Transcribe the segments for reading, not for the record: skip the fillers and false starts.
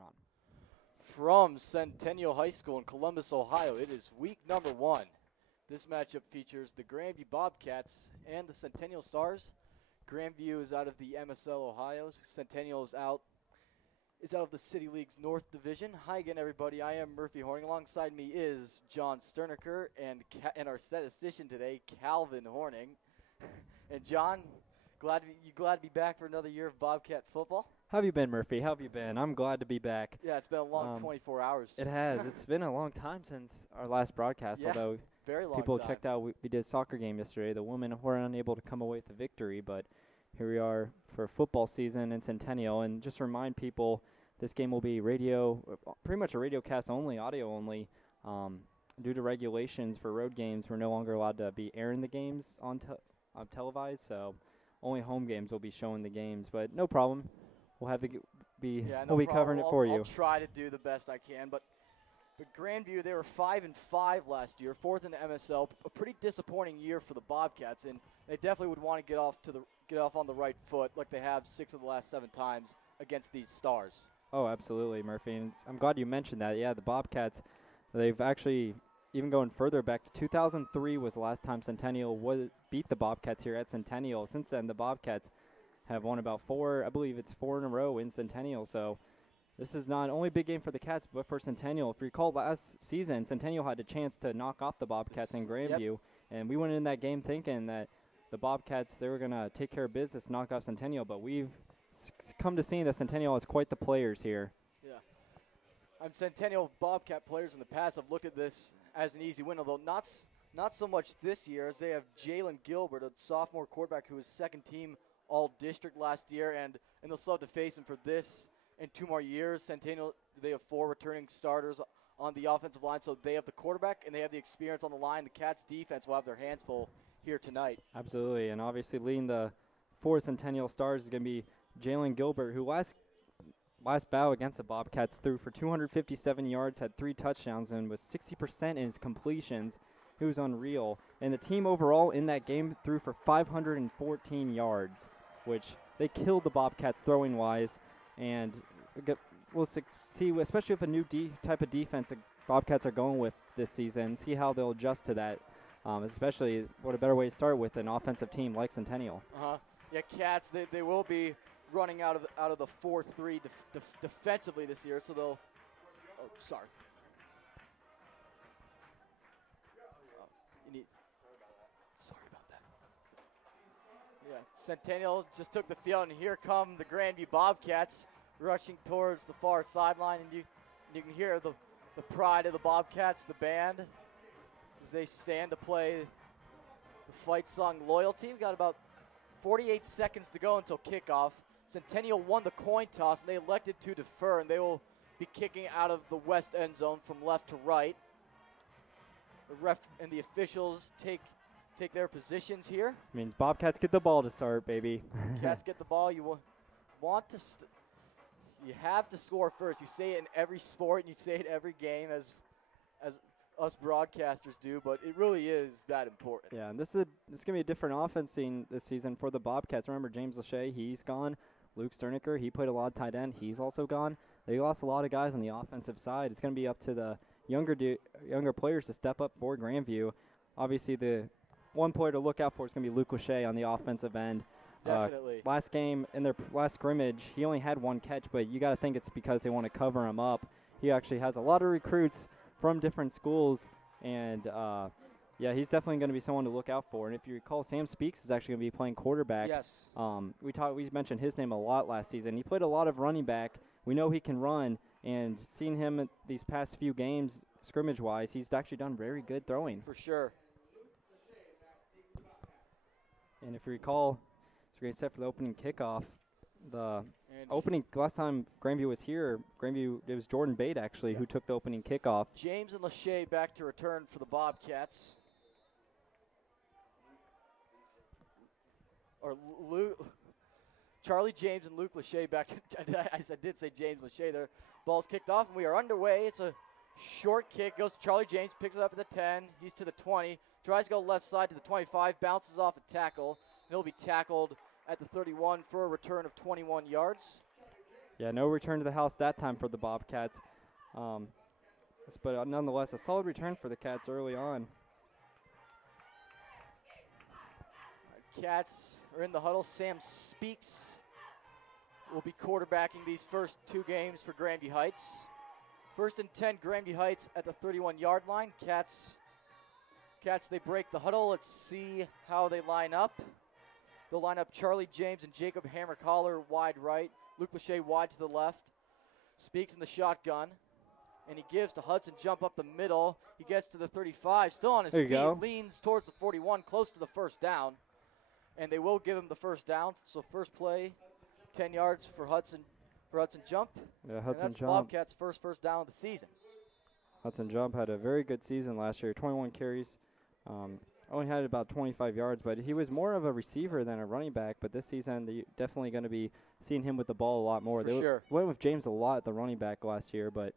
You're on. From Centennial High School in Columbus, Ohio, it is week number 1. This matchup features the Grandview Bobcats and the Centennial Stars. Grandview is out of the MSL Ohio. Centennial is out of the City League's North Division. Hi again, everybody. I am Murphy Horning. Alongside me is John Sternecker and our statistician today, Calvin Horning. And John, glad to be back for another year of Bobcat football. How have you been, Murphy? How have you been? I'm glad to be back. Yeah, it's been a long 24 hours. It has. It's been a long time since our last broadcast, yeah, although very long people time. checked out. We did a soccer game yesterday. The women were unable to come away with the victory, but here we are for football season in Centennial. And just to remind people, this game will be pretty much a radio cast only, audio only. Due to regulations for road games, we're no longer allowed to be airing the games on televised, so only home games will be showing the games. But no problem. We'll have we'll be covering it for you. I'll try to do the best I can, but Grandview, they were 5-5 last year, 4th in the MSL. A pretty disappointing year for the Bobcats, and they definitely would want to get off on the right foot, like they have 6 of the last 7 times against these Stars. Oh, absolutely, Murphy. And I'm glad you mentioned that. Yeah, the Bobcats, they've actually even going further back to 2003 was the last time Centennial beat the Bobcats here at Centennial. Since then, the Bobcats have won about 4 in a row in Centennial. So this is not only a big game for the Cats, but for Centennial. If you recall last season, Centennial had a chance to knock off the Bobcats in Grandview. Yep. And we went in that game thinking that the Bobcats, they were going to take care of business, knock off Centennial. But we've come to see that Centennial has quite the players here. Yeah. Centennial Bobcat players in the past have looked at this as an easy win, although not so much this year, as they have Jalen Gilbert, a sophomore quarterback who was second team All-District last year, and they'll still have to face him for this in 2 more years. Centennial, they have 4 returning starters on the offensive line, so they have the quarterback and they have the experience on the line. The Cats' defense will have their hands full here tonight. Absolutely, and obviously leading the 4 Centennial Stars is going to be Jalen Gilbert, who last battle against the Bobcats threw for 257 yards, had 3 touchdowns, and was 60% in his completions. He was unreal. And the team overall in that game threw for 514 yards, which they killed the Bobcats throwing-wise. And we'll see, especially with a new type of defense the Bobcats are going with this season, see how they'll adjust to that, especially what a better way to start with an offensive team like Centennial. Yeah, Cats, they will be running out of the 4-3 defensively this year, so they'll – oh, sorry. Sorry about that. Yeah, Centennial just took the field, and here come the Grandview Bobcats rushing towards the far sideline, and you can hear the pride of the Bobcats, the band, as they stand to play the fight song Loyalty. We've got about 48 seconds to go until kickoff. Centennial won the coin toss, and they elected to defer, and they will be kicking out of the west end zone from left to right. The ref and the officials take their positions here. I mean, Bobcats get the ball to start, baby. Cats get the ball. You want to you have to score first. You say it in every sport, and you say it every game, as us broadcasters do, but it really is that important. Yeah, and this is going to be a different offense scene this season for the Bobcats. Remember, James Lachey, he's gone. Luke Sternecker, he played a lot of tight end. He's also gone. They lost a lot of guys on the offensive side. It's going to be up to the younger players to step up for Grandview. Obviously, the one player to look out for is going to be Luke Lachey on the offensive end. Definitely. Last game, in their last scrimmage, he only had 1 catch, but you got to think it's because they want to cover him up. He actually has a lot of recruits from different schools, and yeah, he's definitely going to be someone to look out for. And if you recall, Sam Speaks is actually going to be playing quarterback. Yes. We mentioned his name a lot last season. He played a lot of running back. We know he can run, and seeing him these past few games, scrimmage-wise, he's actually done very good throwing. For sure. And if you recall, it's a great set for the opening kickoff. Last time Grandview was here, it was Jordan Bate, actually, who took the opening kickoff. James and Lachey back to return for the Bobcats. Or Charlie James and Luke Lachey back to I did say James Lachey there. Ball's kicked off, and we are underway. It's a short kick. Goes to Charlie James, picks it up at the 10. He's to the 20. Tries to go left side to the 25. Bounces off a tackle. He'll be tackled at the 31 for a return of 21 yards. Yeah, no return to the house that time for the Bobcats. But nonetheless, a solid return for the Cats early on. Cats are in the huddle. Sam Speaks will be quarterbacking these first 2 games for Grandview Heights. 1st and 10, Grandview Heights at the 31-yard line. Cats, they break the huddle. Let's see how they line up. They'll line up Charlie James and Jacob Hammer-Collar wide right. Luke Lachey wide to the left. Speaks in the shotgun. And he gives to Hudson Jump up the middle. He gets to the 35, still on his feet, leans towards the 41, close to the first down. And they will give him the first down. So first play, 10 yards for Hudson Jump. Yeah, Hudson and that's Jump. Bobcats' first down of the season. Hudson Jump had a very good season last year, 21 carries. Only had about 25 yards, but he was more of a receiver than a running back. But this season, they're definitely going to be seeing him with the ball a lot more. They went with James a lot at the running back last year, but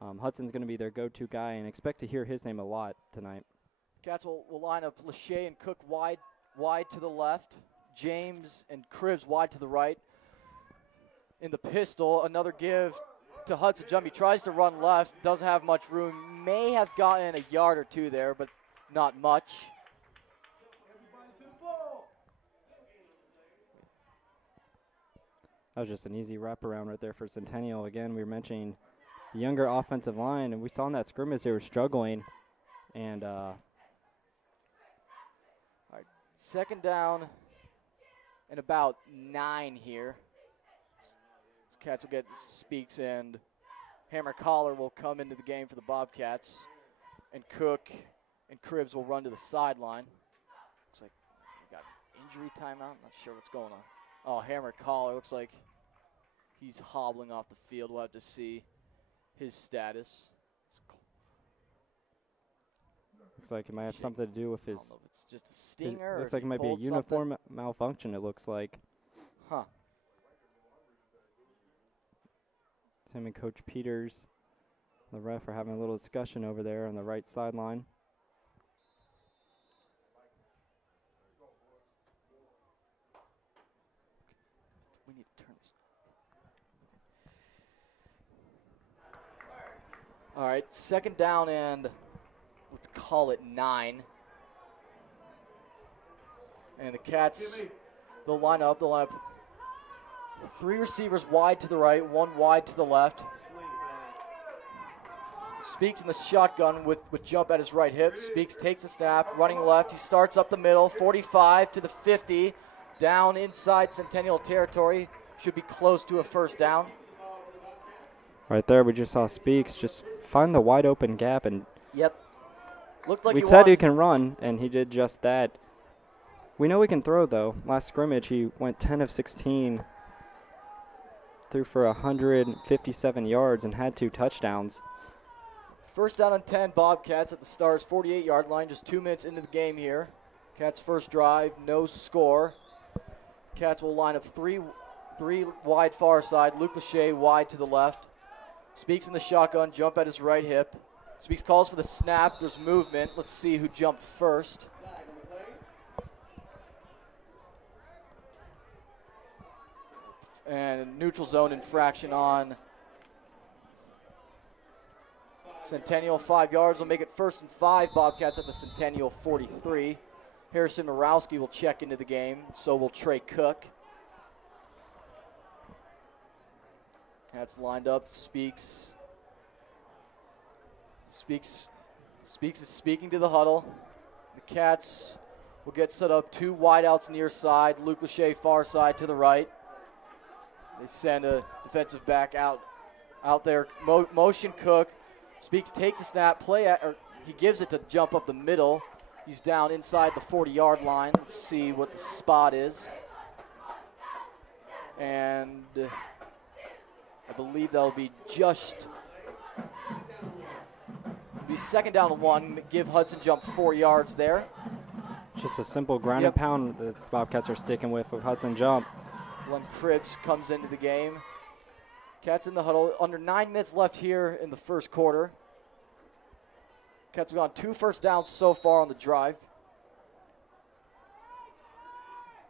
Hudson's going to be their go-to guy, and expect to hear his name a lot tonight. Cats will line up Lachey and Cook wide to the left, James and Cribbs wide to the right. In the pistol, another give to Hudson Jump. He tries to run left, doesn't have much room, may have gotten a yard or 2 there, but not much. That was just an easy wraparound right there for Centennial. Again, we were mentioning the younger offensive line, and we saw in that scrimmage they were struggling. And all right, 2nd down and about 9 here. Cats will get Speaks, and Hammer-Collar will come into the game for the Bobcats. And Cook and Cribbs will run to the sideline. Looks like we got injury timeout. Not sure what's going on. Oh, Hammer-Collar looks like he's hobbling off the field. We'll have to see his status. Looks like it might have something to do with his. I don't know if it's just a stinger. Looks like it might be a uniform malfunction, it looks like. Huh. Him and Coach Peters, the ref, are having a little discussion over there on the right sideline. We need to turn this. All right, 2nd down and let's call it 9. And the Cats, they'll line up 3 receivers wide to the right, 1 wide to the left. Speaks in the shotgun with Jump at his right hip. Speaks takes a snap, running left. He starts up the middle, 45 to the 50, down inside Centennial territory. Should be close to a first down. Right there, we just saw Speaks just find the wide open gap, and Looked like we said he can run, and he did just that. We know he can throw, though. Last scrimmage, he went 10 of 16. Threw for 157 yards and had 2 touchdowns. 1st down and 10, Bobcats at the Stars' 48-yard line, just 2 minutes into the game here. Cats' first drive, no score. Cats will line up three wide far side, Luke Lachey wide to the left. Speaks in the shotgun, Jump at his right hip. Speaks calls for the snap, there's movement. Let's see who jumped first. And neutral zone infraction on Centennial. 5 yards will make it 1st and 5. Bobcats at the Centennial 43. Harrison Morowski will check into the game. So will Trey Cook. Cats lined up. Speaks is speaking to the huddle. The Cats will get set up. 2 wideouts near side. Luke Lachey far side to the right. They send a defensive back out there. Motion Cook. Speaks takes a snap. He gives it to Jump up the middle. He's down inside the 40-yard line. Let's see what the spot is. And I believe that'll be just. It'll be 2nd down and 1. Give Hudson Jump 4 yards there. Just a simple ground and pound the Bobcats are sticking with Hudson Jump. Glenn Cribbs comes into the game. Cats in the huddle. Under 9 minutes left here in the first quarter. Cats have gone 2 first downs so far on the drive.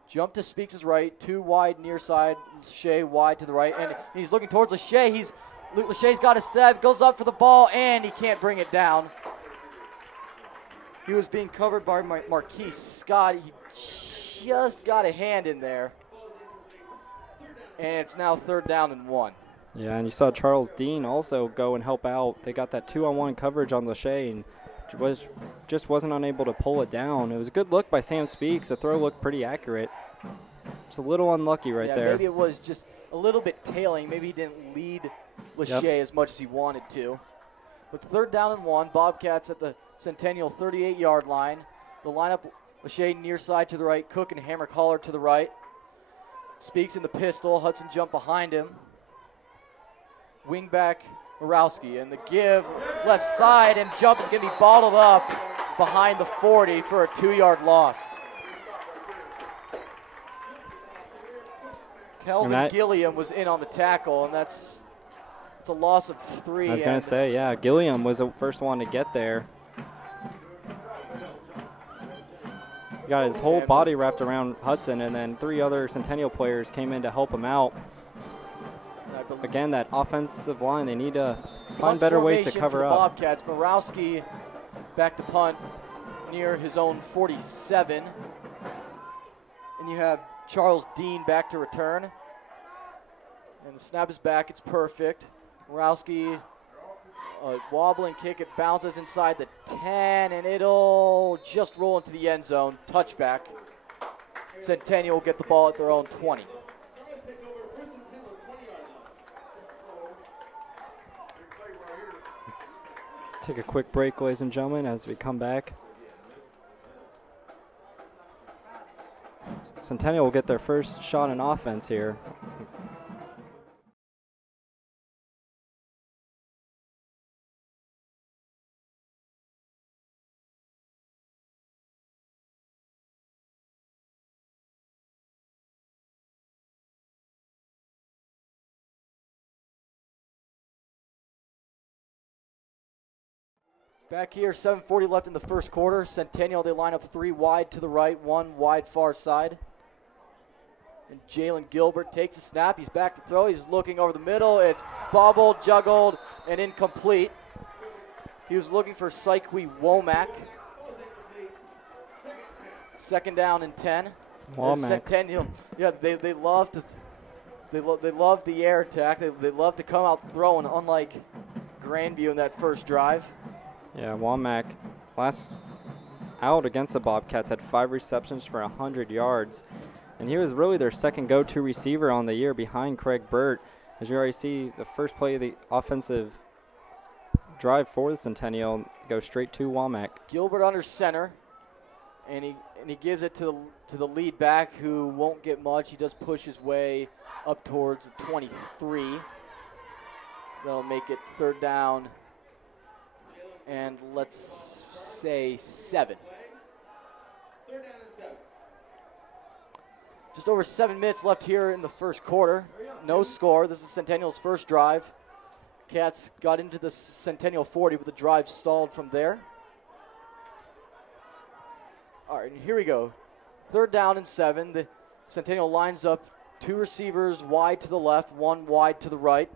Jump to Speaks' right, 2 wide near side, Lachey wide to the right, and he's looking towards Lachey. Lachey's got a step, goes up for the ball, and he can't bring it down. He was being covered by Marquise Scott. He just got a hand in there. And it's now 3rd down and 1. Yeah, and you saw Charles Dean also go and help out. They got that 2-on-1 coverage on Lachey and just wasn't unable to pull it down. It was a good look by Sam Speaks. The throw looked pretty accurate. It's a little unlucky right there. Maybe it was just a little bit tailing. Maybe he didn't lead Lachey as much as he wanted to. But 3rd down and 1, Bobcats at the Centennial 38-yard line. The lineup, Lachey near side to the right, Cook and Hammer Collar to the right. Speaks in the pistol, Hudson jump behind him. Wingback Borowski, and the give left side, and jump is going to be bottled up behind the 40 for a 2-yard loss. Kelvin Gilliam was in on the tackle, and it's a loss of 3. I was going to say, yeah, Gilliam was the first one to get there. He got his whole body wrapped around Hudson, and then 3 other Centennial players came in to help him out. Again, that offensive line, they need to find better ways to cover up. Bobcats, Borowski back to punt near his own 47. And you have Charles Dean back to return. And the snap is back, it's perfect. Borowski, a wobbling kick, it bounces inside the 10, and it'll just roll into the end zone. Touchback. Centennial will get the ball at their own 20. Take a quick break, ladies and gentlemen, as we come back. Centennial will get their first shot in offense here. Back here, 7:40 left in the first quarter. Centennial, they line up 3 wide to the right, 1 wide far side. And Jalen Gilbert takes a snap. He's back to throw. He's looking over the middle. It's bobbled, juggled, and incomplete. He was looking for Sykwee Womack. 2nd down and 10. Womack. Centennial, yeah, they love to, they love the air attack. They love to come out throwing, unlike Grandview in that first drive. Yeah, Womack last out against the Bobcats had 5 receptions for 100 yards. And he was really their second go-to receiver on the year behind Craig Burt. As you already see, the first play of the offensive drive for the Centennial goes straight to Womack. Gilbert under center, and he gives it to the lead back, who won't get much. He does push his way up towards the 23. That'll make it 3rd down and let's say 7. 3rd down and 7. Just over 7 minutes left here in the first quarter. No score. This is Centennial's first drive. Cats got into the Centennial 40, but the drive stalled from there. All right, and here we go. 3rd down and 7. The Centennial lines up 2 receivers wide to the left, 1 wide to the right.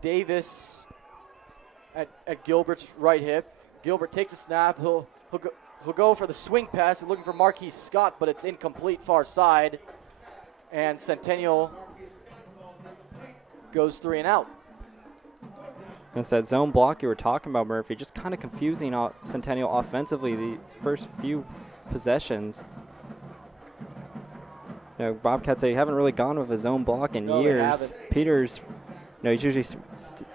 Davis at Gilbert's right hip. Gilbert takes a snap. He'll go for the swing pass. He's looking for Marquise Scott, but it's incomplete far side. And Centennial goes 3 and out. It's that zone block you were talking about, Murphy, just kind of confusing Centennial offensively the first few possessions. You know, Bobcats, they haven't really gone with a zone block in years. Peters, he's usually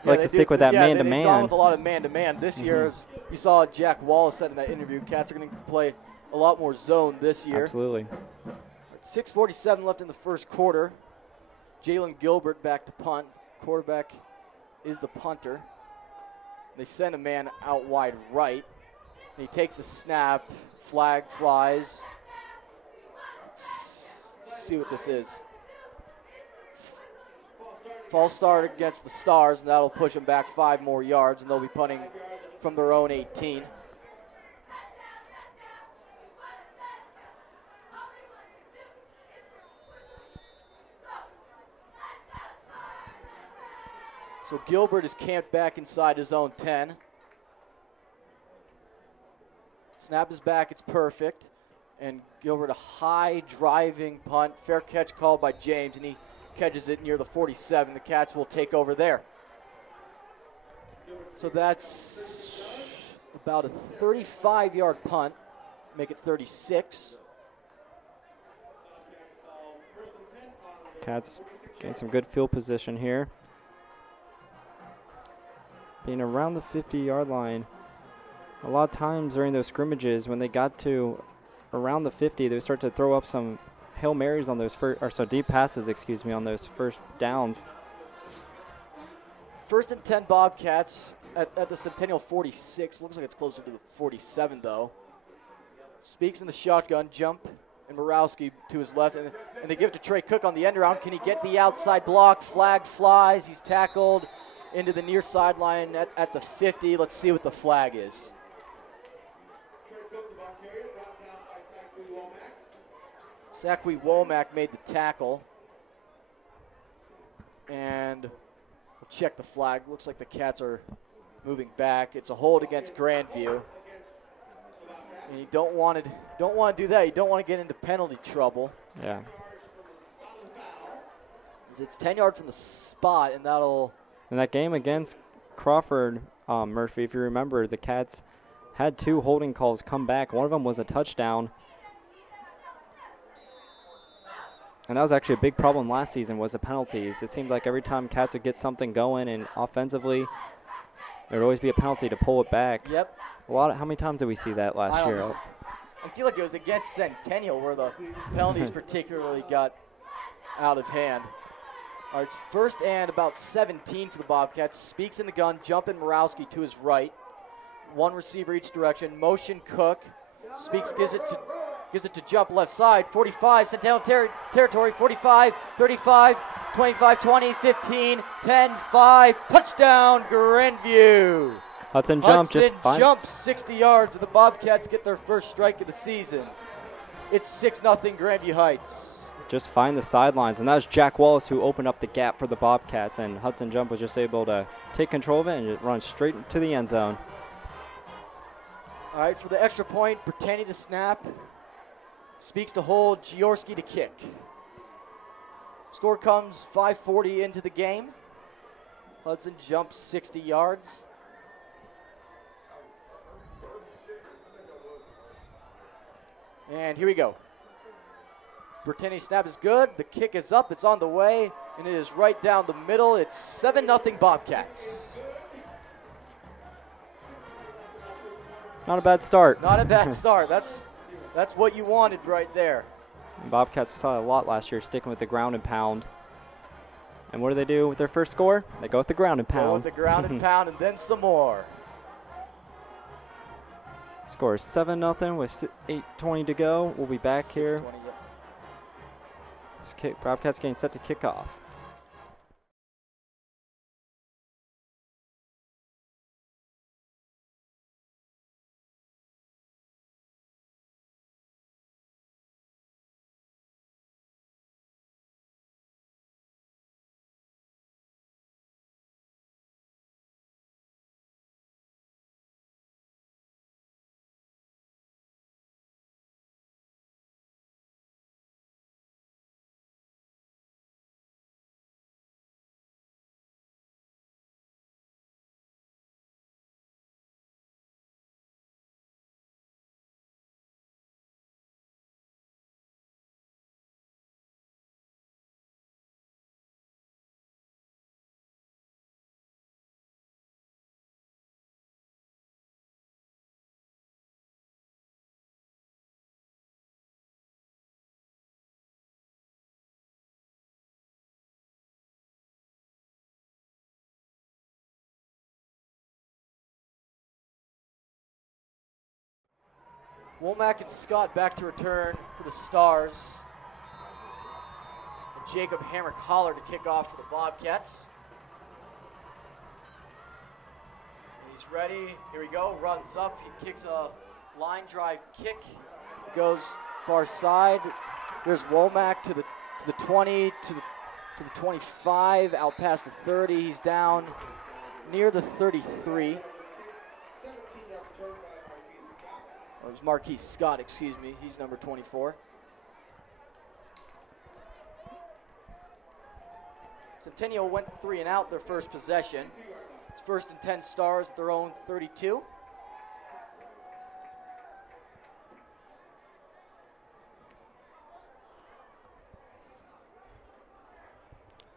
likes to stick with that man-to-man. They've gone with a lot of man-to-man. This year, you saw Jack Wallace said in that interview, Cats are going to play a lot more zone this year. Absolutely. 6:47 left in the first quarter. Jalen Gilbert back to punt. Quarterback is the punter. They send a man out wide right. He takes a snap. Flag flies. Let's see what this is. False start against the Stars, and that'll push them back 5 more yards, and they'll be punting from their own 18. So Gilbert is camped back inside his own 10. Snap is back, it's perfect. And Gilbert, a high driving punt. Fair catch called by James, and he catches it near the 47. The Cats will take over there. So that's about a 35-yard punt. Make it 36. Cats getting some good field position here. Being around the 50-yard line. A lot of times during those scrimmages, when they got to around the 50, they would start to throw up some Hail Marys on those deep passes, on those first downs. 1st and 10 Bobcats at the Centennial 46. Looks like it's closer to the 47, though. Speaks in the shotgun, jump, and Borowski to his left. And they give it to Trey Cook on the end around. Can he get the outside block? Flag flies. He's tackled into the near sideline at the 50. Let's see what the flag is. Zachary Womack made the tackle. And we'll check the flag. Looks like the Cats are moving back. It's a hold against Grandview. And you don't want to do that. You don't want to get into penalty trouble. Yeah. It's 10 yards from the spot, and that'll. In that game against Crawford, Murphy, if you remember, the Cats had 2 holding calls come back. One of them was a touchdown. And that was actually a big problem last season, was the penalties. It seemed like every time Cats would get something going and offensively, there would always be a penalty to pull it back. Yep. How many times did we see that last year? I feel like it was against Centennial where the penalties particularly got out of hand. All right, it's 1st and about 17 for the Bobcats. Speaks in the gun, jumping Morowski to his right. 1 receiver each direction. Motion Cook. Speaks gives it to jump left side. 45, Centennial territory. 45, 35, 25, 20, 15, 10, 5. Touchdown, Grandview. Hudson jumps 60 yards, and the Bobcats get their first strike of the season. It's 6-0 Grandview Heights. Just find the sidelines, and that was Jack Wallace who opened up the gap for the Bobcats, and Hudson Jump was just able to take control of it and just run straight into the end zone. All right, for the extra point, Britannia to snap. Speaks to hold, Giorski to kick. Score comes 5:40 into the game. Hudson jumps 60 yards. And here we go. Britannia snap is good. The kick is up. It's on the way. And it is right down the middle. It's 7-0 Bobcats. Not a bad start. Not a bad start. That's what you wanted right there. Bobcats saw a lot last year, sticking with the ground and pound. And what do they do with their first score? They go with the ground and pound. Go with the ground and pound, and then some more. Score is 7-0 with 8:20 to go. We'll be back here. Bobcats getting set to kick off. Womack and Scott back to return for the Stars. And Jacob Hammer-Collar to kick off for the Bobcats. And he's ready. Here we go. Runs up. He kicks a line drive kick. Goes far side. There's Womack to the 20, to to the 25, out past the 30. He's down near the 33. Or it was Marquise Scott, excuse me. He's number 24. Centennial went 3 and out their first possession. It's 1st and 10 Stars at their own 32.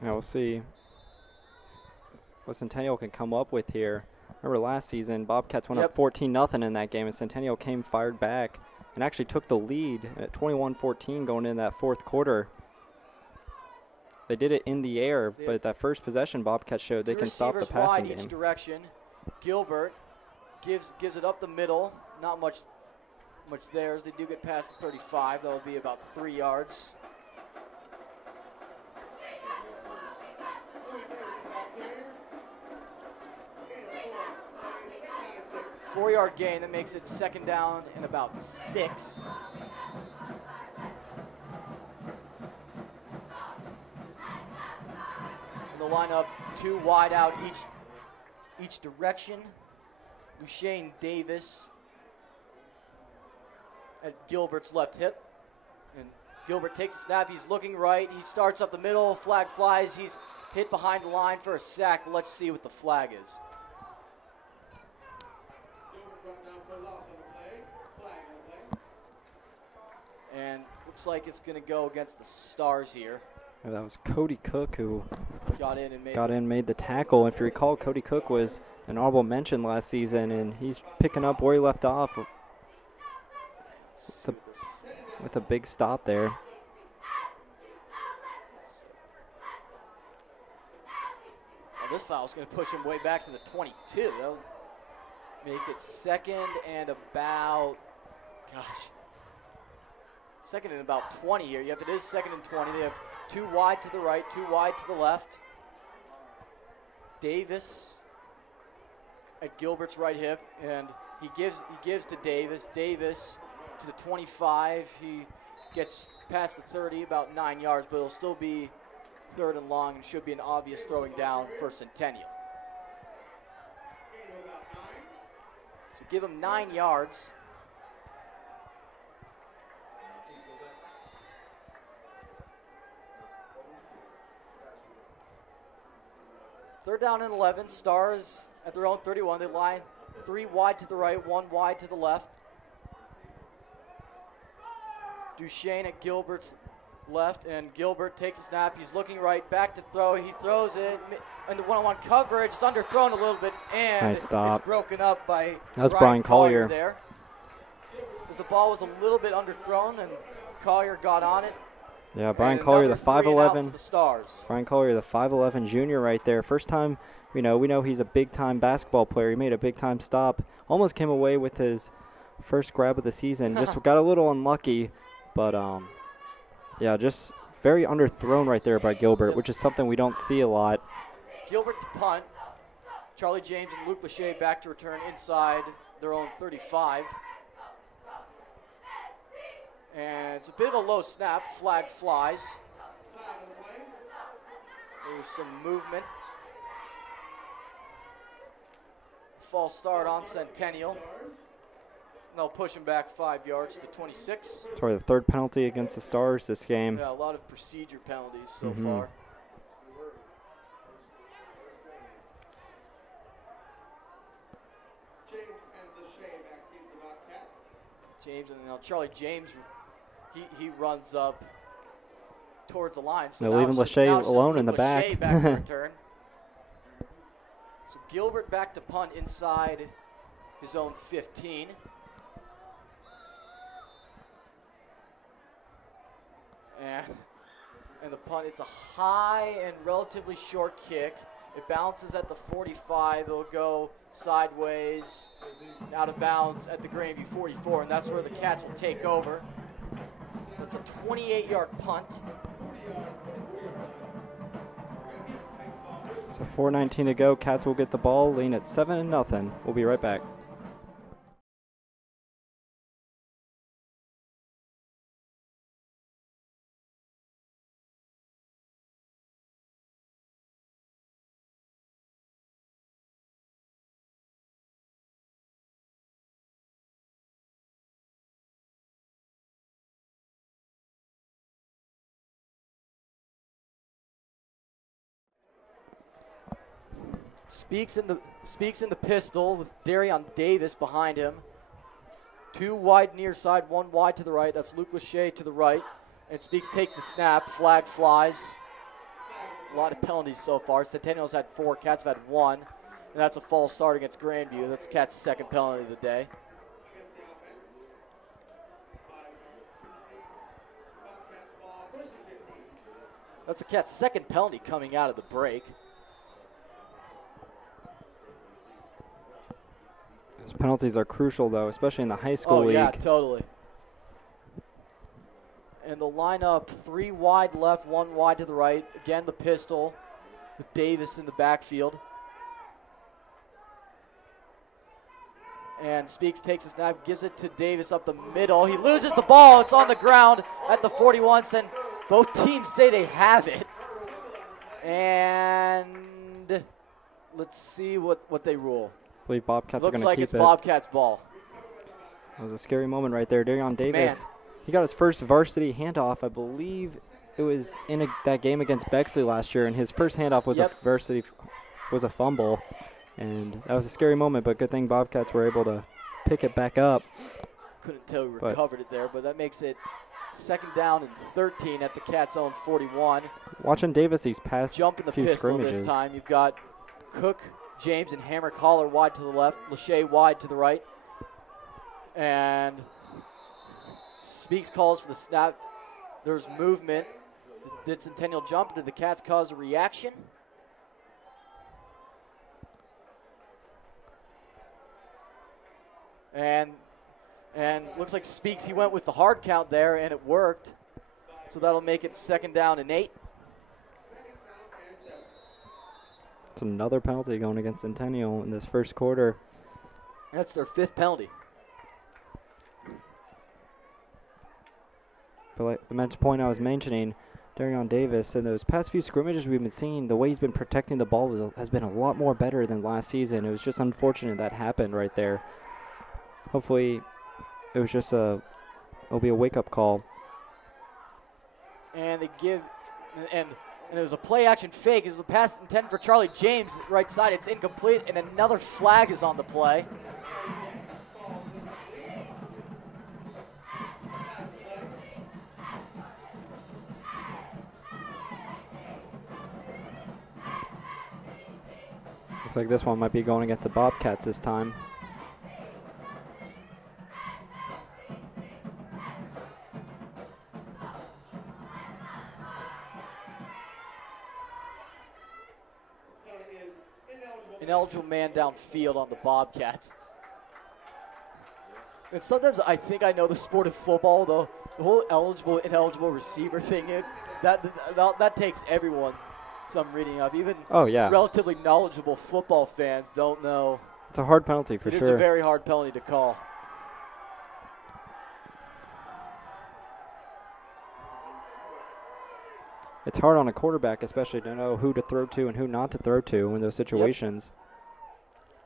Now we'll see what Centennial can come up with here. Remember last season, Bobcats went up 14-0 in that game, and Centennial came fired back and actually took the lead at 21-14 going into that 4th quarter. They did it in the air, but that first possession, Bobcats showed they can stop the passing game. Each direction. Gilbert gives it up the middle. Not much there as they do get past the 35. That'll be about 3 yards. Four-yard gain that makes it 2nd down and about 6. And the lineup 2 wide out each direction. Lushane Davis at Gilbert's left hip. And Gilbert takes a snap. He's looking right. He starts up the middle. Flag flies. He's hit behind the line for a sack. But let's see what the flag is. And looks like it's going to go against the Stars here. And that was Cody Cook who got in and made the tackle. If you recall, Cody Cook was an honorable mention last season, and he's picking up where he left off with a big stop there. Well, this foul is going to push him way back to the 22. That'll make it 2nd and about, 2nd and about 20 here. Yep, it is 2nd and 20. They have 2 wide to the right, 2 wide to the left. Davis at Gilbert's right hip, and he gives to Davis. Davis to the 25. He gets past the 30, about 9 yards, but it'll still be 3rd and long and should be an obvious throwing down for Centennial. So give him 9 yards. Third down and 11. Stars at their own 31. They line 3 wide to the right, 1 wide to the left. Duchesne at Gilbert's left, and Gilbert takes a snap. He's looking right, back to throw. He throws it into one-on-one coverage. It's underthrown a little bit, and nice stop. It's broken up by Brian Collier there. As the ball was a little bit underthrown, and Collier got on it. Yeah, Brian Collier, the 5'11". Stars. Brian Collier, the 5'11" junior right there. First time, we know he's a big-time basketball player. He made a big-time stop. Almost came away with his first grab of the season. Just got a little unlucky, but yeah, just very underthrown right there by Gilbert, which is something we don't see a lot. Gilbert to punt. Charlie James and Luke Lachey back to return inside their own 35. And it's a bit of a low snap. Flag flies. There's some movement. False start on Centennial. And they'll push him back 5 yards to the 26. Sorry, the 3rd penalty against the Stars this game. Yeah, a lot of procedure penalties so far. James and now Charlie James, he runs up towards the line. So they're leaving Lachey alone in the back. Back to return. So Gilbert back to punt inside his own 15. And the punt, it's a high and relatively short kick. It bounces at the 45. It'll go sideways, out of bounds at the Grandview 44, and that's where the Cats will take over. It's a 28-yard punt. So 4:19 to go. Cats will get the ball, lean at 7-0. We'll be right back. Speaks in the pistol with Darion Davis behind him. 2 wide near side, 1 wide to the right. That's Luke Lachey to the right. And Speaks takes the snap. Flag flies. A lot of penalties so far. Centennial's had 4. Cats have had 1. And that's a false start against Grandview. That's Cats' second penalty of the day. That's the Cats' second penalty coming out of the break. Those penalties are crucial, though, especially in the high school league. Oh, yeah, totally. And the lineup, 3 wide left, 1 wide to the right. Again, the pistol with Davis in the backfield. And Speaks takes a snap, gives it to Davis up the middle. He loses the ball. It's on the ground at the 41. And both teams say they have it. And let's see what they rule. I believe Bobcats are going to keep it. Looks like it's Bobcats' ball. That was a scary moment right there. Darion Davis, Man. He got his first varsity handoff. I believe it was in that game against Bexley last year, and his first handoff was a fumble. And that was a scary moment, but good thing Bobcats were able to pick it back up. Couldn't tell who recovered it there, but that makes it 2nd down and 13 at the Cats' own 41. Watching Davis these past Jump in the few pistol scrimmages. this time. You've got Cook, James, and Hammer Collar wide to the left. Lachey wide to the right. And Speaks calls for the snap. There's movement. Did Centennial jump? Did the Cats cause a reaction? And looks like Speaks, he went with the hard count there, and it worked. So that'll make it 2nd down and 8. It's another penalty going against Centennial in this first quarter. That's their 5th penalty. But like the point I was mentioning, Darion Davis, in those past few scrimmages we've been seeing, the way he's been protecting the ball has been a lot more better than last season. It was just unfortunate that happened right there. Hopefully it was just it'll be a wake-up call. And they give, and it was a play-action fake. It was a pass intended for Charlie James, right side. It's incomplete, and another flag is on the play. Looks like this one might be going against the Bobcats this time. Ineligible man downfield on the Bobcats. And sometimes I think I know the sport of football, though. The whole eligible, ineligible receiver thing, that takes everyone some reading up. Even relatively knowledgeable football fans don't know. It's a hard penalty for sure. It is a very hard penalty to call. It's hard on a quarterback, especially to know who to throw to and who not to throw to in those situations.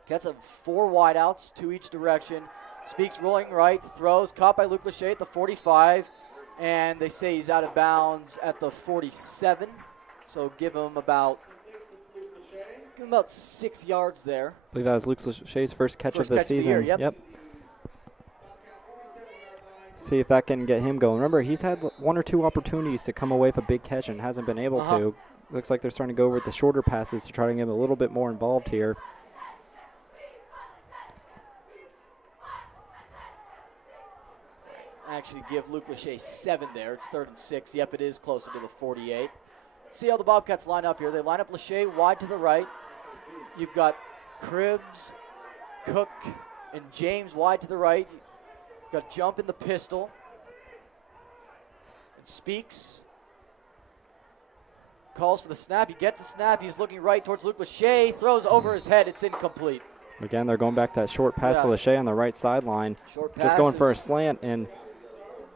Cats have 4 wideouts, 2 each direction. Speaks rolling right, throws, caught by Luke Lachey at the 45, and they say he's out of bounds at the 47. So give him about 6 yards there. I believe that was Luke Lachey's first catch of the season. Of the year, yep. See if that can get him going. Remember, he's had 1 or 2 opportunities to come away with a big catch and hasn't been able to. Looks like they're starting to go over with the shorter passes to try to get him a little bit more involved here. Actually give Luke Lachey 7 there. It's 3rd and 6. Yep, it is closer to the 48. See how the Bobcats line up here. They line up Lachey wide to the right. You've got Cribbs, Cook, and James wide to the right. You've got Jump in the pistol. And Speaks calls for the snap. He gets the snap. He's looking right towards Luke Lachey. Throws over his head. It's incomplete. Again, they're going back to that short pass to Lachey on the right sideline. Short just going for a slant, and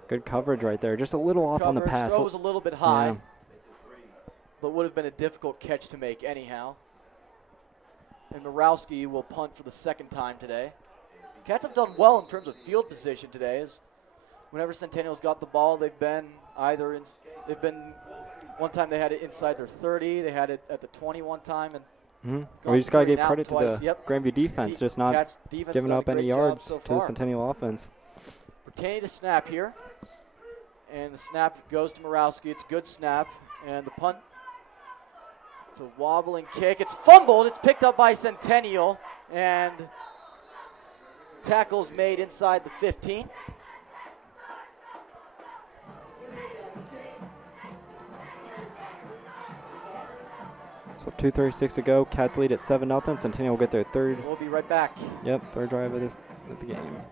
good coverage right there. Just a little off on the pass. Throw was a little bit high, but would have been a difficult catch to make anyhow. And Morowski will punt for the 2nd time today. Cats have done well in terms of field position today. Whenever Centennial's got the ball, they've been one time they had it inside their 30, they had it at the 20 one time, and Well, you just got to give credit to twice. the Grandview defense, just not giving up any yards to the Centennial offense. Pertaining to snap here. And the snap goes to Morawski. It's a good snap. And the punt, it's a wobbling kick. It's fumbled. It's picked up by Centennial. And tackle's made inside the 15. So 2:36 to go. Cats lead at 7-0. Centennial will get their third. We'll be right back. Yep, third drive of the game.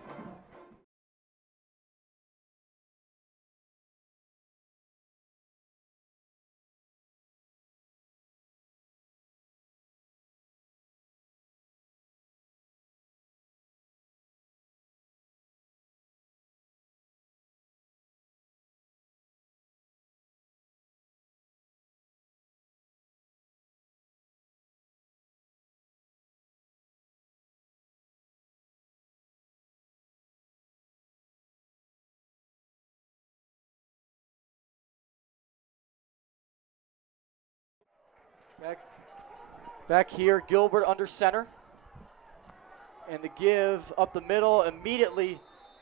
Back here, Gilbert under center. And the give up the middle, immediately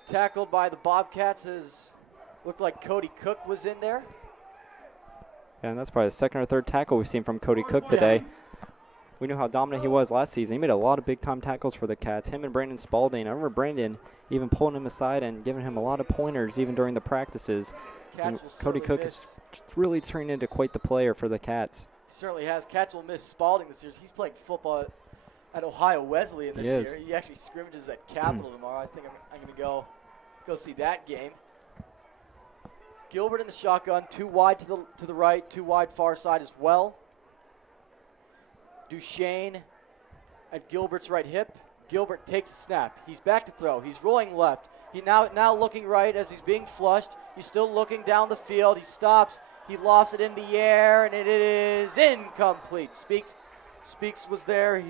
tackled by the Bobcats, as looked like Cody Cook was in there. Yeah, and that's probably the second or third tackle we've seen from Cody Cook today. We knew how dominant he was last season. He made a lot of big-time tackles for the Cats. Him and Brandon Spalding. I remember Brandon even pulling him aside and giving him a lot of pointers even during the practices. Cody Cook is really turning into quite the player for the Cats. Certainly has. Cats will miss Spalding this year. He's playing football at Ohio Wesleyan this year. He actually scrimmages at Capital tomorrow. I think I'm going to go see that game. Gilbert in the shotgun, 2 wide to the right, 2 wide far side as well. Duchesne at Gilbert's right hip. Gilbert takes a snap. He's back to throw. He's rolling left. He now looking right as he's being flushed. He's still looking down the field. He stops. He lofts it in the air, and it is incomplete. Speaks was there.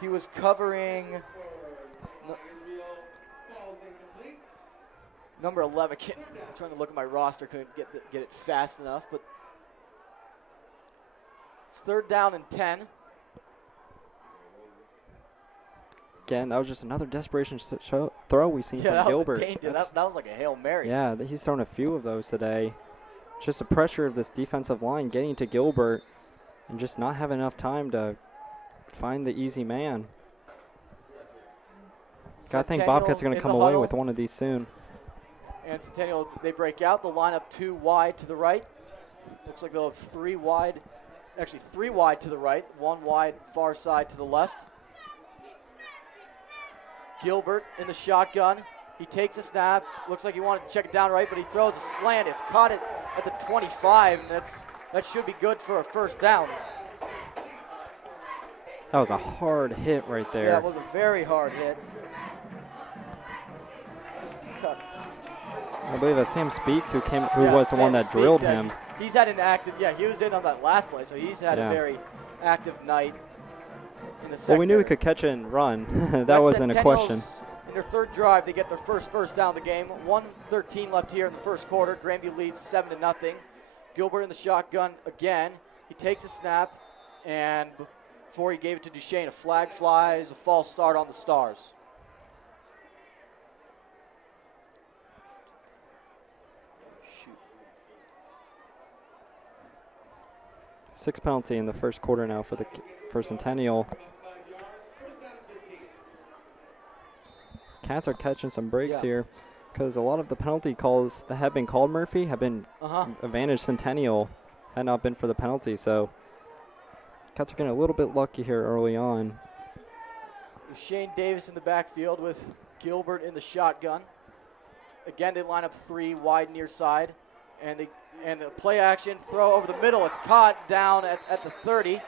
He was covering number 11. I'm trying to look at my roster. Couldn't get it fast enough, but it's 3rd down and 10. Again, that was just another desperation throw we've seen from Gilbert. That was like a Hail Mary. Yeah, he's thrown a few of those today. Just the pressure of this defensive line getting to Gilbert and just not having enough time to find the easy man. I think Bobcats are going to come away with one of these soon. And Centennial, they break out. They'll line up 2 wide to the right. Looks like they'll have 3 wide. Actually, 3 wide to the right, 1 wide far side to the left. Gilbert in the shotgun. He takes a snap. Looks like he wanted to check it down right, but he throws a slant. It's caught it at the 25, and that should be good for a 1st down. That was a hard hit right there. Yeah, it was a very hard hit. I believe that's Sam Speaks who was the one that drilled him. He's had an active, he was in on that last play, so he's had a very active night in the second. Well, we knew he could catch and run. that wasn't a question. In their 3rd drive, they get their first down of the game. 1:13 left here in the 1st quarter. Grandview leads 7-0. Gilbert in the shotgun again. He takes a snap, and before he gave it to Duchesne, a flag flies, a false start on the Stars. Six penalty in the 1st quarter now for Centennial. Cats are catching some breaks here because a lot of the penalty calls that have been called, Murphy, have been advantage Centennial had not been for the penalty. So Cats are getting a little bit lucky here early on. Shane Davis in the backfield with Gilbert in the shotgun. Again, they line up 3 wide near side. And the play action throw over the middle. It's caught down at the 30.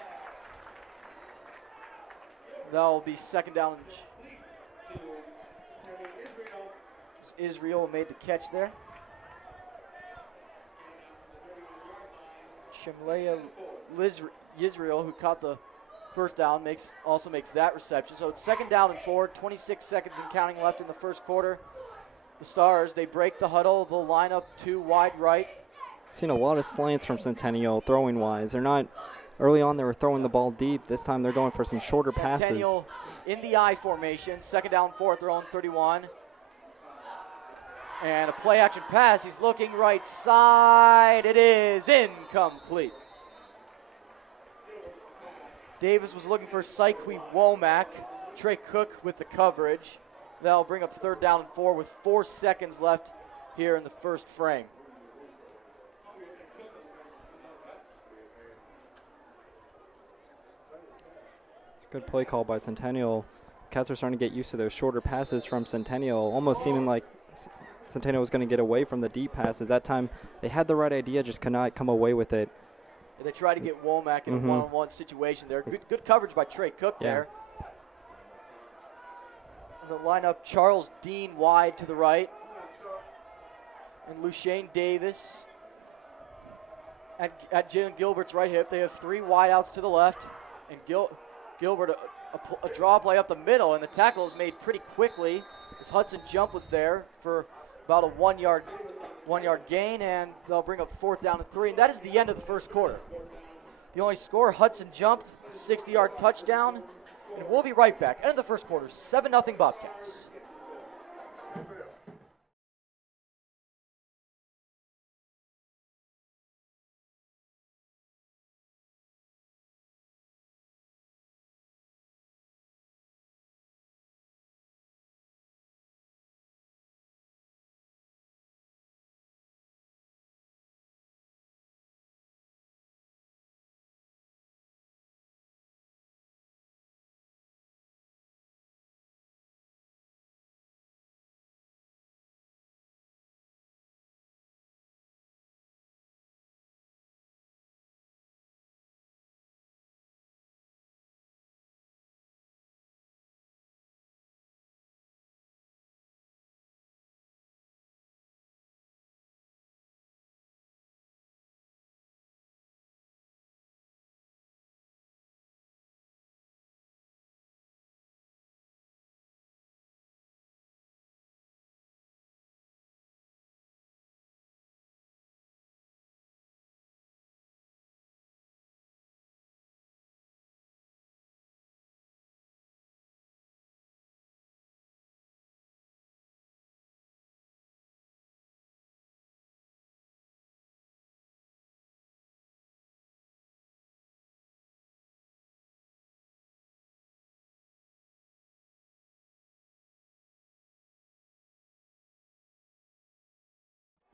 That'll be 2nd down. Israel made the catch there. Shemleya Israel, who caught the 1st down, also makes that reception. So it's 2nd down and 4, 26 seconds and counting left in the 1st quarter. The Stars, they break the huddle. They'll line up 2 wide right. Seen a lot of slants from Centennial throwing wise. They're not Early on, they were throwing the ball deep. This time, they're going for some shorter passes. Centennial in the I formation. 2nd down, 4 at their own 31. And a play action pass. He's looking right side. It is incomplete. Davis was looking for Syquy Womack. Trey Cook with the coverage. That'll bring up 3rd down and 4 with 4 seconds left here in the first frame. Good play call by Centennial. Cats are starting to get used to those shorter passes from Centennial, almost seeming like Centennial was going to get away from the deep passes. That time, they had the right idea, just could not come away with it. They tried to get Womack in a one-on-one situation there. Good coverage by Trey Cook there. In the lineup, Charles Dean wide to the right. And Lushane Davis at Jalen Gilbert's right hip. They have 3 wideouts to the left. And Gilbert, a draw play up the middle, and the tackle is made pretty quickly as Hudson Jump was there for about a 1-yard gain, and they'll bring up 4th down and 3, and that is the end of the first quarter. The only score, Hudson Jump, 60-yard touchdown, and we'll be right back. End of the first quarter, 7-0 Bobcats.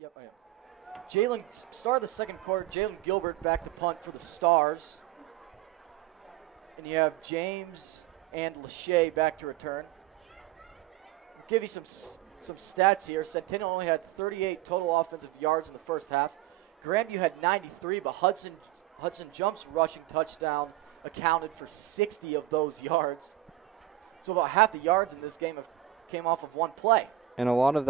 Yep, I am. Jalen, start of the second quarter, Jalen Gilbert back to punt for the Stars. And you have James and Lachey back to return. I'll give you some stats here. Centennial only had 38 total offensive yards in the first half. Grandview had 93, but Hudson Jump's rushing touchdown accounted for 60 of those yards. So about half the yards in this game came off of one play. And a lot of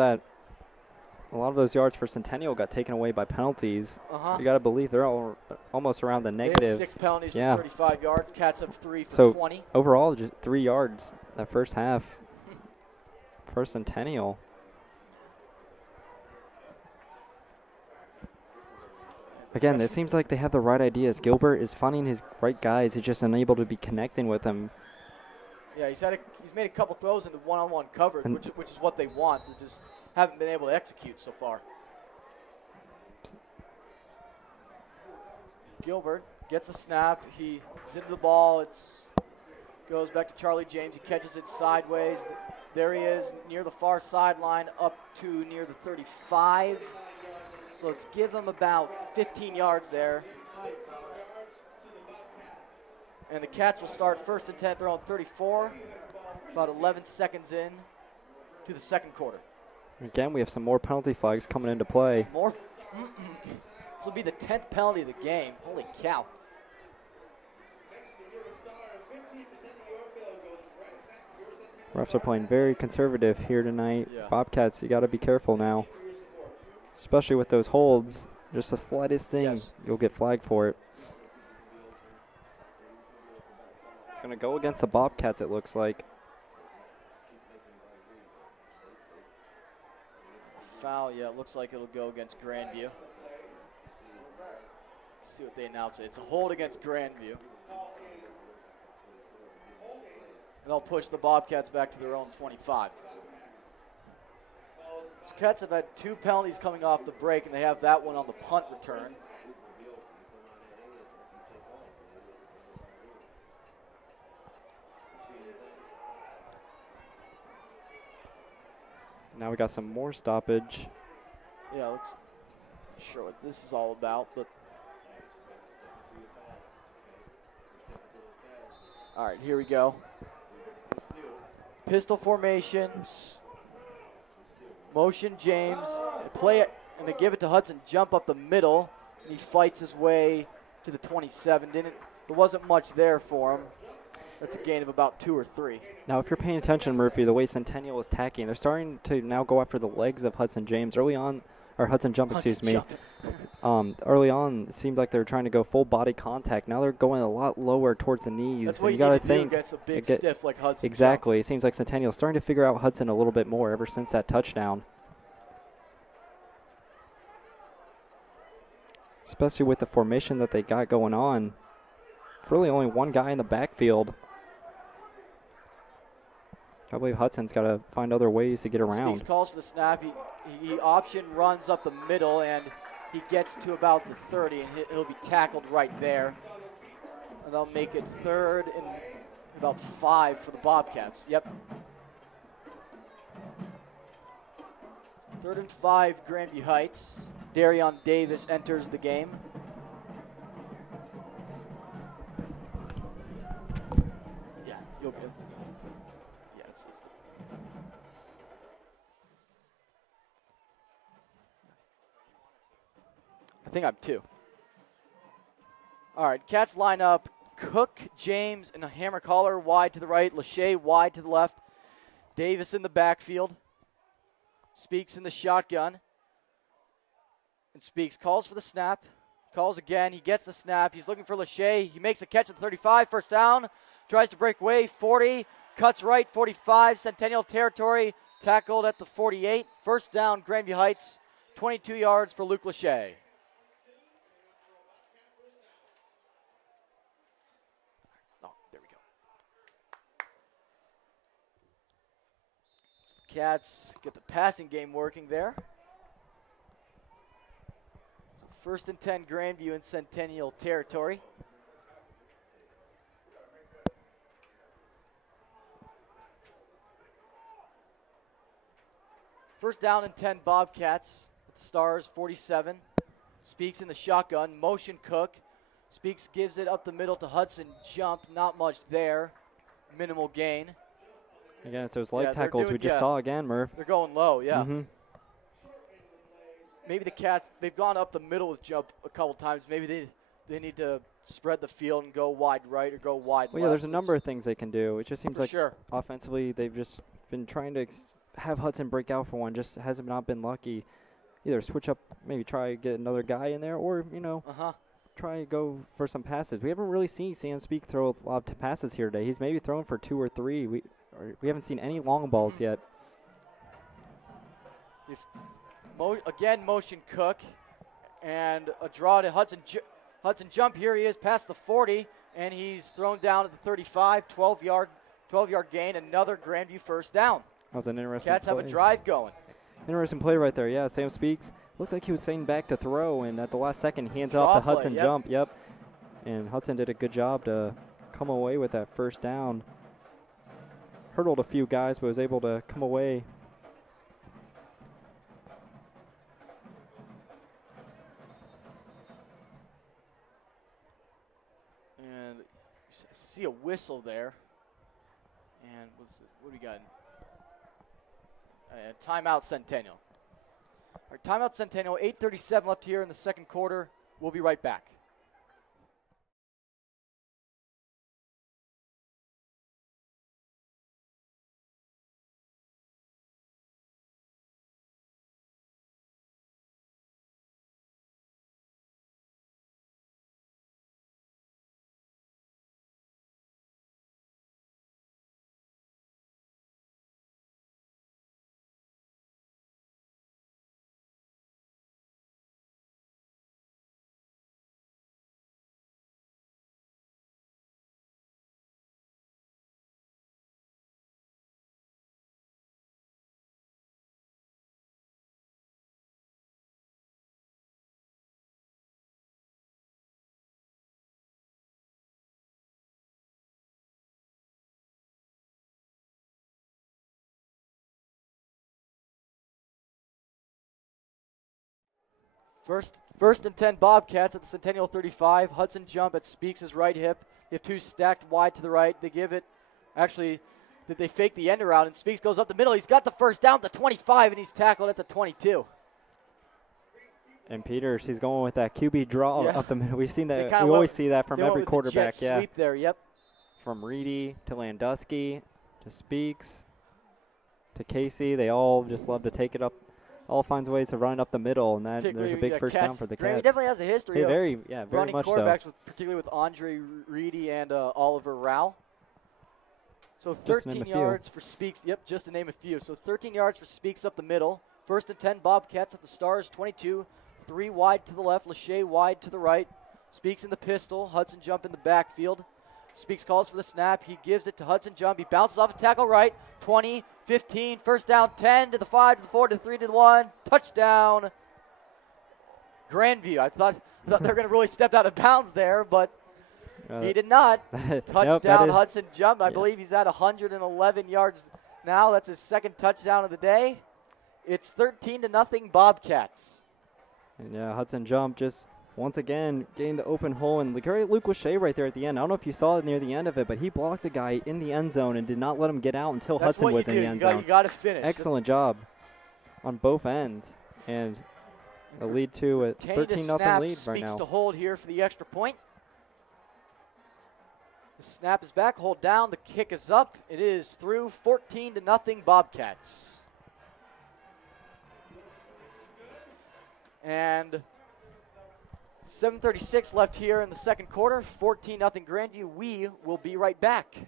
those yards for Centennial got taken away by penalties. You got to believe they're all almost around the negative. They have 6 penalties for 35 yards. Cats have 3 for so 20. Overall, just 3 yards that first half for Centennial. Again, it seems like they have the right ideas. Gilbert is finding his right guys. He's just unable to be connecting with them. Yeah, he's made a couple throws in the one-on-one coverage, which is what they want. They just haven't been able to execute so far. Gilbert gets a snap. He's into the ball. It goes back to Charlie James. He catches it sideways. There he is near the far sideline up to near the 35. So let's give him about 15 yards there. And the Cats will start 1st and 10 at their own 34, about 11 seconds in to the second quarter. Again, we have some more penalty flags coming into play. More? This will be the 10th penalty of the game. Holy cow. Refs are playing very conservative here tonight. Yeah. Bobcats, you got to be careful now, especially with those holds. Just the slightest thing, you'll get flagged for it. It's going to go against the Bobcats, it looks like. Foul, yeah, it looks like it'll go against Grandview. see what they announce. It's a hold against Grandview. And they'll push the Bobcats back to their own 25. The Cats have had 2 penalties coming off the break, and they have that one on the punt return. Now we got some more stoppage. Yeah, looks sure what this is all about, but all right, here we go. Pistol formations, motion James, they play it, and they give it to Hudson, jump up the middle, and he fights his way to the 27. There wasn't much there for him. That's a gain of about 2 or 3. Now, if you're paying attention, Murphy, the way Centennial is tacking, they're starting to now go after the legs of Hudson James. Early on, or Hudson Jump, excuse me. Early on, it seemed like they were trying to go full body contact. Now they're going a lot lower towards the knees. That's what you got to think think against a big stiff like Hudson. Exactly. Jump. It seems like Centennial's starting to figure out Hudson a little bit more ever since that touchdown. Especially with the formation that they got going on. Really only one guy in the backfield. I believe Hudson's got to find other ways to get around. Speaks calls for the snap. He option runs up the middle, and he gets to about the 30, and he'll be tackled right there. And they'll make it 3rd and about 5 for the Bobcats. Yep. 3rd and 5, Grandview Heights. Darion Davis enters the game. Yeah, you'll get. Yeah, it's I think I'm 2. All right, Cats line up. Cook, James, and a hammer collar wide to the right. Lachey wide to the left. Davis in the backfield. Speaks in the shotgun. And Speaks calls for the snap. Calls again. He gets the snap. He's looking for Lachey. He makes a catch at the 35. First down. Tries to break away. 40. Cuts right. 45. Centennial territory. Tackled at the 48. First down, Grandview Heights. 22 yards for Luke Lachey. Oh, there we go. So the Cats get the passing game working there. So 1st and 10, Grandview in Centennial territory. First down and 10, Bobcats. Stars 47. Speaks in the shotgun. Motion Cook. Speaks gives it up the middle to Hudson. Jump, not much there. Minimal gain. Again, it's those leg tackles we just saw again, Murph. They're going low, yeah. Mm-hmm. Maybe the Cats, they've gone up the middle with jump a couple times. Maybe they need to spread the field and go wide right or go wide left. Yeah, there's a number of things they can do. It just seems like sure. Offensively they've just been trying to have Hudson break out for one. Just hasn't not been lucky. Either switch up, maybe try to get another guy in there, or, try to go for some passes. We haven't really seen Sam Speak throw a lot of passes here today. He's maybe thrown for 2 or 3. We haven't seen any long balls yet. Again, motion Cook, and a draw to Hudson. Hudson jump. Here he is past the 40, and he's thrown down at the 35. 12-yard gain. Another Grandview first down. That was an interesting Cats play. have a drive going. Interesting play right there. Yeah, Sam Speaks looked like he was saying back to throw, and at the last second, hands off to Hudson jump. Yep. And Hudson did a good job to come away with that first down. Hurdled a few guys, but was able to come away. And I see a whistle there. And what do we got? Timeout Centennial. All right, timeout Centennial. 8:37 left here in the second quarter. We'll be right back. First and 10 Bobcats at the Centennial 35. Hudson jump at Speaks' right hip. They have two stacked wide to the right. They give it, actually, they fake the end around, and Speaks goes up the middle. He's got the first down at the 25, and he's tackled at the 22. And Peters, he's going with that QB draw up the middle. We've seen that. We always see that from every quarterback. The jet sweep there, yep. From Reedy to Landusky to Speaks to Casey, they all just love to take it up. All finds ways to run it up the middle, and that there's a big first down for the Cats. Grandview definitely has a history of very running much quarterbacks, so. Particularly with Andre Reedy and Oliver Rao. So 13 yards for Speaks. Yep, just to name a few. So 13 yards for Speaks up the middle. First and 10 Bobcats at the Stars, 22. 3 wide to the left, Lachey wide to the right. Speaks in the pistol, Hudson jump in the backfield. Speaks calls for the snap. He gives it to Hudson jump. He bounces off a tackle right. 20, 15, first down, 10 to the 5 to the 4 to the 3 to the 1. Touchdown, Grandview. I thought they were going to really step out of bounds there, but he did not. Touchdown, Hudson jump. I believe he's at 111 yards now. That's his second touchdown of the day. It's 13-0 Bobcats. And Hudson jump just once again getting the open hole, and Luke Lachey right there at the end. I don't know if you saw it near the end of it, but he blocked a guy in the end zone and did not let him get out until Hudson was in the end zone. You got to finish. Excellent job on both ends, and a lead to a 13-0 lead right now. Speaks to hold here for the extra point. The snap is back, hold down, the kick is up. It is through, 14-0 Bobcats. And 7:36 left here in the second quarter, 14-0 Grandview. We will be right back.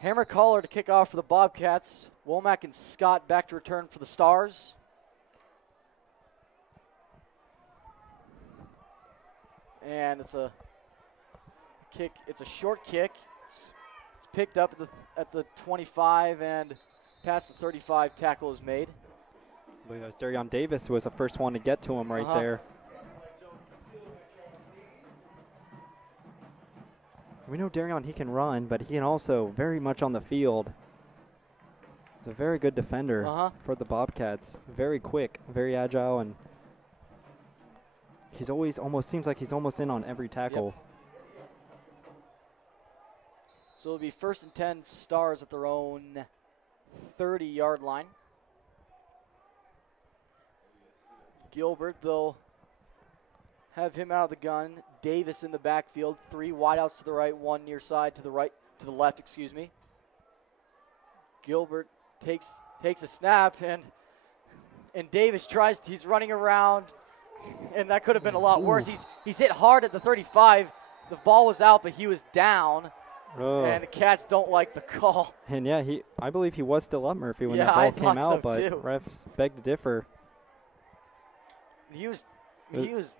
Hammer caller to kick off for the Bobcats. Womack and Scott back to return for the Stars. And it's a kick. It's a short kick. It's picked up at the 25 and past the 35. Tackle is made. I believe it was Darion Davis who was the first one to get to him right there. We know Darion, he can run, but he can also very much on the field. He's a very good defender for the Bobcats. Very quick, very agile, and he's always seems like he's almost in on every tackle. Yep. So it'll be first and 10 Stars at their own 30-yard line. Gilbert, they'll have him out of the gun. Davis in the backfield. 3 wideouts to the right, 1 near side to the left, excuse me. Gilbert takes a snap, and Davis he's running around, and that could have been a lot worse. He's hit hard at the 35. The ball was out, but he was down. And the Cats don't like the call. And I believe he was still up, Murphy, when that ball came out, but refs beg to differ. He was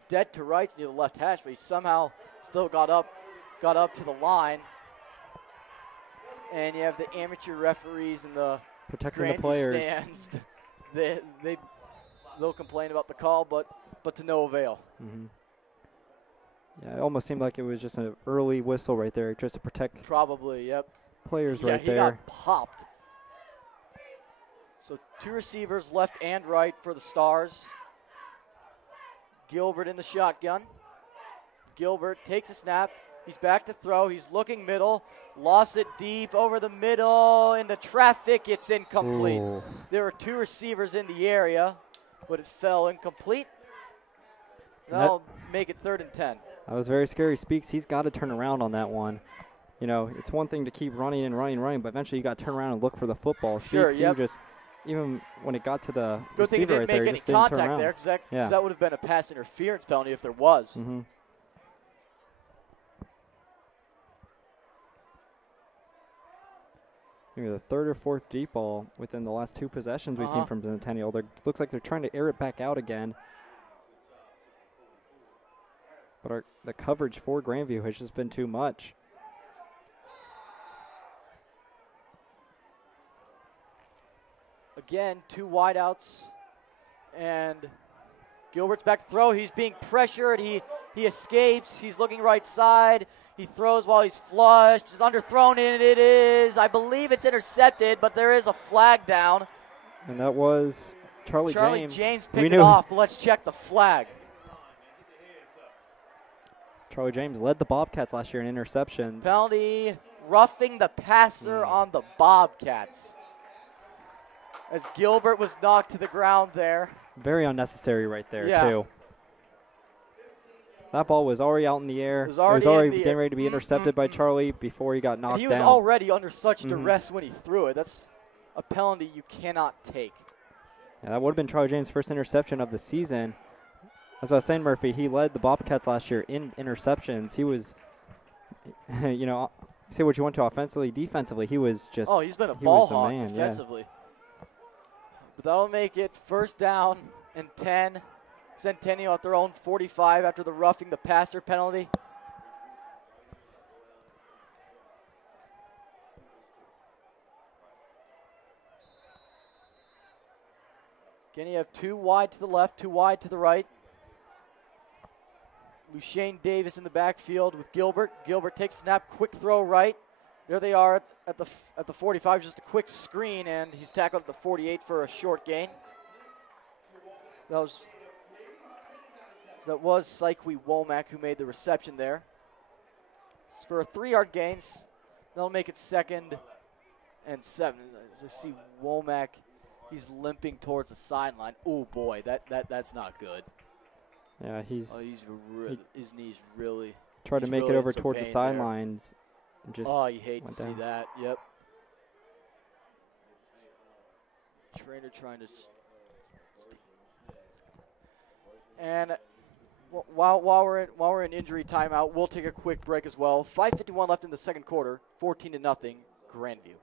dead to rights near the left hash, but he somehow still got up to the line. And you have the amateur referees and the protecting the players stands. They'll complain about the call, but to no avail. Mm-hmm. Yeah, it almost seemed like it was just an early whistle right there, just to protect probably, yep, players there. He got popped. So 2 receivers left and right for the Stars. Gilbert in the shotgun. Gilbert takes a snap. He's back to throw. He's looking middle. Lofts it deep over the middle into traffic. It's incomplete. Ooh. There were 2 receivers in the area, but it fell incomplete. That'll make it 3rd and 10. That was very scary. Speaks, he's got to turn around on that one. You know, it's one thing to keep running and running, but eventually you got to turn around and look for the football. Speaks, Sure, yep. Even when it got to the Good thing he receiver didn't right there, make he any just didn't turn contact around. there, because that would have been a pass interference penalty if there was. Mm-hmm. Maybe the 3rd or 4th deep ball within the last 2 possessions we've seen from Centennial. Looks like they're trying to air it back out again. But the coverage for Grandview has just been too much. Again, 2 wideouts, and Gilbert's back to throw. He's being pressured. He escapes. He's looking right side. He throws while he's flushed. It's underthrown, and it is. I believe it's intercepted, but there is a flag down. And that was Charlie James picked it off, but let's check the flag. Charlie James led the Bobcats last year in interceptions. Penalty, roughing the passer on the Bobcats. As Gilbert was knocked to the ground there. Very unnecessary right there, yeah. too. That ball was already out in the air. It was already getting ready to be intercepted by Charlie before he got knocked down. He was already under such duress when he threw it. That's a penalty you cannot take. Yeah, that would have been Charlie James' first interception of the season. As I was saying, Murphy, he led the Bobcats last year in interceptions. He was, you know, say what you want to offensively, defensively, he was just. Oh, he's been a ball hawk defensively. Yeah. But that'll make it 1st down and 10. Centennial at their own 45 after the roughing the passer penalty. Again, you have 2 wide to the left, 2 wide to the right. Lushane Davis in the backfield with Gilbert. Gilbert takes a snap, quick throw right. There they are at the 45, just a quick screen, and he's tackled at the 48 for a short gain. That was Sykewi Womack who made the reception there. So for a 3-yard gain, that'll make it 2nd and 7. As I see Womack, he's limping towards the sideline. Oh boy, that's not good. Yeah, his knee's really. Tried to make it over towards the sidelines. You hate to see that. Yep. Trainer trying to. And while we're in injury timeout, we'll take a quick break as well. 5:51 left in the 2nd quarter. 14-0, Grandview.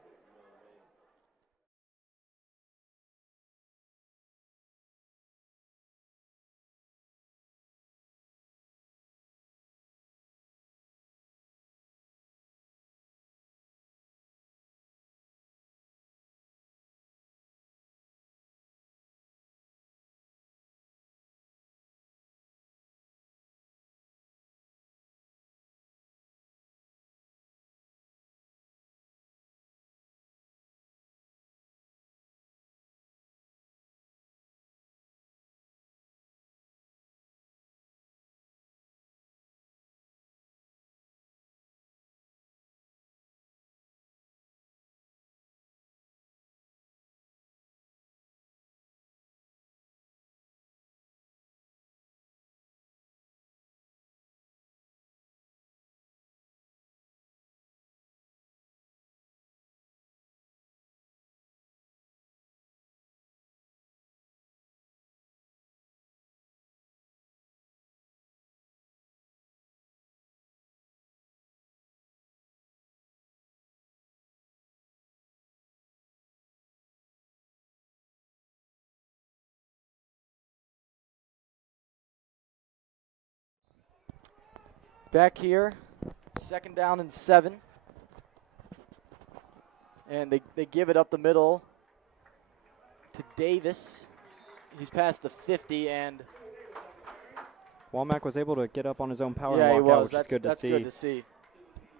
Back here, 2nd down and 7. And they give it up the middle to Davis. He's past the 50, and Womack was able to get up on his own power and walk out, which is good to see. That's good to see.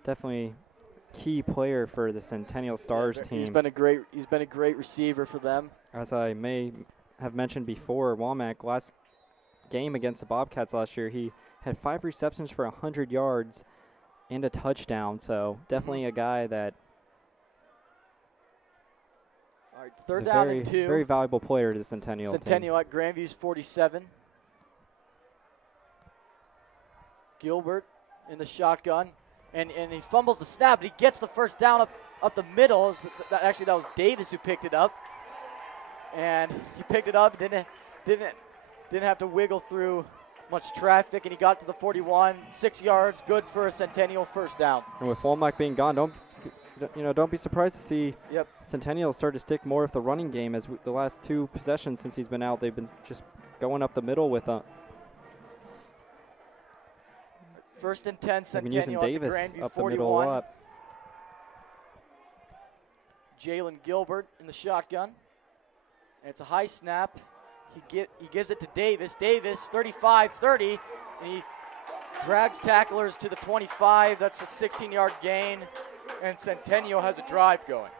Definitely key player for the Centennial Stars team. He's been a great receiver for them. as I may have mentioned before, Womack last game against the Bobcats last year, he had 5 receptions for 100 yards and a touchdown. So definitely a guy that All right, third is a down very, and 2. very valuable player to the Centennial team. Centennial at Grandview's 47. Gilbert in the shotgun, and he fumbles the snap, but he gets the first down up the middle. Actually, that was Davis who picked it up, and he picked it up. Didn't have to wiggle through much traffic, and he got to the 41, 6 yards, good for a Centennial first down. And with Womack being gone, don't be surprised to see Centennial start to stick more with the running game, as the last 2 possessions since he's been out, they've been just going up the middle with First and 10, Centennial using Davis at the Grandview up 41. the middle a lot. Jalen Gilbert in the shotgun. And it's a high snap. He gives it to Davis. Davis, 35-30, and he drags tacklers to the 25. That's a 16-yard gain, and Centennial has a drive going.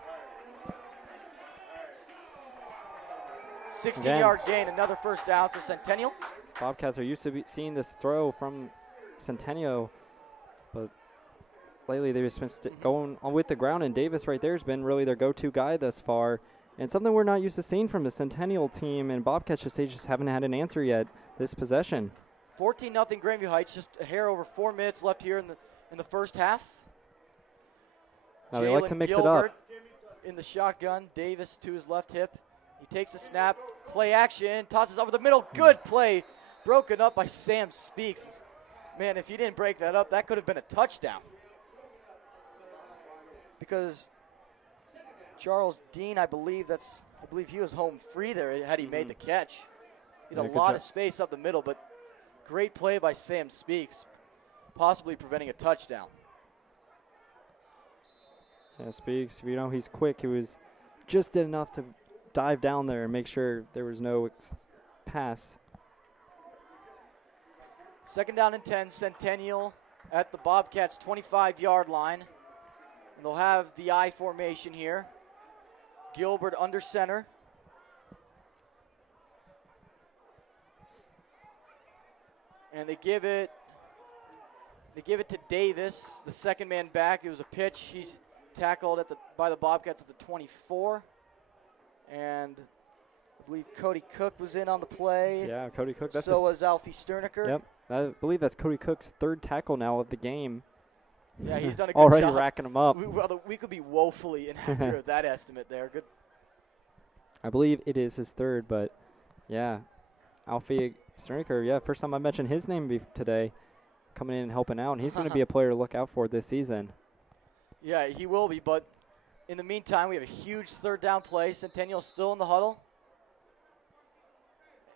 16-yard gain, another first down for Centennial. Bobcats are used to seeing this throw from Centennial, but lately they've just been going on with the ground, and Davis right there has been really their go-to guy thus far, and something we're not used to seeing from the Centennial team, and Bobcats just haven't had an answer yet this possession. 14-0 Grandview Heights, just a hair over 4 minutes left here in the first half. Now they like to mix Gilbert it up. In the shotgun, Davis to his left hip. He takes a snap, play action, tosses over the middle, good play, broken up by Sam Speaks. Man, if he didn't break that up, that could have been a touchdown. Because Charles Dean, I believe he was home free there had he made the catch. He had a lot of space up the middle, but great play by Sam Speaks, possibly preventing a touchdown. Yeah, Speaks, he's quick. He was just did enough to dive down there and make sure there was no pass. Second down and 10, Centennial at the Bobcats' 25-yard line. And they'll have the I formation here. Gilbert under center. And they give it to Davis, the second man back. It was a pitch. He's tackled by the Bobcats at the 24. And I believe Cody Cook was in on the play. Yeah, Cody Cook. So was Alfie Sterniker. Yep. I believe that's Cody Cook's 3rd tackle now of the game. Yeah, he's done a good already job. racking them up. We could be woefully inaccurate with that estimate there. Good. I believe it is his 3rd, but yeah, Alfie Sterniker. Yeah, first time I mentioned his name today, coming in and helping out, and he's going to be a player to look out for this season. Yeah, he will be. But in the meantime, we have a huge 3rd down play. Centennial still in the huddle,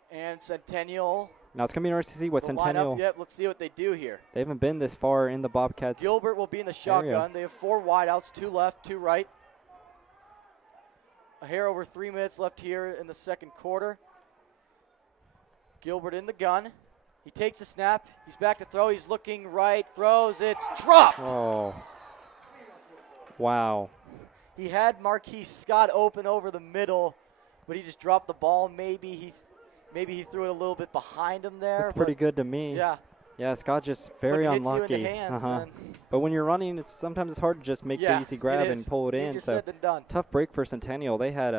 and Centennial. Now it's going to be interesting to see what Centennial. Yep, let's see what they do here. They haven't been this far in the Bobcats. Gilbert will be in the shotgun. Area. They have 4 wideouts, 2 left, 2 right. A hair over 3 minutes left here in the second quarter. Gilbert in the gun. He takes a snap. He's back to throw. He's looking right. Throws. It's dropped. Oh. Wow. He had Marquise Scott open over the middle, but he just dropped the ball. Maybe he threw it a little bit behind him there. Looked pretty good to me. Yeah. Yeah, Scott just very but unlucky. Hits you in the hands, But when you're running, sometimes it's hard to just make the easy grab and pull it in. Easier said than done. Tough break for Centennial. They had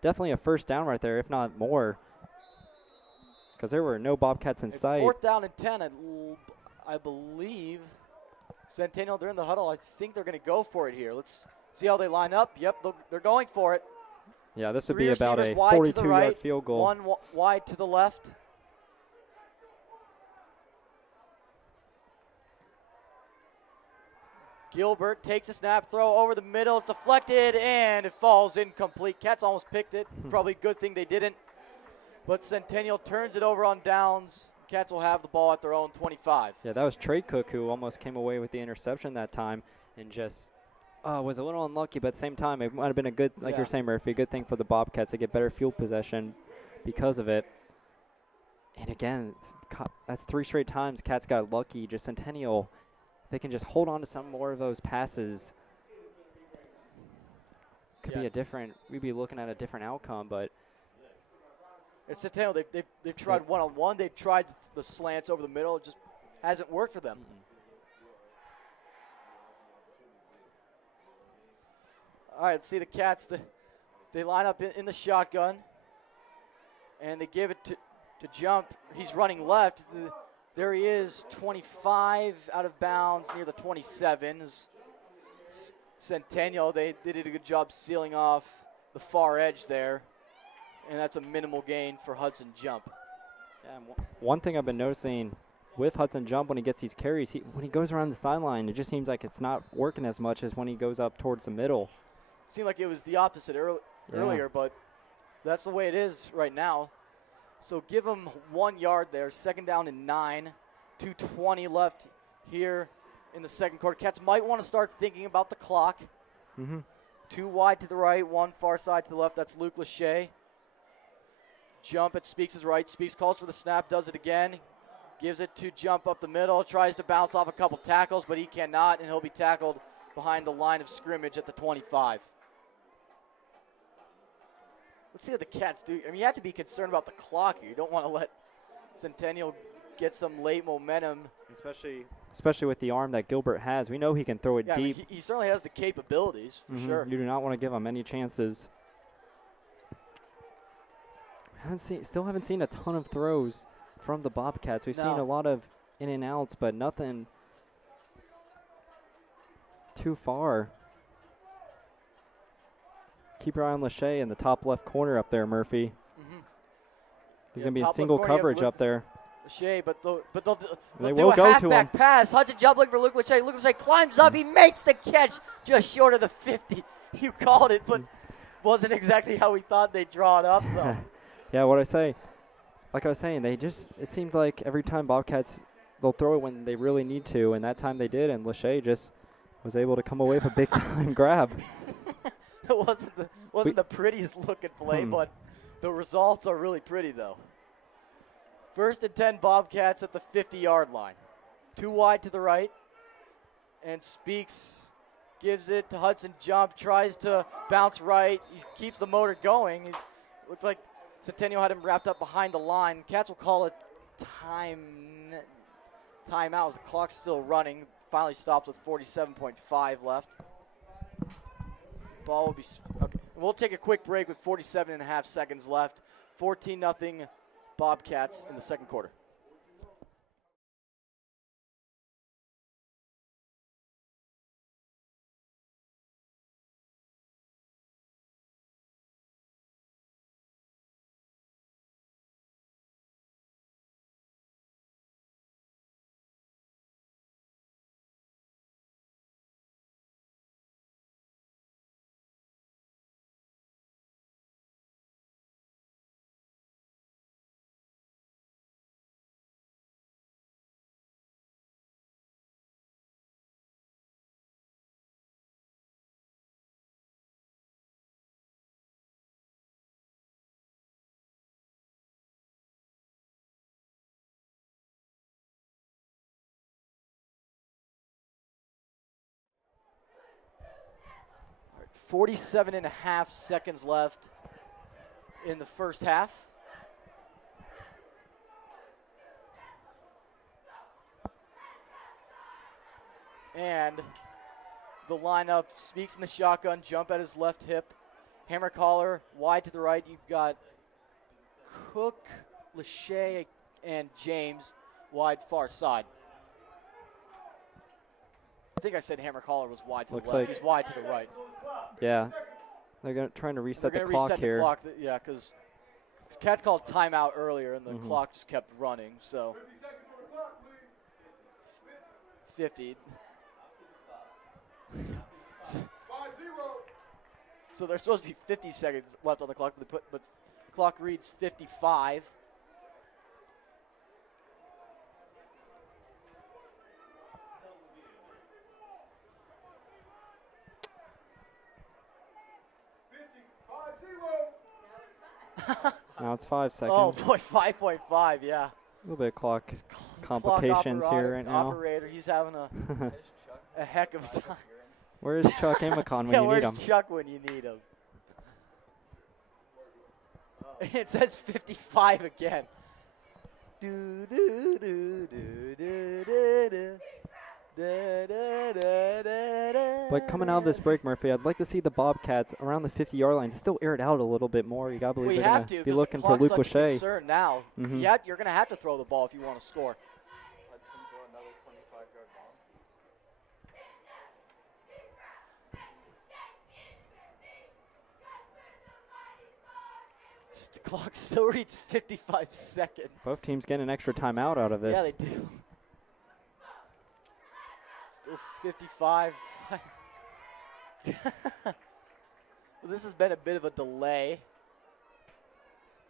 definitely a first down right there, if not more, because there were no Bobcats in sight. 4th down and 10, I believe. Centennial, they're in the huddle. I think they're going to go for it here. Let's see how they line up. Yep, they're going for it. Yeah, this would 3 be about a receivers 42-yard right, field goal. 1 wide to the left. Gilbert takes a snap, throw over the middle. It's deflected, and it falls incomplete. Cats almost picked it. Probably a good thing they didn't. But Centennial turns it over on downs. Cats will have the ball at their own 25. Yeah, that was Trey Cook who almost came away with the interception that time and just was a little unlucky, but at the same time, it might have been a good, like you're saying, Murphy, a good thing for the Bobcats to get better field possession because of it. And again, that's 3 straight times Cats got lucky. Just Centennial, they can just hold on to some more of those passes. Could be we'd be looking at a different outcome, but It's Centennial. They've tried one-on-one. They've tried the slants over the middle. It just hasn't worked for them. All right, let's see the Cats. They line up in the shotgun, and they give it to Jump. He's running left. There he is, 25 out of bounds near the 27. Centennial, they did a good job sealing off the far edge there, and that's a minimal gain for Hudson Jump. Yeah, one thing I've been noticing with Hudson Jump when he gets these carries, when he goes around the sideline, it just seems like it's not working as much as when he goes up towards the middle. It seemed like it was the opposite earlier, but that's the way it is right now. So give him 1 yard there, 2nd down and 9, 2:20 left here in the second quarter. Cats might want to start thinking about the clock. 2 wide to the right, 1 far side to the left. That's Luke Lachey. Jump at Speaks' right. Speaks calls for the snap, does it again. Gives it to Jump up the middle. Tries to bounce off a couple tackles, but he cannot, and he'll be tackled behind the line of scrimmage at the 25. Let's see what the Cats do. I mean, you have to be concerned about the clock here. You don't want to let Centennial get some late momentum. Especially with the arm that Gilbert has. We know he can throw it deep. I mean, he certainly has the capabilities, for sure. You do not want to give him any chances. Still haven't seen a ton of throws from the Bobcats. We've seen a lot of in and outs, but nothing too far. Keep your eye on Lachey in the top left corner up there, Murphy. He's going to be in single coverage up there. Lachey, but they'll they do will a go to him. halfback pass. Hudson Jump looking for Luke Lachey. Luke Lachey climbs up. He makes the catch just short of the 50. You called it, but wasn't exactly how we thought they'd draw it up, though. Yeah, what I say, like I was saying, it seems like every time Bobcats, they'll throw it when they really need to, and that time they did, and Lachey just was able to come away with a big-time grab. It wasn't the prettiest looking play, but the results are really pretty, though. 1st and 10 Bobcats at the 50-yard line. 2 wide to the right, and Speaks gives it to Hudson Jump, tries to bounce right. He keeps the motor going. It looked like Centennial had him wrapped up behind the line. Cats will call it timeout as the clock's still running. Finally stops with 47.5 left. Ball will be okay. We'll take a quick break with 47.5 seconds left. 14-0 Bobcats in the second quarter. All right, 47.5 seconds left in the first half. And the lineup Speaks in the shotgun, Jump at his left hip. Hammer collar wide to the right. You've got Cook, Lachey, and James wide far side. I think I said Hammer collar was wide to the left. He's wide to the right. Yeah. They're trying to reset the clock here. The clock, yeah, because Cats called timeout earlier, and the clock just kept running. So 50. So there's supposed to be 50 seconds left on the clock, but the clock reads 55. Now it's 5 seconds. Oh boy, 5.5, yeah. A little bit of clock complications here right now. Operator, he's having a heck of a time. Where is Chuck Amicon when you need him? Where's Chuck when you need him? It says 55 again. Do, do, do, do, do, do, do. But coming out of this break, Murphy, I'd like to see the Bobcats around the 50-yard line still air it out a little bit more. You got to believe they're going to be looking for Luke Lachey. Concern now. Yeah, you're going to have to throw the ball if you want to score. The clock still reads 55 seconds. Both teams getting an extra timeout out of this. Yeah, they do. Still 55. Well, this has been a bit of a delay.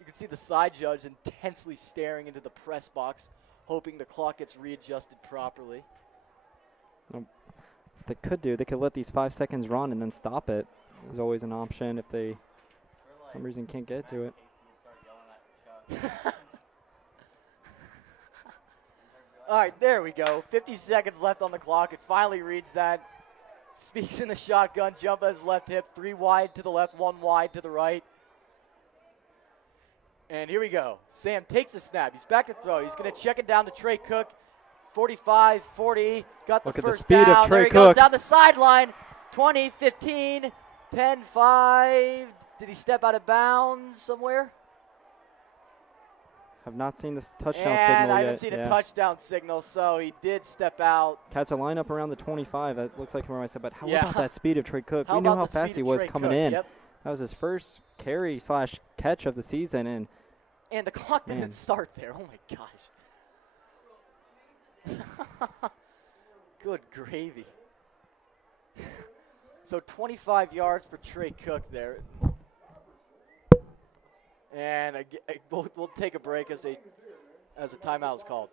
You can see the side judge intensely staring into the press box, hoping the clock gets readjusted properly. They could let these 5 seconds run and then stop it. There's always an option if they, for some reason, can't get to it. All right, there we go. 50 seconds left on the clock. It finally reads that. Speaks in the shotgun, jump at his left hip, 3 wide to the left, 1 wide to the right. And here we go. Sam takes the snap. He's back to throw. He's going to check it down to Trey Cook. 45, 40, got the Look at first the speed down. of Trey there he Cook. goes down the sideline. 20, 15, 10, 5. Did he step out of bounds somewhere? Have not seen this touchdown signal And yet. I haven't seen a touchdown signal, so he did step out. Cats are lined up around the 25. That looks like where I said, but how Yeah. about that speed of Trey Cook? How We knew about how the fast speed he of was Trey coming Cook? in. Yep. That was his first carry/catch of the season, and the clock didn't Man. start there. Oh, my gosh. Good gravy. So 25 yards for Trey Cook there. And we'll take a break as a timeout is called.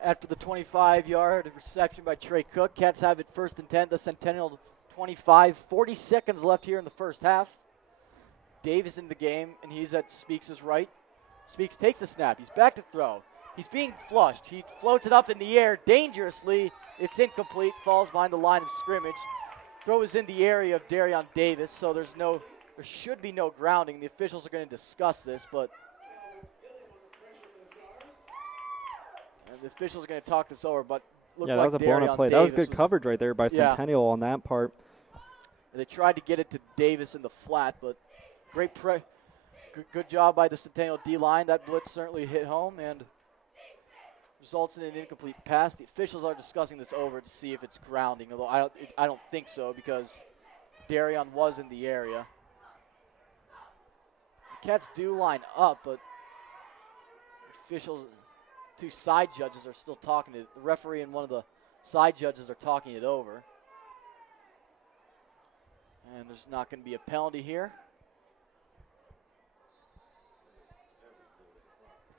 After the 25-yard reception by Trey Cook, Cats have it 1st and 10, the Centennial 25. 40 seconds left here in the first half. Davis in the game, and he's at Speaks' right. Speaks takes the snap. He's back to throw. He's being flushed. He floats it up in the air dangerously. It's incomplete, falls behind the line of scrimmage. Throw is in the area of Darion Davis, so there should be no grounding. The officials are going to discuss this, but the officials are going to talk this over, but looked yeah, like that was a blown-up play. That was good coverage right there by Centennial on that part. They tried to get it to Davis in the flat, but good job by the Centennial D-line. That blitz certainly hit home and results in an incomplete pass. The officials are discussing this over to see if it's grounding, although I don't think so because Darion was in the area. The Cats do line up, but officials, 2 side judges are still talking to it. The referee and one of the side judges are talking it over. And there's not going to be a penalty here.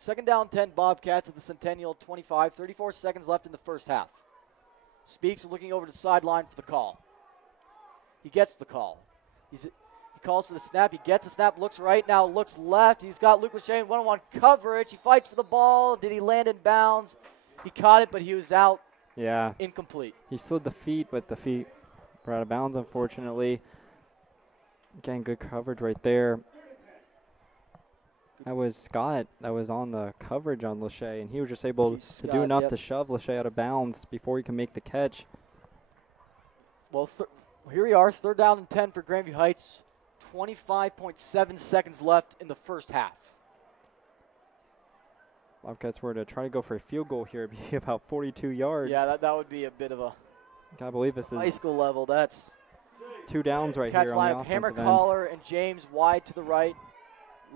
2nd down 10, Bobcats at the Centennial 25. 34 seconds left in the first half. Speaks looking over to the sideline for the call. He gets the call. He calls for the snap. He gets the snap, looks right now, looks left. He's got Luke Lachey in one-on-one coverage. He fights for the ball. Did he land in bounds? He caught it, but he was out. Yeah. Incomplete. He slid the feet, but the feet We're out of bounds, unfortunately. Getting good coverage right there. That was Scott that was on the coverage on Lachey, and he was just able to do enough to shove Lachey out of bounds before he can make the catch. Well, here we are, 3rd down and 10 for Grandview Heights. 25.7 seconds left in the first half. Bobcats were to try to go for a field goal here. It'd be about 42 yards. Yeah, that would be a bit of a Can't believe this is high school level. That's 2 downs right Cats here line on the up Hammer offensive end. Collar and James wide to the right.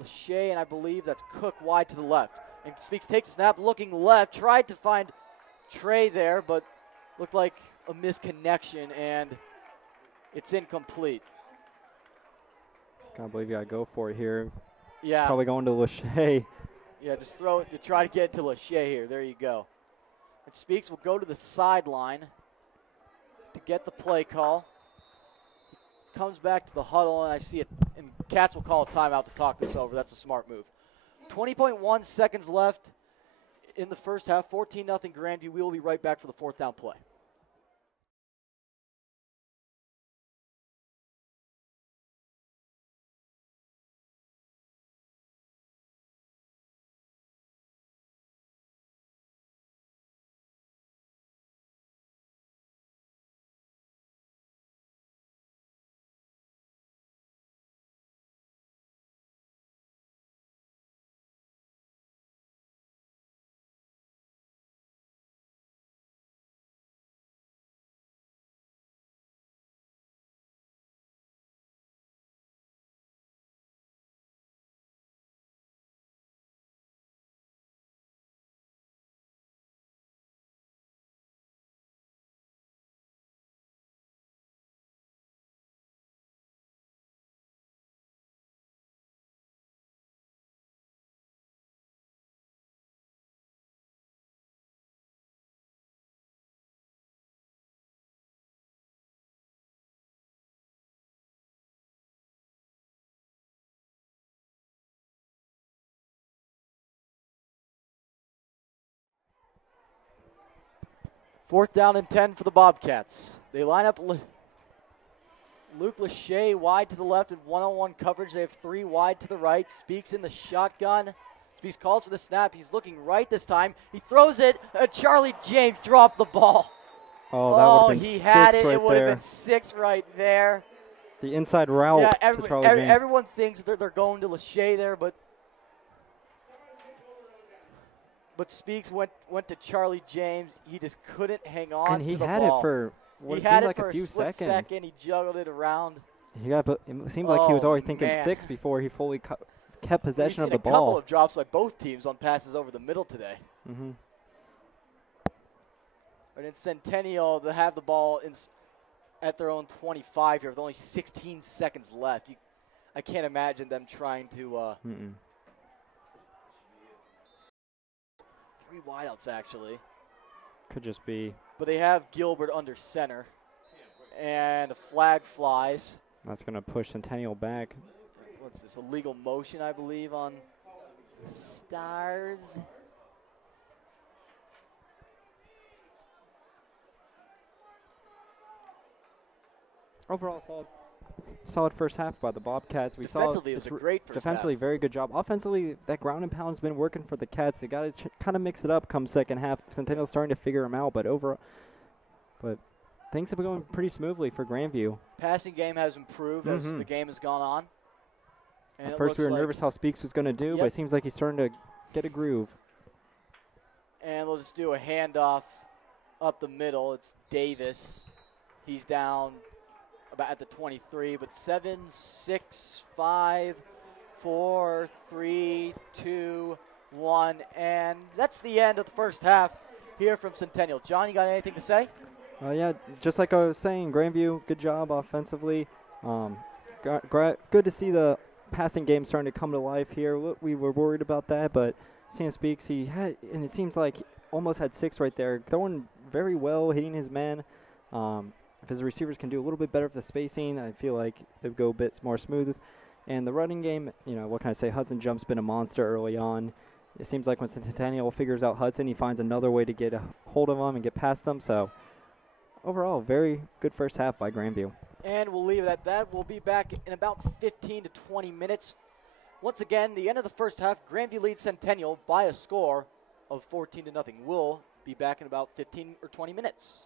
Lachey and I believe that's Cook wide to the left. And Speaks takes a snap, looking left, tried to find Trey there, but looked like a misconnection, and it's incomplete. Can't believe you gotta go for it here. Yeah. Probably going to Lachey. Yeah, just throw it to try to get it to Lachey here. There you go. And Speaks will go to the sideline to get the play call. Comes back to the huddle, and I see it. And Cats will call a timeout to talk this over. That's a smart move. 20.1 seconds left in the first half. 14-0 Grandview. We will be right back for the 4th down play. Fourth down and 10 for the Bobcats. They line up Luke Lachey wide to the left in one-on-one coverage. They have 3 wide to the right. Speaks in the shotgun. Speaks calls for the snap. He's looking right this time. He throws it. Charlie James dropped the ball. Oh, that would have been he had it. right It would have there. been 6 right there. The inside route Yeah, to Charlie James. everyone thinks that they're going to Lachey there, but Speaks went to Charlie James. He just couldn't hang on and he to the had ball. it for what he it had seemed it like for a few split seconds. second. He juggled it around. It seemed like he was already thinking man. 6 before he fully kept possession of the We've seen a couple ball. of drops by both teams on passes over the middle today. Mm-hmm. And in Centennial, they have the ball at their own 25 here with only 16 seconds left. I can't imagine them trying to 3 wideouts, actually. Could just be. But they have Gilbert under center. And a flag flies. That's going to push Centennial back. What's this? Illegal motion, I believe, on the Stars. Overall, solid first half by the Bobcats. We Defensively, saw it was a great first defensively, half. very good job. Offensively, that ground and pound's been working for the Cats. They got to kind of mix it up come second half. Centennial's starting to figure them out, but things have been going pretty smoothly for Grandview. Passing game has improved as the game has gone on. And At first, we were nervous how Speaks was going to do, but it seems like he's starting to get a groove. And they'll just do a handoff up the middle. It's Davis. He's down about at the 23, but 7, 6, 5, 4, 3, 2, 1, and that's the end of the first half here from Centennial. John, you got anything to say? Yeah, just like I was saying, Grandview, good job offensively. Good to see the passing game starting to come to life here. We were worried about that, but Sam Speaks, and it seems like he almost had 6 right there, throwing very well, hitting his man. If his receivers can do a little bit better with the spacing, I feel like it would go a bit more smooth. And the running game, what can I say? Hudson Jump's been a monster early on. It seems like when Centennial figures out Hudson, he finds another way to get a hold of him and get past him. So overall, very good first half by Grandview. And we'll leave it at that. We'll be back in about 15 to 20 minutes. Once again, the end of the first half, Grandview leads Centennial by a score of 14 to nothing. We'll be back in about 15 or 20 minutes.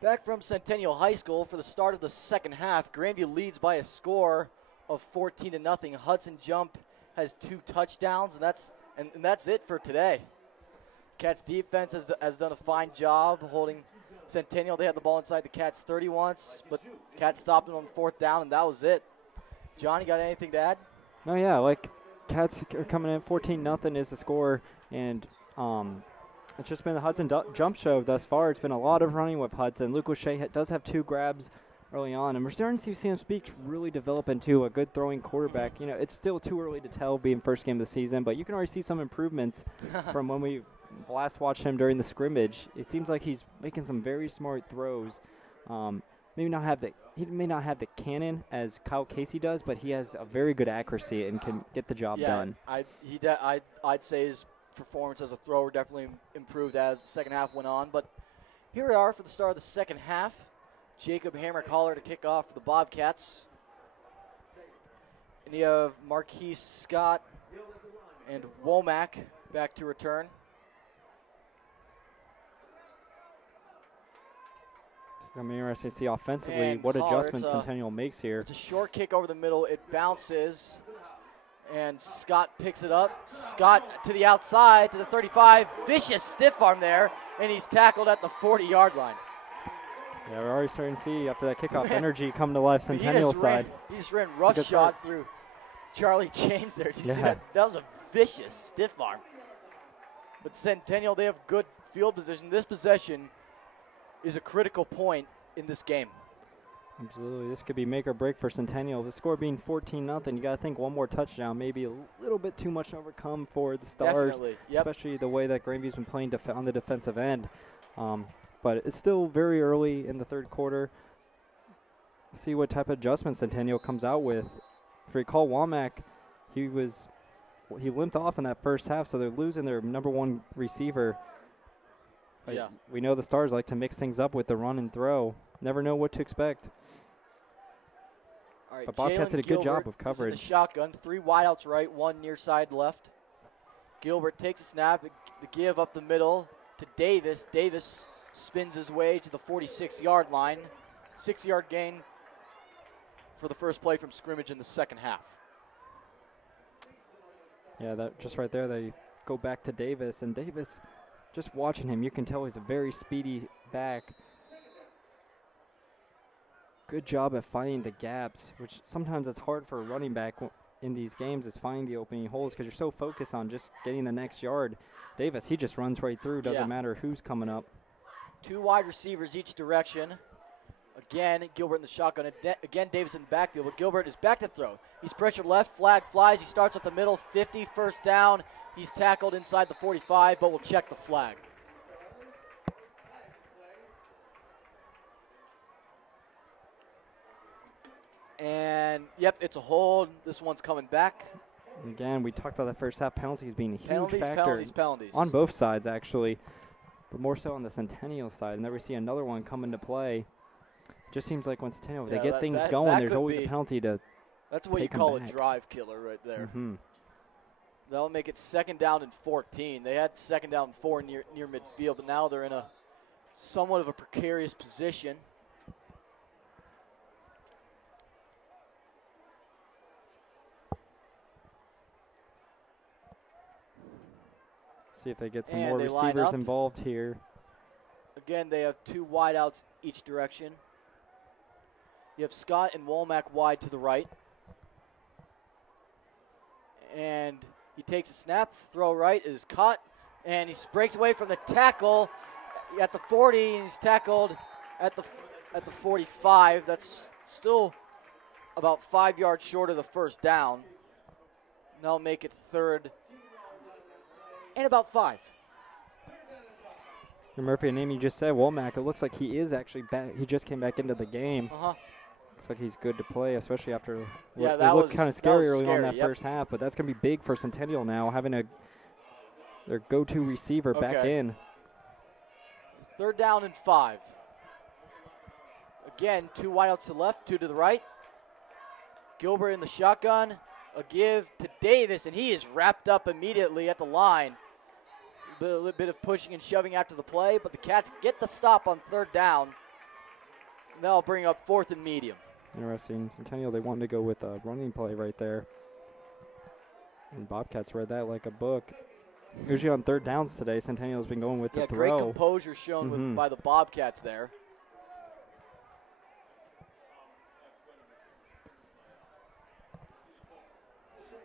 Back from Centennial High School for the start of the second half. Grandview leads by a score of 14-0. Hudson Jump has 2 touchdowns, and that's it for today. Cats defense has done a fine job holding Centennial. They had the ball inside the Cats 30 once, but Cats stopped them on 4th down, and that was it. Johnny, got anything to add? No, yeah, like Cats are coming in 14-0 is the score, and it's just been the Hudson Jump show thus far. It's been a lot of running with Hudson. Luke O'Shea does have 2 grabs early on, and we're starting to see Sam Speaks really develop into a good throwing quarterback. You know, it's still too early to tell being first game of the season, but you can already see some improvements from when we last watched him during the scrimmage. It seems like he's making some very smart throws. He may not have the cannon as Kyle Casey does, but he has a very good accuracy and can get the job done. I'd say his performance as a thrower definitely improved as the second half went on. But here we are for the start of the second half. Jacob Hammercaller to kick off for the Bobcats. And you have Marquise Scott and Womack back to return. It's going to be interesting to see offensively And what Holler, adjustments Centennial makes here. It's a short kick over the middle. It bounces. And Scott picks it up. Scott to the outside, to the 35. Vicious stiff arm there. And he's tackled at the 40-yard line. Yeah, we're already starting to see after that kickoff energy come to life Centennial side. He just ran rough shot through Charlie James there. Did you see that? That was a vicious stiff arm. But Centennial, they have good field position. This possession is a critical point in this game. Absolutely. This could be make or break for Centennial. The score being 14-0, you got to think one more touchdown, maybe a little bit too much to overcome for the Stars, especially the way that Grandview's been playing on the defensive end. But it's still very early in the third quarter. See what type of adjustment Centennial comes out with. If you recall, Womack, he limped off in that first half, so they're losing their number 1 receiver. But we know the Stars like to mix things up with the run and throw. Never know what to expect. All right, but Bobcats did a good job of coverage. The shotgun, 3 wideouts right, 1 near side left. Gilbert takes a snap, the give up the middle to Davis. Davis spins his way to the 46-yard line. 6-yard gain for the first play from scrimmage in the second half. Yeah, that just right there, they go back to Davis. And Davis, just watching him, you can tell he's a very speedy back. Good job at finding the gaps, which sometimes it's hard for a running back in these games is finding the opening holes because you're so focused on just getting the next yard. Davis, he just runs right through. Doesn't matter who's coming up. 2 wide receivers each direction. Again, Gilbert in the shotgun. Again, Davis in the backfield, but Gilbert is back to throw. He's pressured left, flag flies. He starts at the middle, 50, first down. He's tackled inside the 45, but we'll check the flag. And, it's a hold. This one's coming back. Again, we talked about the first half penalties being a huge factor. Penalties. On both sides, actually, but more so on the Centennial side. And then we see another one come into play. Just seems like when Centennial, they get things going, there's always a penalty to That's what you call a drive killer right there. Mm-hmm. That'll make it 2nd down and 14. They had 2nd down and 4 near midfield, but now they're in a somewhat of a precarious position. See if they get some more receivers involved here. Again, they have 2 wideouts each direction. You have Scott and Womack wide to the right. And he takes a snap, throw right, is caught, and he breaks away from the tackle at the 40, and he's tackled at the 45. That's still about 5 yards short of the first down. And that'll make it 3rd and about 5. Murphy, a name you just said, Womack, it looks like he is actually back. He just came back into the game. Looks like he's good to play, especially after it looked kind of scary early on that first half. But that's going to be big for Centennial now, having their go-to receiver back in. 3rd down and 5. Again, 2 wideouts to the left, 2 to the right. Gilbert in the shotgun. A give to Davis, and he is wrapped up immediately at the line. A little bit of pushing and shoving after the play, but the Cats get the stop on 3rd down. That'll bring up 4th and medium. Interesting. Centennial, they wanted to go with a running play right there. And Bobcats read that like a book. Usually on 3rd downs today, Centennial's been going with the throw. Great composure shown by the Bobcats there.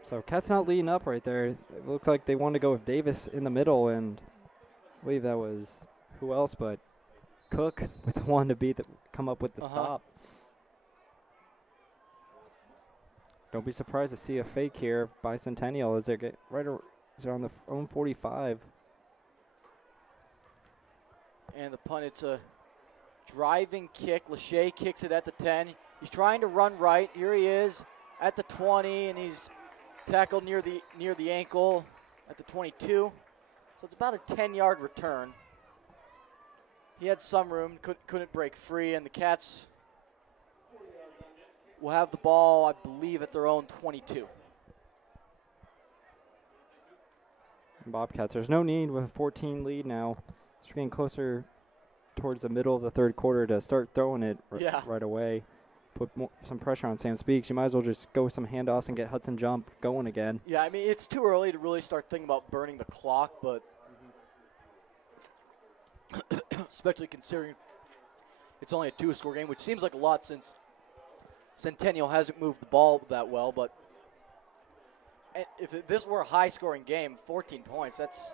So Cats not leading up right there. It looked like they wanted to go with Davis in the middle, and I believe that was who else but Cook with the one to beat come up with the stop. Don't be surprised to see a fake here by Centennial as they get as they're on the own 45. And the punt, it's a driving kick. Lachey kicks it at the 10. He's trying to run right. Here he is at the 20, and he's tackled near the ankle at the 22. So it's about a 10-yard return. He had some room, couldn't break free, and the Cats will have the ball, I believe, at their own 22. Bobcats, there's no need with a 14 lead now. We're getting closer towards the middle of the 3rd quarter to start throwing it right away. Put some pressure on Sam Speaks. You might as well just go with some handoffs and get Hudson Jump going again. Yeah, I mean, it's too early to really start thinking about burning the clock, but especially considering it's only a 2-score game, which seems like a lot since Centennial hasn't moved the ball that well. But if this were a high-scoring game, 14 points, that's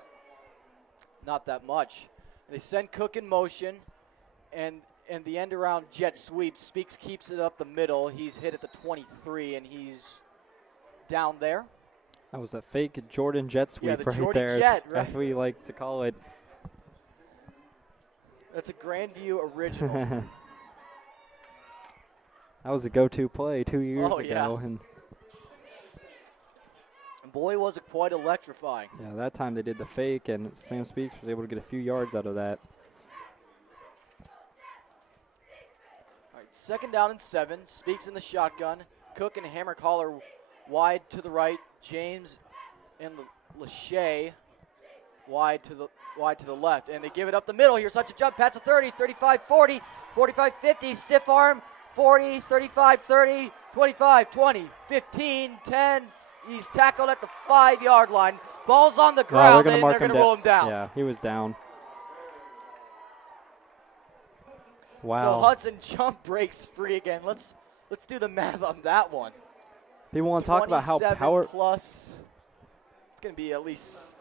not that much. And they send Cook in motion, and the end-around jet sweep. Speaks keeps it up the middle. He's hit at the 23, and he's down there. That was a fake Jordan jet sweep right Jordan there. Jet, right. That's what we like to call it. That's a Grandview original. That was a go-to play 2 years ago. Yeah. And boy, was it quite electrifying. Yeah, that time they did the fake, and Sam Speaks was able to get a few yards out of that. All right, 2nd down and 7. Speaks in the shotgun. Cook and Hammer Collar wide to the right. James and Lachey wide to the left, and they give it up the middle. Here's such a jump past the 30, 35, 40, 45, 50, stiff arm, 40, 35, 30, 25, 20, 15, 10. He's tackled at the 5-yard line. Ball's on the ground, and they're going to roll him down. Yeah, he was down. Wow. So Hudson Jump breaks free again. Let's do the math on that one. People want to talk about how 27 plus. It's going to be at least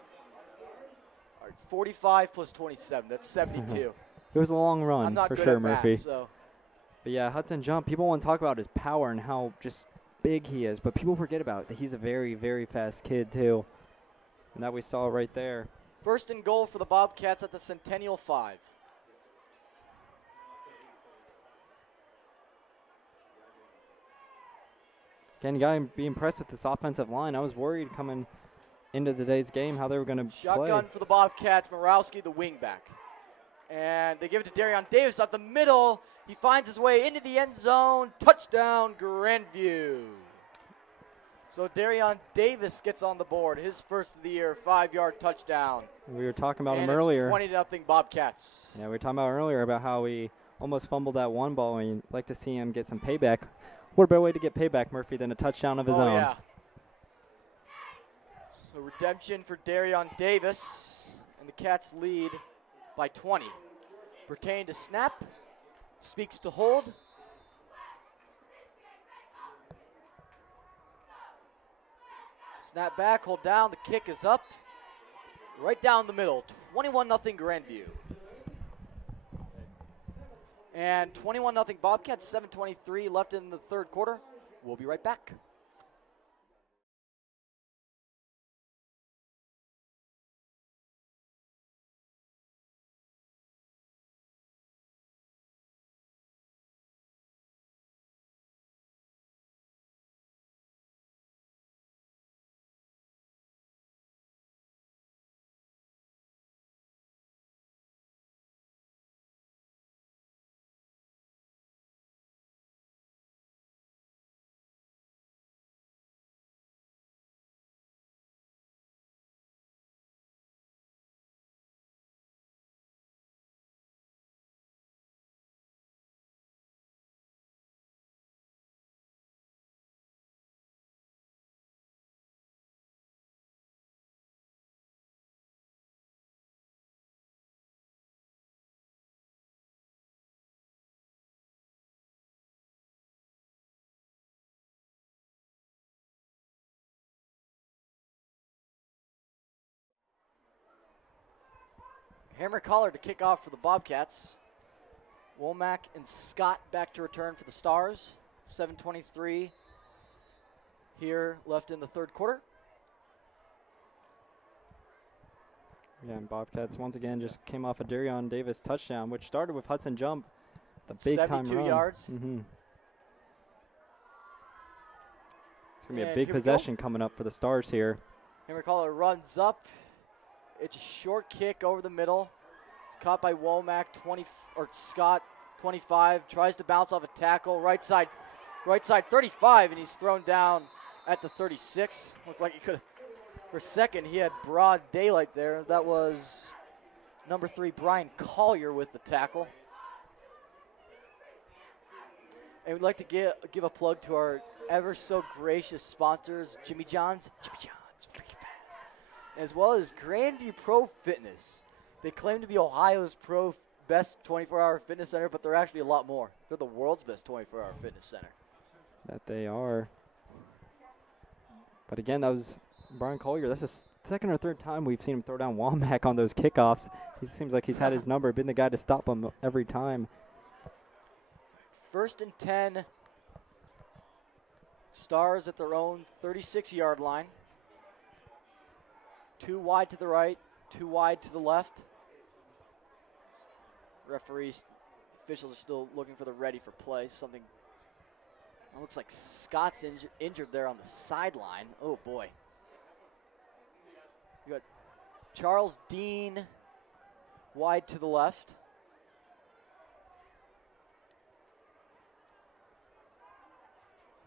45 plus 27. That's 72. It was a long run I'm not for good sure, at math, Murphy. so. But yeah, Hudson Jump, people want to talk about his power and how just big he is, but people forget about that he's a very, very fast kid too. And that we saw right there. 1st and goal for the Bobcats at the Centennial 5. Again, you got to be impressed with this offensive line. I was worried coming into today's game how they were going to play. Shotgun for the Bobcats, Morowski the wingback. And they give it to Darion Davis up the middle. He finds his way into the end zone. Touchdown, Grandview. So Darion Davis gets on the board. His first of the year, 5-yard touchdown. We were talking about him it's earlier. 20-0 Bobcats. Yeah, we were talking about earlier about how he almost fumbled that one ball, and you'd like to see him get some payback. What a better way to get payback, Murphy, than a touchdown of his own. Yeah. So redemption for Darion Davis, and the Cats lead by 20. Pertain to snap, Speaks to hold. Snap back, hold down, the kick is up. Right down the middle, 21-0 Grandview. And 21-0 Bobcats, 7:23 left in the 3rd quarter. We'll be right back. Hammer Collar to kick off for the Bobcats. Womack and Scott back to return for the Stars. 7:23 here left in the third quarter. Yeah, and Bobcats once again just came off a Darion Davis touchdown, which started with Hudson Jump, the big time run. 72 yards. Mm-hmm. It's going to be a big possession coming up for the Stars here. Hammer Collar runs up. It's a short kick over the middle. It's caught by Womack, Scott, 25. Tries to bounce off a tackle. Right side 35, and he's thrown down at the 36. Looked like he could have. For a second, he had broad daylight there. That was number 3, Brian Collier, with the tackle. And we'd like to give a plug to our ever so gracious sponsors, Jimmy John's, freaking fast, as well as Grandview Pro Fitness. They claim to be Ohio's best 24-hour fitness center, but they're actually a lot more. They're the world's best 24-hour fitness center. That they are. But again, that was Brian Collier. That's the second or third time we've seen him throw down Womack on those kickoffs. He seems like he's had his number, been the guy to stop him every time. 1st and 10. Stars at their own 36-yard line. 2 wide to the right, 2 wide to the left. Referees, officials are still looking for the ready for play. Something, it looks like Scott's injured there on the sideline. Oh boy. You got Charles Dean wide to the left.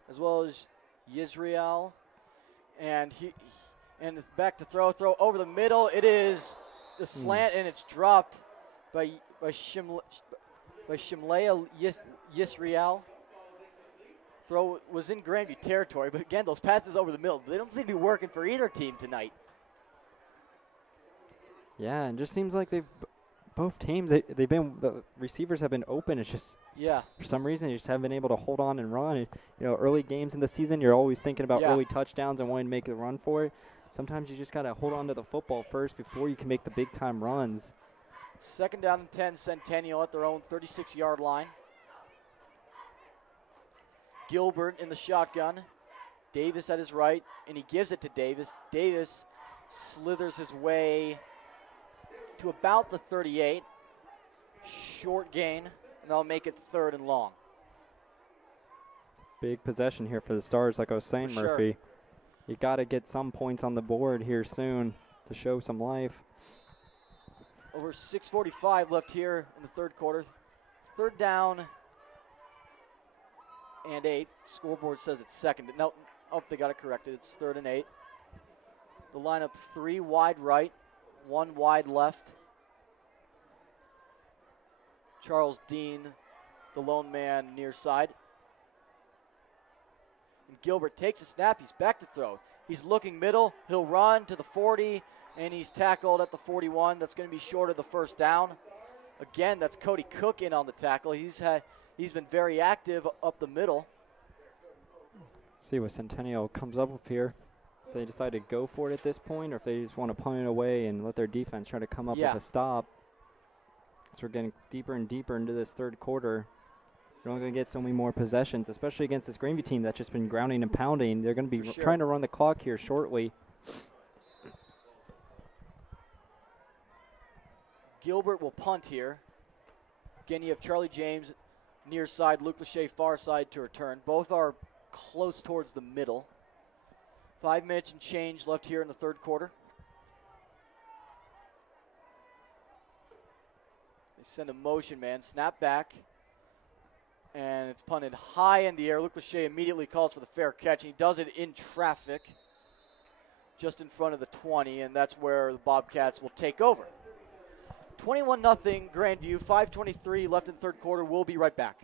As well as Yisrael, and back to throw over the middle. It is the slant, and it's dropped by Shimlea Yisrael. Throw was in Grandview territory, but again, those passes over the middle, they don't seem to be working for either team tonight. Yeah, and just seems like both teams, the receivers have been open. It's just, for some reason, you just haven't been able to hold on and run. Early games in the season, you're always thinking about early touchdowns and wanting to make the run for it. Sometimes you just got to hold on to the football first before you can make the big-time runs. 2nd down and 10, Centennial at their own 36-yard line. Gilbert in the shotgun. Davis at his right, and he gives it to Davis. Davis slithers his way to about the 38. Short gain, and they'll make it 3rd and long. Big possession here for the Stars, like I was saying, Murphy. You got to get some points on the board here soon to show some life. Over 6:45 left here in the third quarter. 3rd down and 8. Scoreboard says it's 2nd. No, they got it corrected. It's 3rd and 8. The lineup 3 wide right, 1 wide left. Charles Dean, the lone man near side. And Gilbert takes a snap. He's back to throw. He's looking middle. He'll run to the 40, and he's tackled at the 41. That's going to be short of the 1st down. Again, that's Cody Cook in on the tackle. He's been very active up the middle. See what Centennial comes up with here. If they decide to go for it at this point, or if they just want to punt it away and let their defense try to come up with a stop. So we're getting deeper and deeper into this third quarter. We're only going to get so many more possessions, especially against this Grandview team that's just been grounding and pounding. They're going to be trying to run the clock here shortly. Gilbert will punt here. Again, you have Charlie James near side, Luke Lachey far side to return. Both are close towards the middle. 5 minutes and change left here in the third quarter. They send a motion man, snap back, and it's punted high in the air. Luke Lachey immediately calls for the fair catch, and he does it in traffic just in front of the 20, and that's where the Bobcats will take over. 21-0 Grandview, 5:23 left in the third quarter. We'll be right back.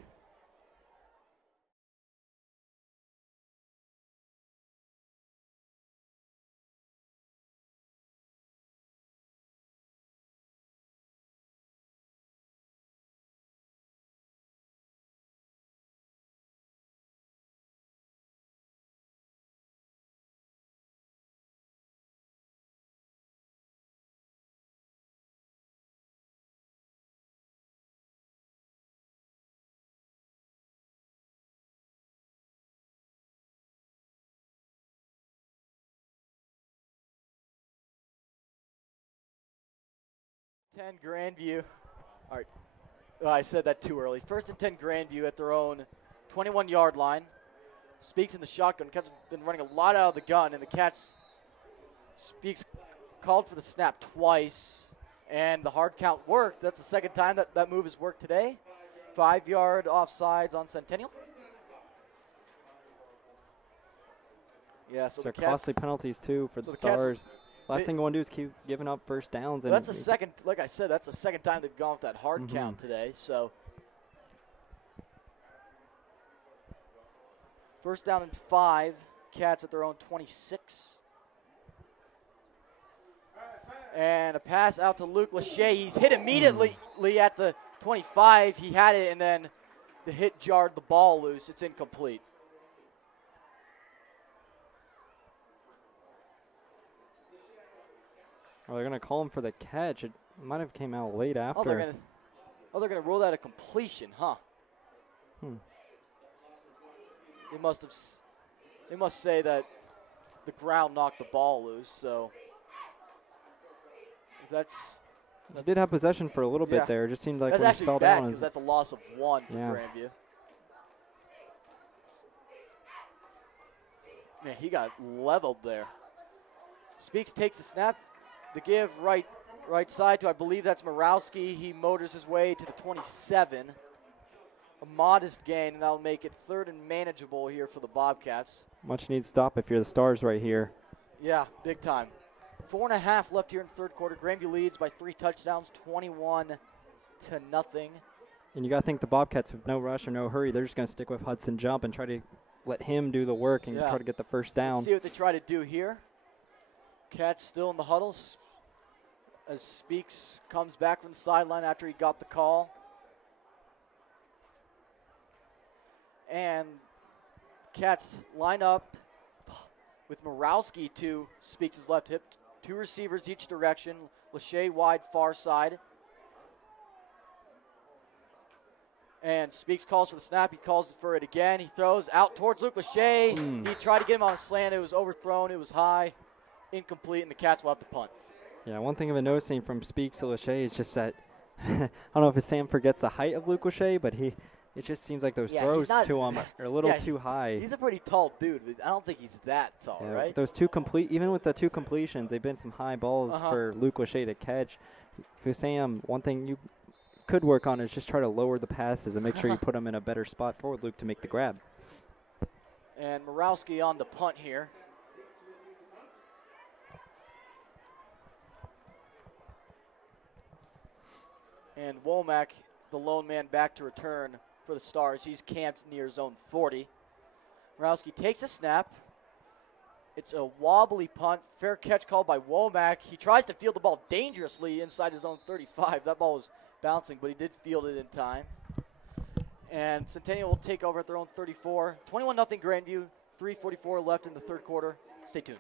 10 Grandview. All right. Oh, I said that too early. First and 10 Grandview at their own 21-yard line. Speaks in the shotgun. Cats have been running a lot out of the gun, and the Cats Speaks called for the snap twice, and the hard count worked. That's the second time that move has worked today. 5-yard offsides on Centennial. Yeah, so they're the Cats, costly penalties too for so the the Cats, Stars. Last thing you want to do is keep giving up first downs. And that's the second, like I said, that's the second time they've gone with that hard count today. So first down and 5, Cats at their own 26. And a pass out to Luke Lachey. He's hit immediately at the 25. He had it, and then the hit jarred the ball loose. It's incomplete. Oh, they're going to call him for the catch. It might have came out late after. They're gonna roll that a completion, huh? They must say that the ground knocked the ball loose. So that's. He did have possession for a little bit there. It just seemed like that's when actually he fell bad down. Because that's a loss of 1 for Grandview. Man, he got leveled there. Speaks takes the snap. The give right side to, I believe that's Morawski. He motors his way to the 27. A modest gain, and that'll make it 3rd and manageable here for the Bobcats. Much needs stop if you're the Stars right here. Yeah, big time. 4.5 left here in the 3rd quarter. Grandview leads by 3 touchdowns, 21-0. And you got to think the Bobcats have no rush or no hurry. They're just going to stick with Hudson Jump and try to let him do the work and try to get the first down. Let's see what they try to do here. Cats still in the huddles as Speaks comes back from the sideline after he got the call. And Cats line up with Morawski to Speaks' left hip. 2 receivers each direction. Lachey wide far side. And Speaks calls for the snap. He calls for it again. He throws out towards Luke Lachey. He tried to get him on a slant. It was overthrown. It was high. Incomplete, and the Cats will have to punt. Yeah, one thing I've been noticing from Speaks to Lachey is just that I don't know if Sam forgets the height of Luke Lachey, but it just seems like those throws to him are a little too high. He's a pretty tall dude, but I don't think he's that tall, right? Those even with the 2 completions, they've been some high balls for Luke Lachey to catch. For Sam, one thing you could work on is just try to lower the passes and make sure you put them in a better spot for Luke to make the grab. And Morawski on the punt here. And Womack, the lone man, back to return for the Stars. He's camped near zone 40. Morawski takes a snap. It's a wobbly punt. Fair catch called by Womack. He tries to field the ball dangerously inside his own 35. That ball was bouncing, but he did field it in time. And Centennial will take over at their own 34. 21-0 Grandview. 3:44 left in the 3rd quarter. Stay tuned.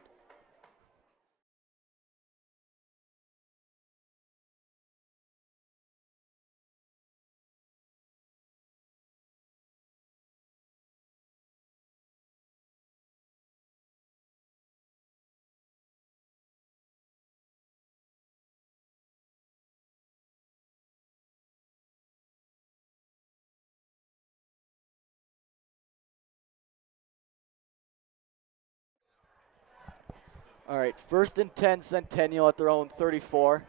All right, 1st and 10 Centennial at their own 34.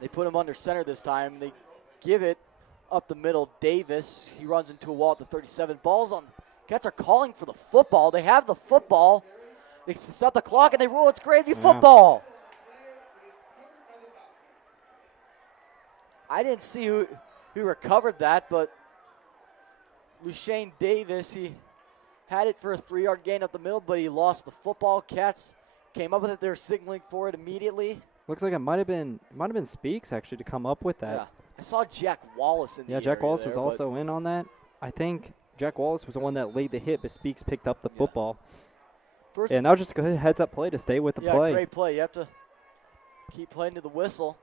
They put him under center this time. They give it up the middle. Davis, he runs into a wall at the 37. Ball's on. Cats are calling for the football. They have the football. They stop the clock and they rule it's Grandview football. I didn't see who recovered that, but Lushane Davis, he had it for a 3-yard gain up the middle, but he lost the football. Cats came up with it. They're signaling for it immediately. Looks like it might have been Speaks actually to come up with that. Yeah, I saw Jack Wallace in the Jack Wallace was also in on that. I think Jack Wallace was the one that laid the hit, but Speaks picked up the football. And that was just a good heads-up play to stay with the play. Yeah, great play. You have to keep playing to the whistle.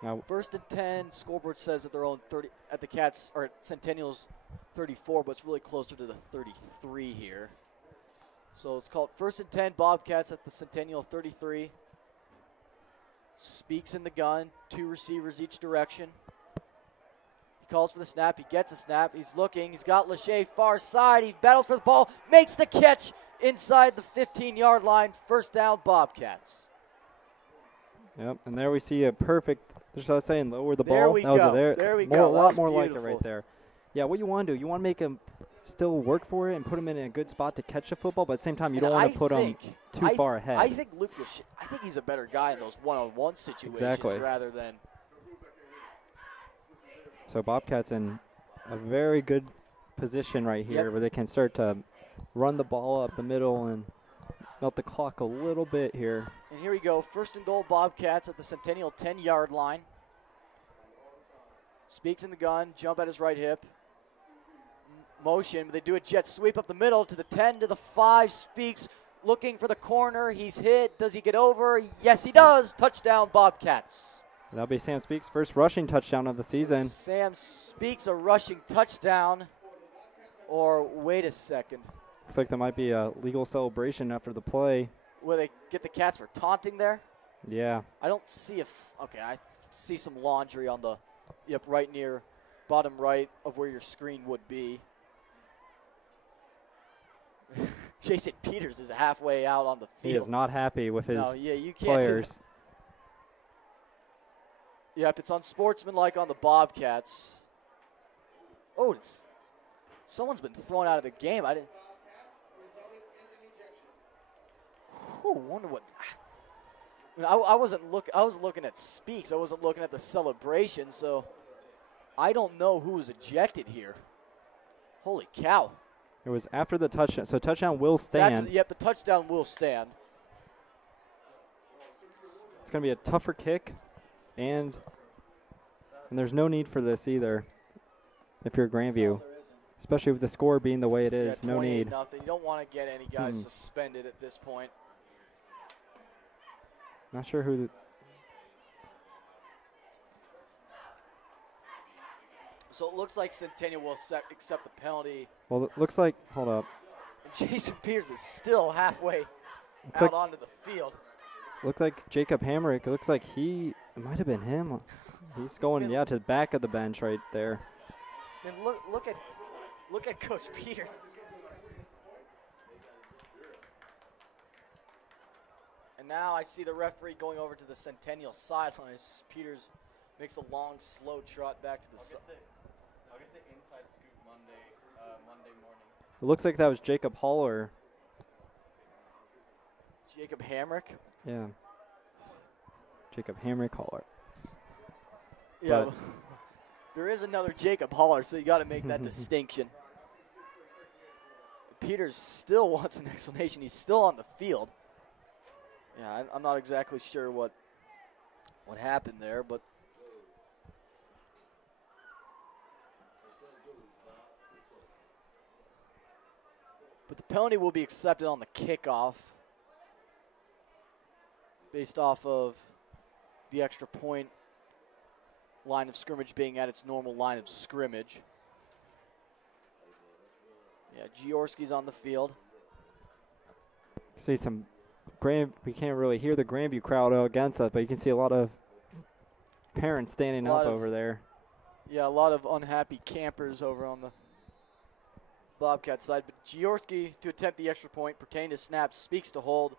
Now, 1st and 10, scoreboard says at their own 30, at the Cats, or at Centennial's 34, but it's really closer to the 33 here. So it's called 1st and 10, Bobcats at the Centennial 33. Speaks in the gun, 2 receivers each direction. He calls for the snap, he gets a snap, he's looking, he's got Lachey far side, he battles for the ball, makes the catch inside the 15-yard line, first down Bobcats. Yep, and there we see a perfect, just what I was saying, lower the There ball. we that was go. there We more, go. A lot more Beautiful. like it right there. Yeah, what you want to do, you want to make him still work for it and put him in a good spot to catch the football, but at the same time, you don't want to put him too far ahead. I think Luke Lachey, I think he's a better guy in those one-on-one situations rather than. So Bobcats in a very good position right here where they can start to run the ball up the middle and melt the clock a little bit here. And here we go, 1st and goal Bobcats at the Centennial 10-yard line. Speaks in the gun, jump at his right hip. Motion, but they do a jet sweep up the middle to the 10 to the 5. Speaks looking for the corner. He's hit. Does he get over? Yes, he does. Touchdown, Bobcats. That'll be Sam Speaks' first rushing touchdown of the season. So Sam Speaks a rushing touchdown. Or wait a second. Looks like there might be a legal celebration after the play. Will they get the Cats for taunting there? Yeah. I don't see okay, I see some laundry on the, right near bottom right of where your screen would be. Jason Peters is halfway out on the field. He is not happy with his you can't players. Yep, it's unsportsmanlike on the Bobcats. Oh, someone's been thrown out of the game. I didn't. Wonder what. I wasn't look. I was looking at Speaks. I wasn't looking at the celebration. So I don't know who was ejected here. Holy cow! It was after the touchdown, so touchdown will stand. Yep, the touchdown will stand. It's going to be a tougher kick, and there's no need for this either if you're Grandview, especially with the score being the way it is. No need. Nothing. You don't want to get any guys suspended at this point. Not sure who. So it looks like Centennial will accept the penalty. Well, it looks like. Hold up. And Jason Peters is still halfway out onto the field. Looked like Jacob Hamrick. It looks like it might have been him. He's going, to the back of the bench right there. And look at Coach Peters. And now I see the referee going over to the Centennial sideline as Peters makes a long, slow trot back to the side. I'll get the inside scoop Monday morning. It looks like that was Jacob Haller. Jacob Hamrick? Yeah. Jacob Hamrick Haller. Yeah, there is another Jacob Haller, so you got to make that distinction. Peters still wants an explanation. He's still on the field. Yeah, I'm not exactly sure what happened there, but the penalty will be accepted on the kickoff based off of the extra point line of scrimmage being at its normal line of scrimmage. Yeah, Giorski's on the field. See some we can't really hear the Grandview crowd against us, but you can see a lot of parents standing up over there. Yeah, a lot of unhappy campers over on the Bobcat side. But Giorski to attempt the extra point, pertaining to snap, Speaks to hold.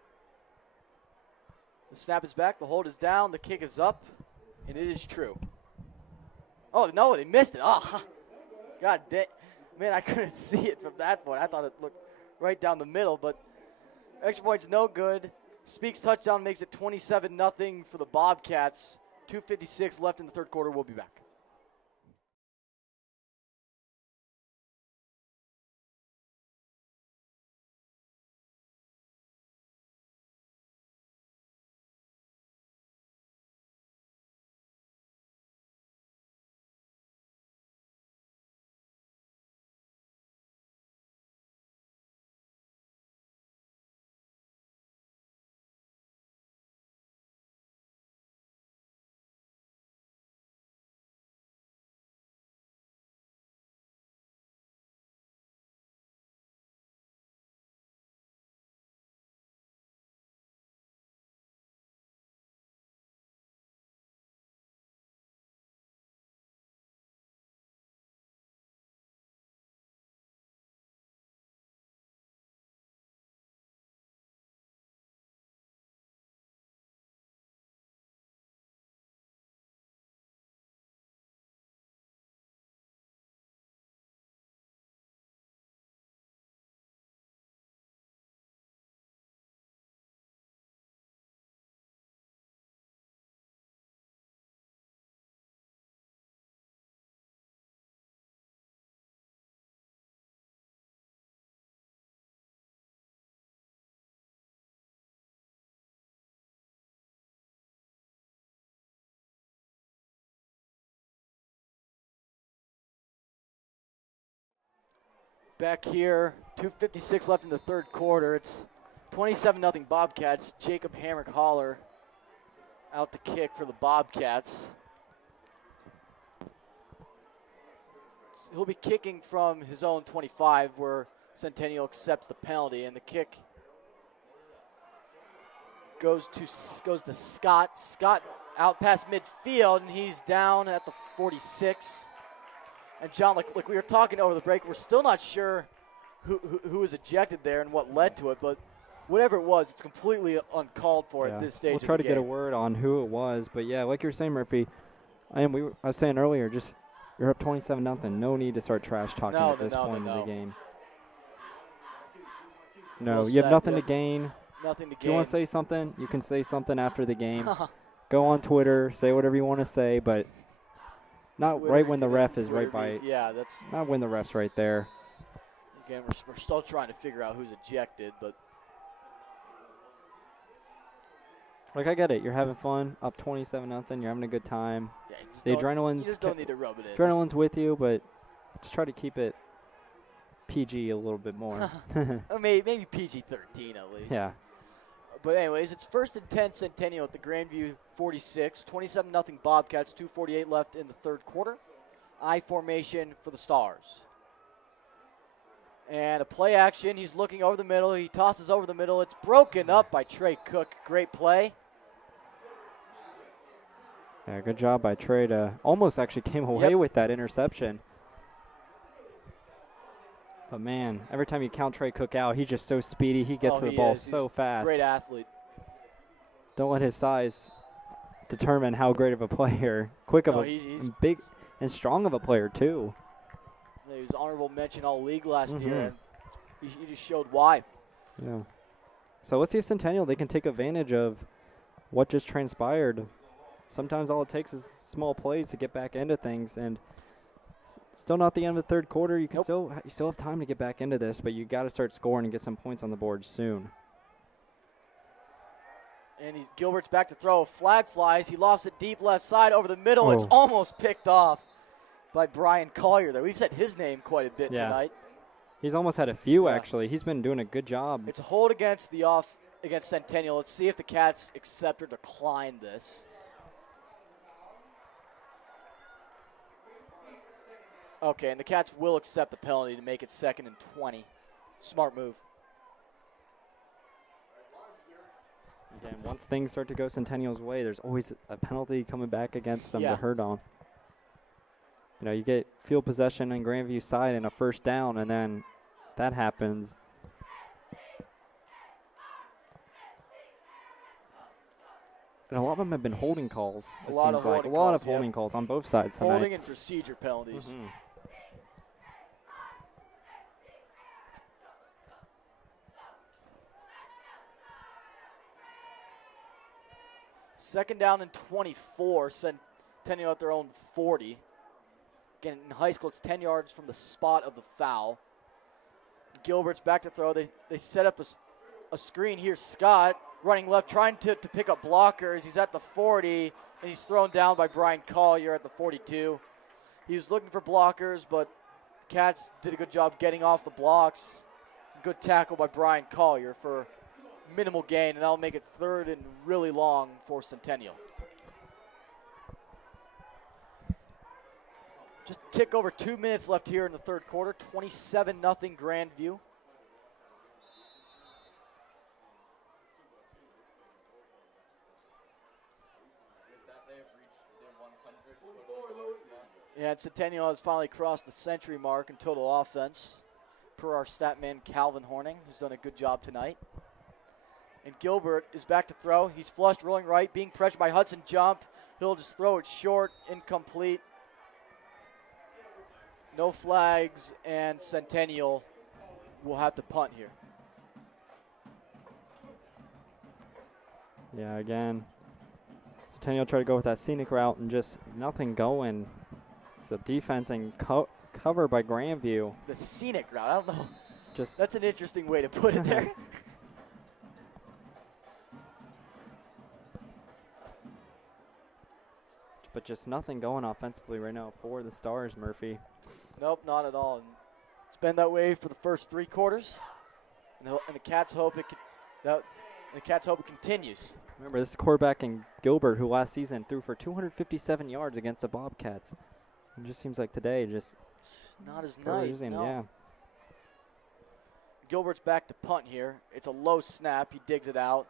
The snap is back, the hold is down, the kick is up, and it is true. Oh, no, they missed it. Oh, God damn. Man, I couldn't see it from that point. I thought it looked right down the middle, but extra point's no good. Speaks touchdown makes it 27-0 for the Bobcats. 2:56 left in the third quarter. We'll be back. Back here, 2:56 left in the third quarter. It's 27-0 Bobcats. Jacob Hamrick-Holler out to kick for the Bobcats. He'll be kicking from his own 25 where Centennial accepts the penalty, and the kick goes to Scott. Scott out past midfield, and he's down at the 46. And John, like we were talking over the break, we're still not sure who was ejected there and what led to it, but whatever it was, it's completely uncalled for at this stage. We'll try to get a word on who it was, but yeah, like you were saying, Murphy, I was saying earlier, just you're up 27-0. No need to start trash talking at this point in the game. No, you have nothing to gain. Nothing to gain. If you want to say something, you can say something after the game. Go on Twitter, say whatever you want to say, but not Twitter, right when the ref is Twitter right by it. Yeah, that's not when the ref's right there. Again, we're still trying to figure out who's ejected, but like, I get it. You're having fun, up 27-0. You're having a good time. yeah, The adrenaline's you just don't need to rub it in. adrenaline's with you, but just try to keep it PG a little bit more. Or maybe PG-13 at least. Yeah. But anyways, it's 1st and 10 Centennial at the Grandview 46. 27-0 Bobcats, 2:48 left in the third quarter. I formation for the Stars. And a play action. He's looking over the middle. He tosses over the middle. It's broken up by Trey Cook. Great play. Yeah, good job by Trey to almost actually came away with that interception. But, man, every time you count Trey Cook out, he's just so speedy. He gets to the ball so fast. Great athlete. Don't let his size determine how great of a player, and big and strong of a player, too. He was honorable mention all league last year, and he just showed why. Yeah. So let's see if Centennial, they can take advantage of what just transpired. Sometimes all it takes is small plays to get back into things, and still not the end of the third quarter. You can still have time to get back into this, but you got to start scoring and get some points on the board soon. And Gilbert's back to throw. Flag flies. He lofts it deep left side over the middle. It's almost picked off by Brian Collier there. We've said his name quite a bit tonight. He's almost had a few, actually. He's been doing a good job. It's a hold against against Centennial. Let's see if the Cats accept or decline this. Okay, and the Cats will accept the penalty to make it 2nd and 20. Smart move. Again, once things start to go Centennial's way, there's always a penalty coming back against them to hurt on. You know, you get field possession in Grandview's side and a first down, and then that happens. And a lot of them have been holding calls. A lot of holding calls on both sides tonight. Holding and procedure penalties. Second down and 24. Centennial at their own 40. Again, in high school, it's 10 yards from the spot of the foul. Gilbert's back to throw. They set up a screen here. Scott running left, trying to pick up blockers. He's at the 40, and he's thrown down by Brian Collier at the 42. He was looking for blockers, but the Cats did a good job getting off the blocks. Good tackle by Brian Collier for minimal gain, and that'll make it 3rd and really long for Centennial. Just tick over 2 minutes left here in the third quarter. 27-0 Grandview. Yeah, and Centennial has finally crossed the century mark in total offense, per our stat man Calvin Horning, who's done a good job tonight. And Gilbert is back to throw. He's flushed, rolling right, being pressured by Hudson. Jump. He'll just throw it short, incomplete. No flags, and Centennial will have to punt here. Yeah, again, Centennial tried to go with that scenic route and just nothing going. It's a defense and cover by Grandview. The scenic route, I don't know. Just that's an interesting way to put it there. But just nothing going offensively right now for the Stars, Murphy. Nope, not at all. And It's been that way for the first 3 quarters, and the Cats hope it continues. Remember, this is quarterback in Gilbert, who last season threw for 257 yards against the Bobcats. It just seems like today, just not as nice. No. Yeah. Gilbert's back to punt here. It's a low snap. He digs it out.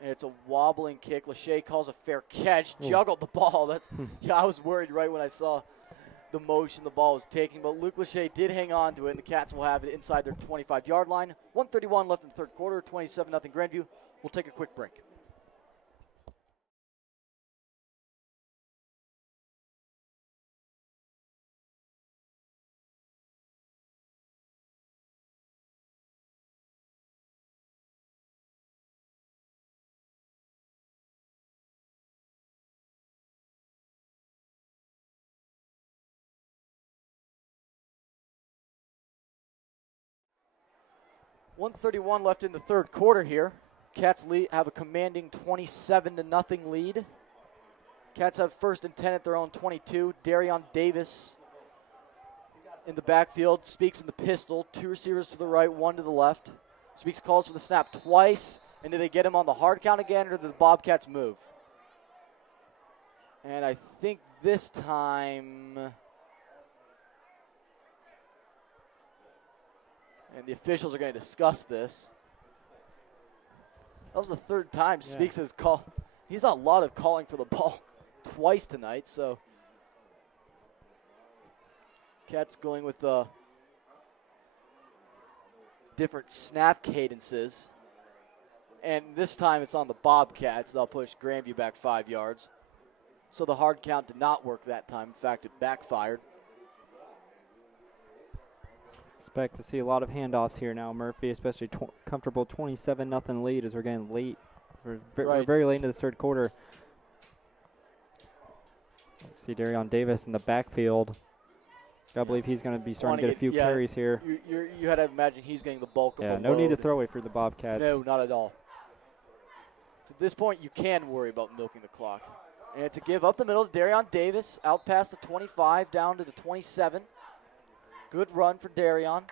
And it's a wobbling kick. Lachey calls a fair catch. Ooh. Juggled the ball. That's I was worried right when I saw the motion the ball was taking. But Luke Lachey did hang on to it, and the Cats will have it inside their 25-yard line. 1:31 left in the third quarter. 27-0 Grandview. We'll take a quick break. .131 left in the third quarter here. Cats have a commanding 27-0 lead. Cats have 1st and 10 at their own 22. Darion Davis in the backfield. Speaks in the pistol. 2 receivers to the right, 1 to the left. Speaks calls for the snap twice. And do they get him on the hard count again, or do the Bobcats move? And I think this time... And the officials are going to discuss this. That was the 3rd time Speaks has called. He's done a lot of calling for the ball twice tonight, so Cats going with different snap cadences. And this time it's on the Bobcats. They'll push Grandview back 5 yards. So the hard count did not work that time. In fact, it backfired. Expect to see a lot of handoffs here now, Murphy, especially comfortable 27-0 lead as we're getting late. We're very late into the third quarter. See Darion Davis in the backfield. I believe he's going to be starting to get a few carries here. You had to imagine he's getting the bulk of the load. No need to throw it for the Bobcats. No, not at all. So at this point, you can worry about milking the clock. And it's a give up the middle to Darion Davis, out past the 25, down to the 27. Good run for Darion.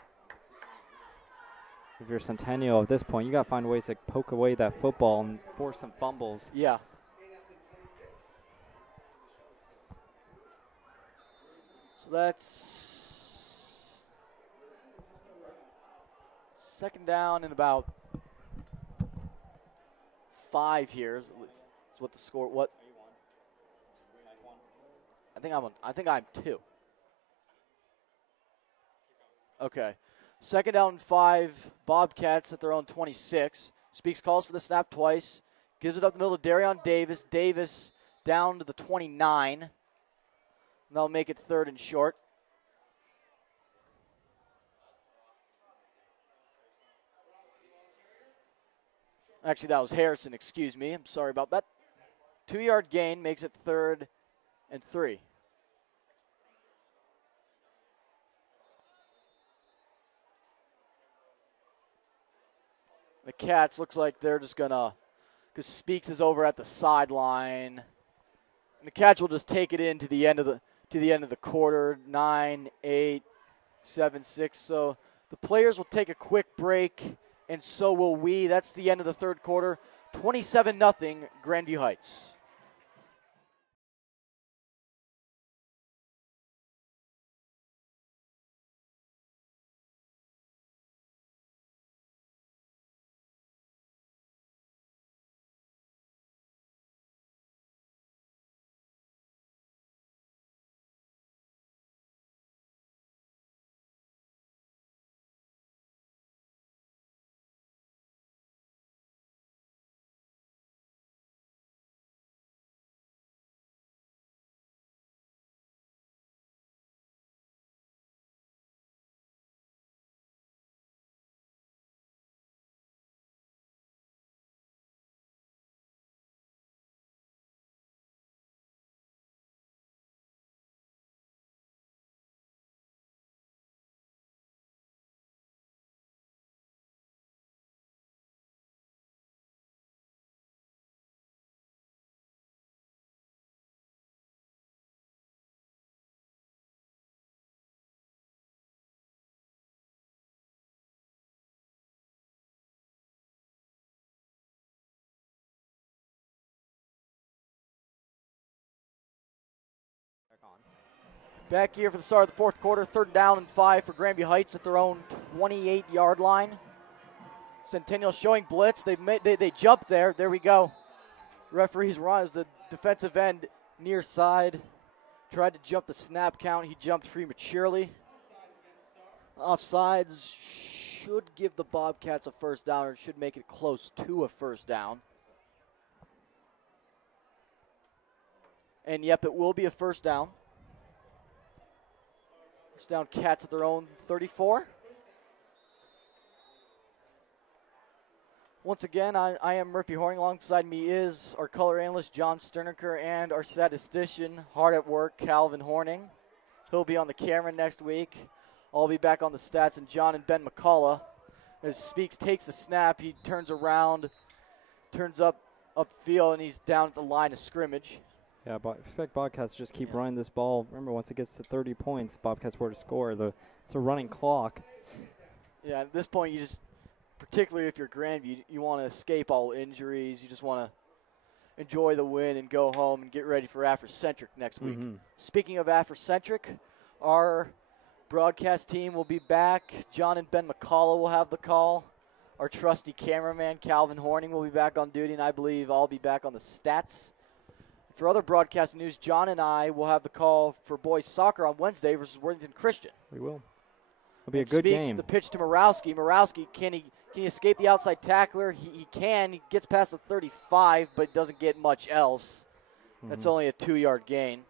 If you're Centennial at this point, you got to find ways to poke away that football and force some fumbles. Yeah. So that's 2nd down and about 5 here. Is what the score? What? I think I'm 2. Okay. 2nd down and 5. Bobcats at their own 26. Speaks calls for the snap twice. Gives it up the middle to Darion Davis. Davis down to the 29. And they'll make it 3rd and short. Actually, that was Harrison. Excuse me. I'm sorry about that. 2-yard gain makes it 3rd and 3. The Cats looks like they're just gonna, because Speaks is over at the sideline, and the Cats will just take it in to the end of the quarter. 9, 8, 7, 6. So the players will take a quick break, and so will we. That's the end of the third quarter. 27-0 Grandview Heights. Back here for the start of the fourth quarter, 3rd down and 5 for Grandview Heights at their own 28-yard line. Centennial showing blitz. They jump there. There we go. Referees run as the defensive end near side. Tried to jump the snap count. He jumped prematurely. Offsides should give the Bobcats a first down, or should make it close to a first down. And yep, it will be a first down. First down, Cats at their own 34. Once again, I am Murphy Horning. Alongside me is our color analyst, John Sterniker, and our statistician, hard at work, Calvin Horning. He'll be on the camera next week. I'll be back on the stats, and John and Ben McCullough. As Speaks takes the snap, he turns around, turns upfield, and he's down at the line of scrimmage. Yeah, but expect Bobcats to just keep running this ball. Remember, once it gets to 30 points, Bobcats were to score. It's a running clock. Yeah, at this point, you just, particularly if you're Grandview, you want to escape all injuries. You just want to enjoy the win and go home and get ready for Afrocentric next week. Speaking of Afrocentric, our broadcast team will be back. John and Ben McCullough will have the call. Our trusty cameraman, Calvin Horning, will be back on duty, and I believe I'll be back on the stats. For other broadcast news, John and I will have the call for boys soccer on Wednesday versus Worthington Christian. We will. It'll be a good game. The pitch to Morawski. Morawski, can he escape the outside tackler? He can. He gets past the 35, but doesn't get much else. That's only a 2-yard gain.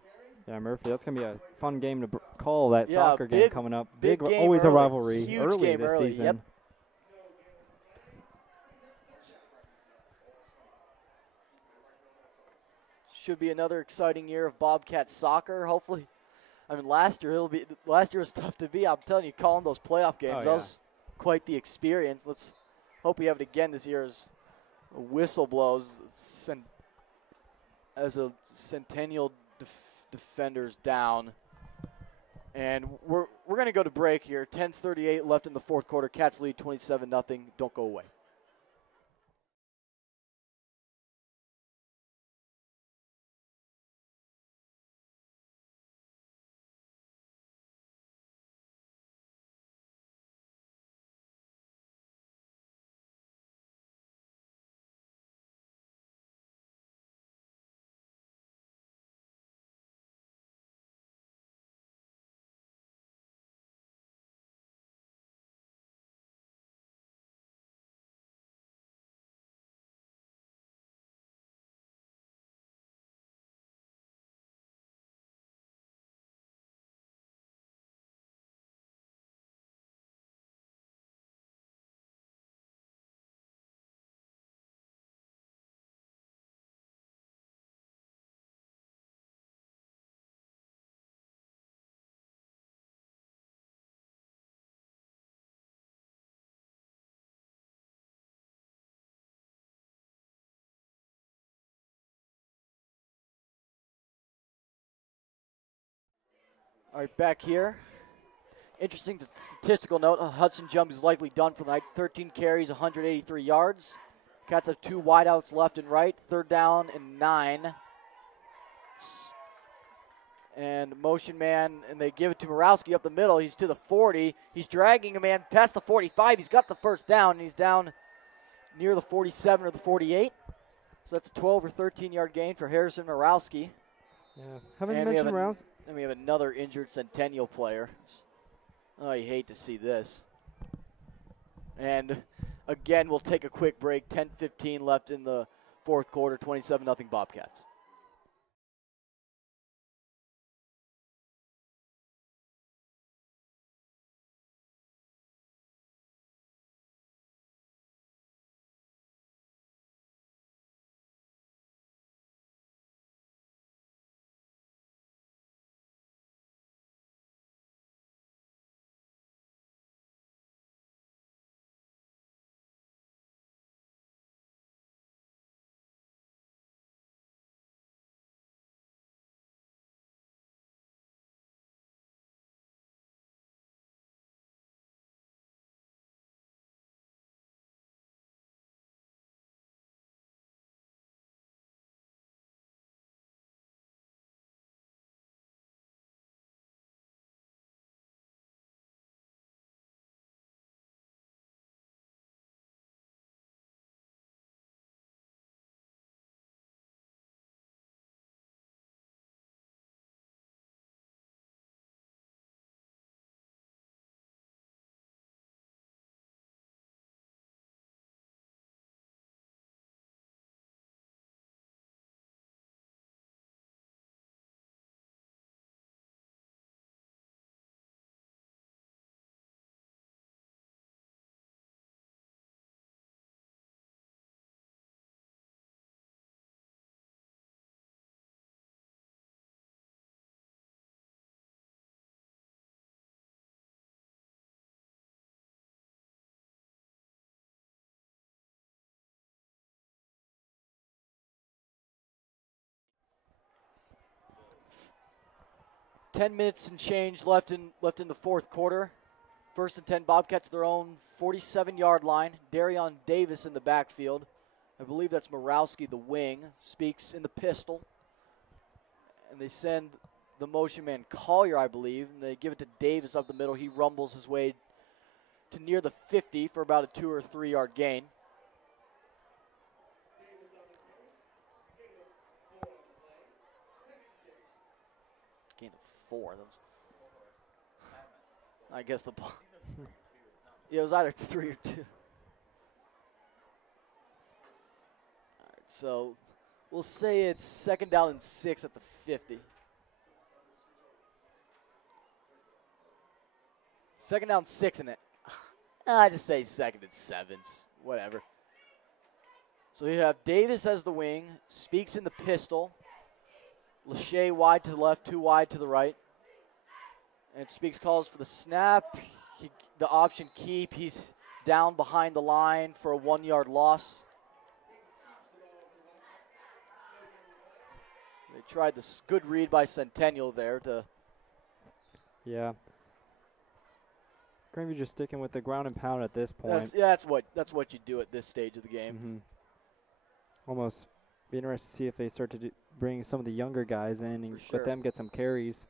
Yeah, Murphy, that's going to be a fun game to call, that Yeah, soccer game coming up. Big game always early. a rivalry Huge early game this early. season. Yep. Should be another exciting year of Bobcat soccer. Hopefully, I mean last year was tough to beat. I'm telling you, calling those playoff games, that was quite the experience. Let's hope we have it again this year as a whistle blows as a Centennial defenders down. And we're going to go to break here. 10:38 left in the fourth quarter. Cats lead 27-0. Don't go away. All right, back here. Interesting statistical note. Hudson Jump is likely done for the night. 13 carries, 183 yards. Cats have 2 wideouts left and right. 3rd down and 9. And motion man, and they give it to Morawski up the middle. He's to the 40. He's dragging a man past the 45. He's got the first down, and he's down near the 47 or the 48. So that's a 12 or 13-yard gain for Harrison Morawski. Yeah, haven't mentioned Morawski. And we have another injured Centennial player. Oh, you hate to see this. And again, we'll take a quick break. 10:15 left in the fourth quarter. 27-0 Bobcats. 10 minutes and change left in the fourth quarter. First and 10, Bobcats at their own 47-yard line. Darion Davis in the backfield. I believe that's Morowski, the wing, speaks in the pistol. And they send the motion man Collier, I believe, and they give it to Davis up the middle. He rumbles his way to near the 50 for about a 2 or 3 yard gain. Gain of 4. I guess the ball. Yeah, it was either 3 or 2. All right, so we'll say it's second down and 6 at the 50. Second down, 6 in it. I just say second and 7s, whatever. So you have Davis as the wing, Speaks in the pistol. Lachey wide to the left, 2 wide to the right. And Speaks calls for the snap. The option keep. He's down behind the line for a 1 yard loss. They tried this good read by Centennial there to. Yeah. Grandview just sticking with the ground and pound at this point. That's what you do at this stage of the game. Mm-hmm. Almost be interested to see if they start to bring some of the younger guys in and let them get some carries.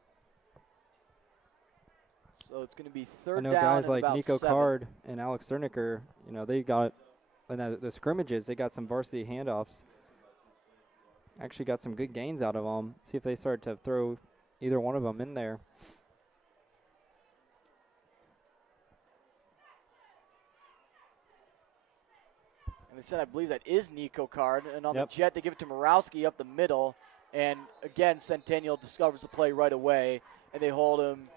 So it's going to be third down. I know down guys like about Nico 7. Card and Alex Cerniker, they got in the scrimmages. They got some varsity handoffs. Actually got some good gains out of them. See if they start to throw either one of them in there. And they said, I believe that is Nico Card. And on the jet, they give it to Morowski up the middle. And again, Centennial discovers the play right away, and they hold him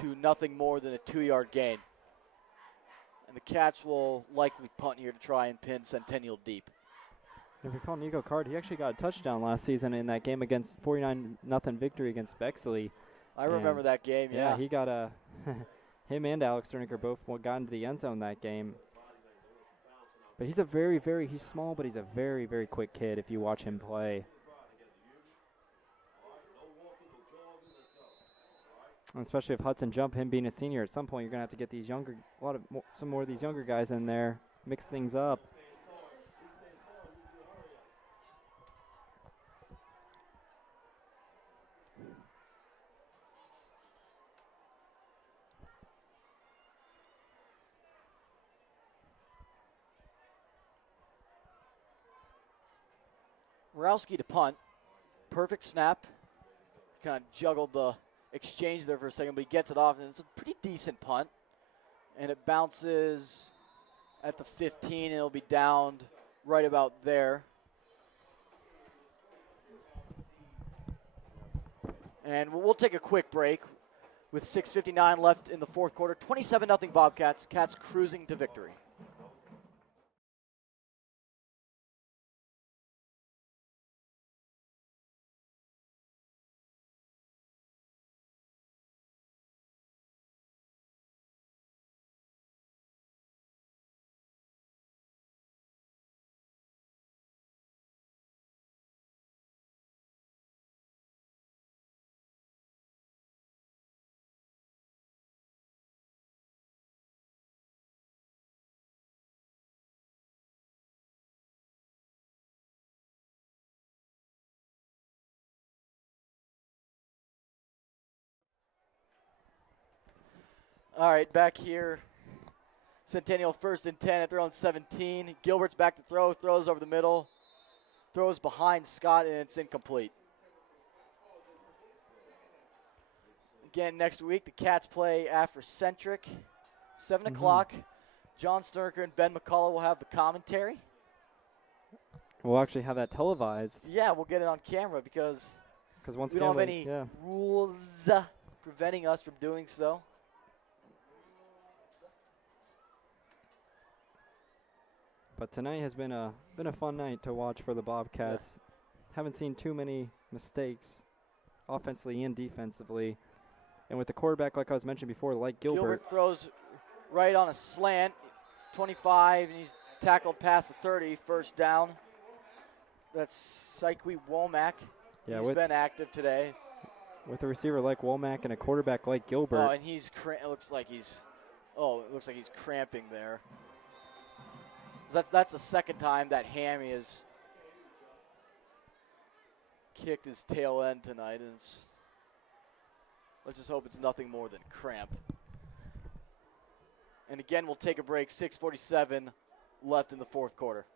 to nothing more than a 2 yard gain. And the Cats will likely punt here to try and pin Centennial deep. If you call Nico Card, he actually got a touchdown last season in that game against 49-0 victory against Bexley. I remember that game, yeah. He got a him and Alex Cerniker both got into the end zone that game. But he's he's small, but he's a very, very quick kid if you watch him play. And especially if Hudson jump, him being a senior, at some point you're going to have to get these some more of these younger guys in there, mix things up. Morowski to punt. Perfect snap. Kind of juggled the exchange there for a second, but he gets it off, and it's a pretty decent punt. And it bounces at the 15, and it'll be downed right about there. And we'll take a quick break with 6:59 left in the fourth quarter. 27-0 Bobcats. Cats cruising to victory. All right, back here. Centennial 1st and 10 at their own 17. Gilbert's back to throw, throws over the middle, throws behind Scott, and it's incomplete. Again, next week, the Cats play Afrocentric, 7 o'clock. John Sterker and Ben McCullough will have the commentary. We'll actually have that televised. Yeah, we'll get it on camera because once we don't have any rules preventing us from doing so. But tonight has been a fun night to watch for the Bobcats. Yeah. Haven't seen too many mistakes, offensively and defensively. And with the quarterback, like I was mentioned before, like Gilbert. Gilbert throws right on a slant, 25, and he's tackled past the 30, first down. That's Psyche Womack. Yeah, he's been active today. With a receiver like Womack and a quarterback like Gilbert. Oh, and it looks like he's cramping there. That's the second time that Hammy has kicked his tail end tonight, and let's just hope it's nothing more than cramp. And again, we'll take a break. 6:47 left in the fourth quarter.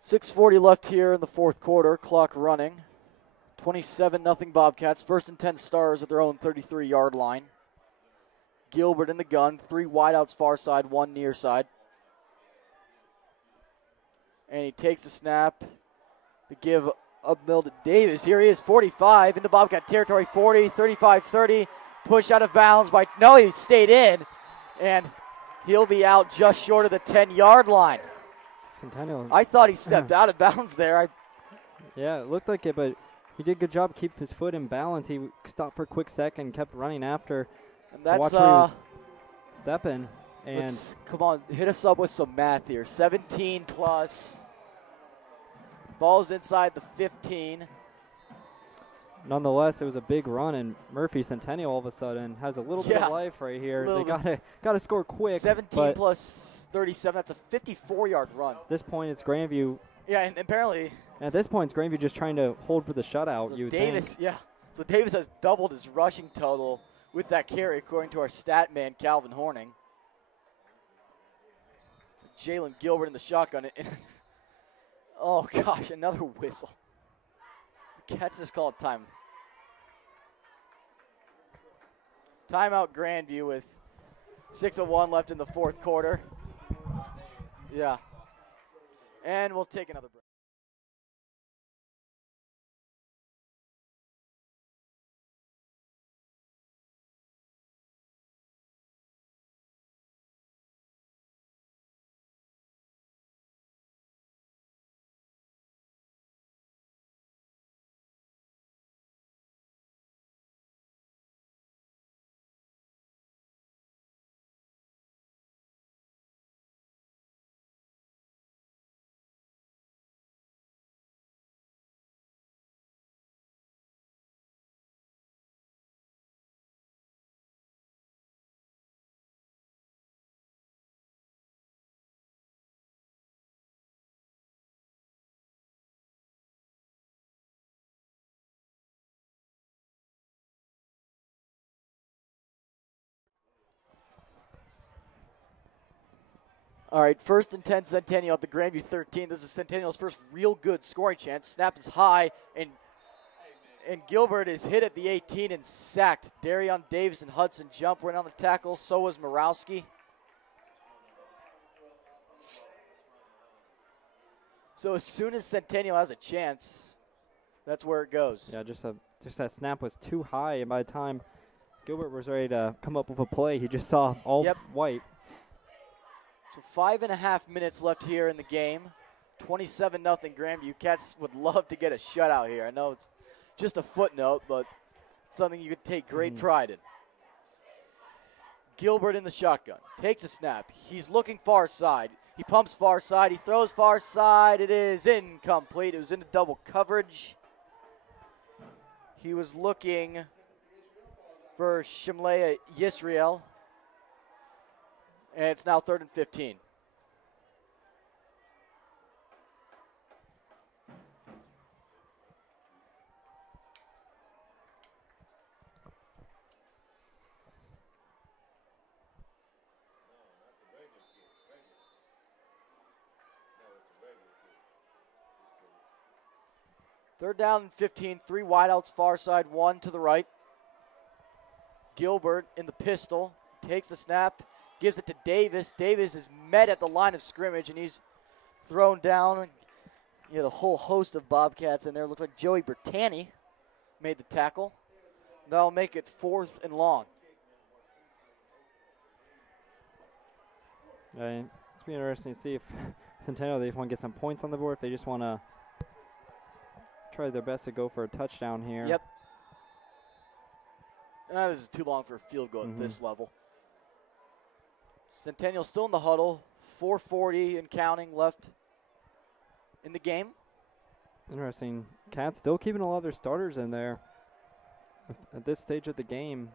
.6:40 left here in the fourth quarter. Clock running. 27-0 Bobcats. 1st and 10 Stars at their own 33-yard line. Gilbert in the gun. 3 wideouts far side, 1 near side. And he takes the snap to give up middle to Davis. Here he is, 45 into Bobcat territory. 40, 35, 30. Push out of bounds by, no, he stayed in. And he'll be out just short of the 10-yard line. Centennial. I thought he stepped out of bounds there. Yeah, it looked like it, but he did a good job keep his foot in balance. He stopped for a quick second, kept running after. And that's watch where he was stepping. And come on, hit us up with some math here. 17 plus. Ball's inside the 15. Nonetheless, it was a big run, and Murphy Centennial all of a sudden has a little bit of life right here. They gotta score quick. 17 plus 37. That's a 54-yard run. At this point, it's Grandview. Yeah, and apparently. At this point, it's Grandview just trying to hold for the shutout. So you Davis, think. yeah. So Davis has doubled his rushing total with that carry, according to our stat man, Calvin Horning. Jalen Gilbert in the shotgun. Oh gosh, another whistle. The Cats just called time. Timeout Grandview with 6:01 left in the fourth quarter. Yeah. And we'll take another break. All right, 1st and 10 Centennial at the Grandview 13. This is Centennial's first real good scoring chance. Snap is high, and Gilbert is hit at the 18 and sacked. Darion Davis and Hudson jump right on the tackle. So was Morowski. So as soon as Centennial has a chance, that's where it goes. Yeah, just that snap was too high, and by the time Gilbert was ready to come up with a play, he just saw all white. So 5.5 minutes left here in the game. 27-0 Grandview. Cats would love to get a shutout here. I know it's just a footnote, but it's something you could take great pride in. Gilbert in the shotgun. Takes a snap. He's looking far side. He pumps far side. He throws far side. It is incomplete. It was into double coverage. He was looking for Shimlea Yisrael. And it's now 3rd and 15. Third down and 15, 3 wideouts far side, 1 to the right. Gilbert in the pistol, takes the snap, gives it to Davis. Davis is met at the line of scrimmage, and he's thrown down. You had a whole host of Bobcats in there. Looked like Joey Bertani made the tackle. That'll make it 4th and long. It's be interesting to see if Centennial, they want to get some points on the board, if they just want to try their best to go for a touchdown here. Yep. This is too long for a field goal at this level. Centennial still in the huddle. 4:40 and counting left in the game. Interesting. Cats still keeping a lot of their starters in there at this stage of the game.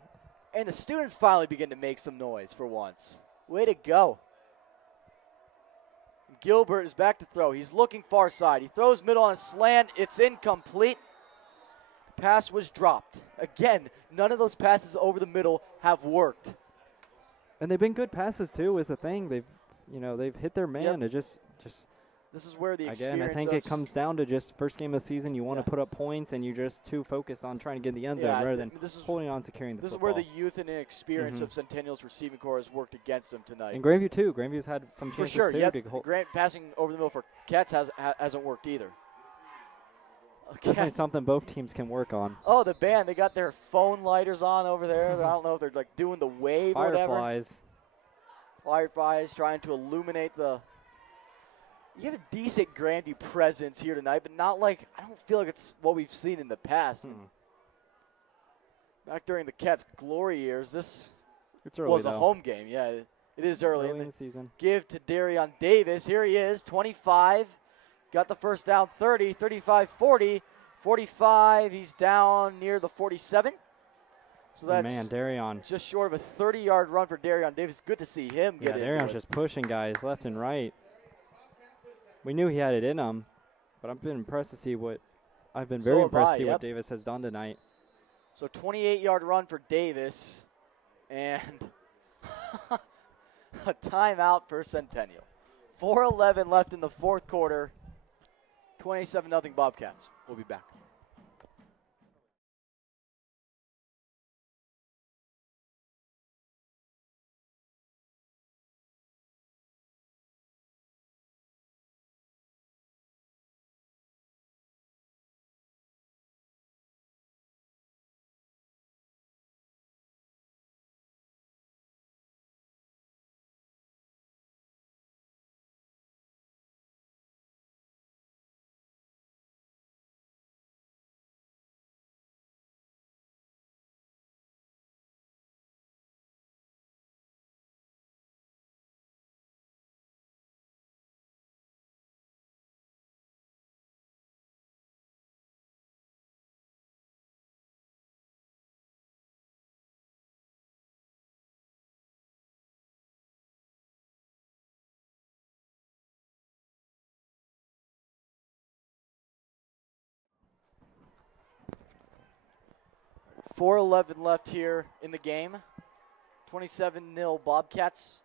And the students finally begin to make some noise for once. Way to go. Gilbert is back to throw. He's looking far side. He throws middle on a slant. It's incomplete. The pass was dropped. Again, none of those passes over the middle have worked. And they've been good passes too, is the thing. They've hit their man. It just this is where the again, I think it comes down to just first game of the season, you want to put up points, and you're just too focused on trying to get in the end zone rather than holding on to carrying the football. This is where the youth and inexperience of Centennial's receiving corps has worked against them tonight. And Grandview too. Grandview's had some chances for sure. too. Passing over the middle for Cats hasn't worked either. Definitely something both teams can work on. Oh, the band, they got their phone lighters on over there. I don't know if they're like doing the wave or whatever. Fireflies trying to illuminate the. You have a decent Grandview presence here tonight, but not like, I don't feel like it's what we've seen in the past. Back during the Cats' glory years, this was a home game. Yeah, it is early in the season. Give to Darion Davis. Here he is, 25. Got the first down, 30, 35, 40, 45. He's down near the 47. So that's Darion. Just short of a 30-yard run for Darion Davis. Good to see him get it. Darion's just pushing guys left and right. We knew he had it in him, but I've been impressed to see what what Davis has done tonight. So 28-yard run for Davis, and a timeout for Centennial. 4:11 left in the fourth quarter. 27-0 Bobcats. We'll be back. .4:11 left here in the game. 27-0 Bobcats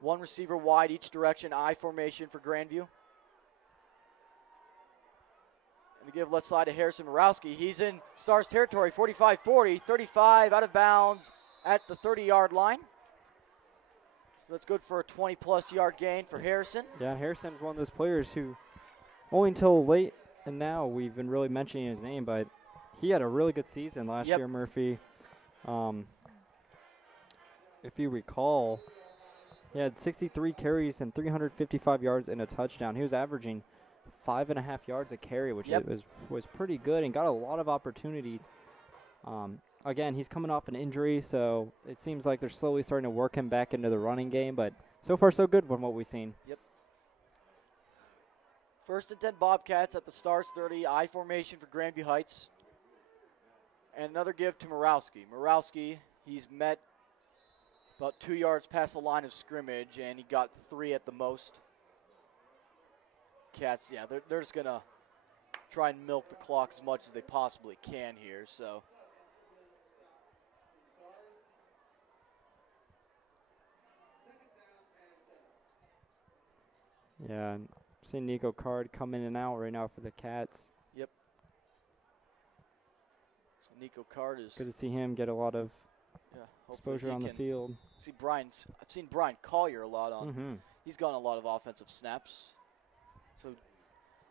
One receiver wide each direction, I formation for Grandview. And they give left side to Harrison Morawski. He's in Stars territory, 45-40, 35 out of bounds at the 30-yard line. So that's good for a 20-plus yard gain for Harrison. Yeah, Harrison is one of those players who only until late and now we've been really mentioning his name, but he had a really good season last year, Murphy. If you recall, he had 63 carries and 355 yards and a touchdown. He was averaging 5.5 yards a carry, which was pretty good, and got a lot of opportunities. Again, he's coming off an injury, so it seems like they're slowly starting to work him back into the running game, but so far so good from what we've seen. Yep. 1st and 10 Bobcats at the Stars 30, I formation for Grandview Heights. And another give to Morawski. Morawski, he's met about 2 yards past the line of scrimmage, and he got 3 at the most. Cats, yeah, they're just going to try and milk the clock as much as they possibly can here, so. Yeah, I'm seeing Nico Card come in and out right now for the Cats. Yep. So Nico Card is good to see him get a lot of exposure on the field. I've seen Brian Collier a lot on. He's gotten a lot of offensive snaps. So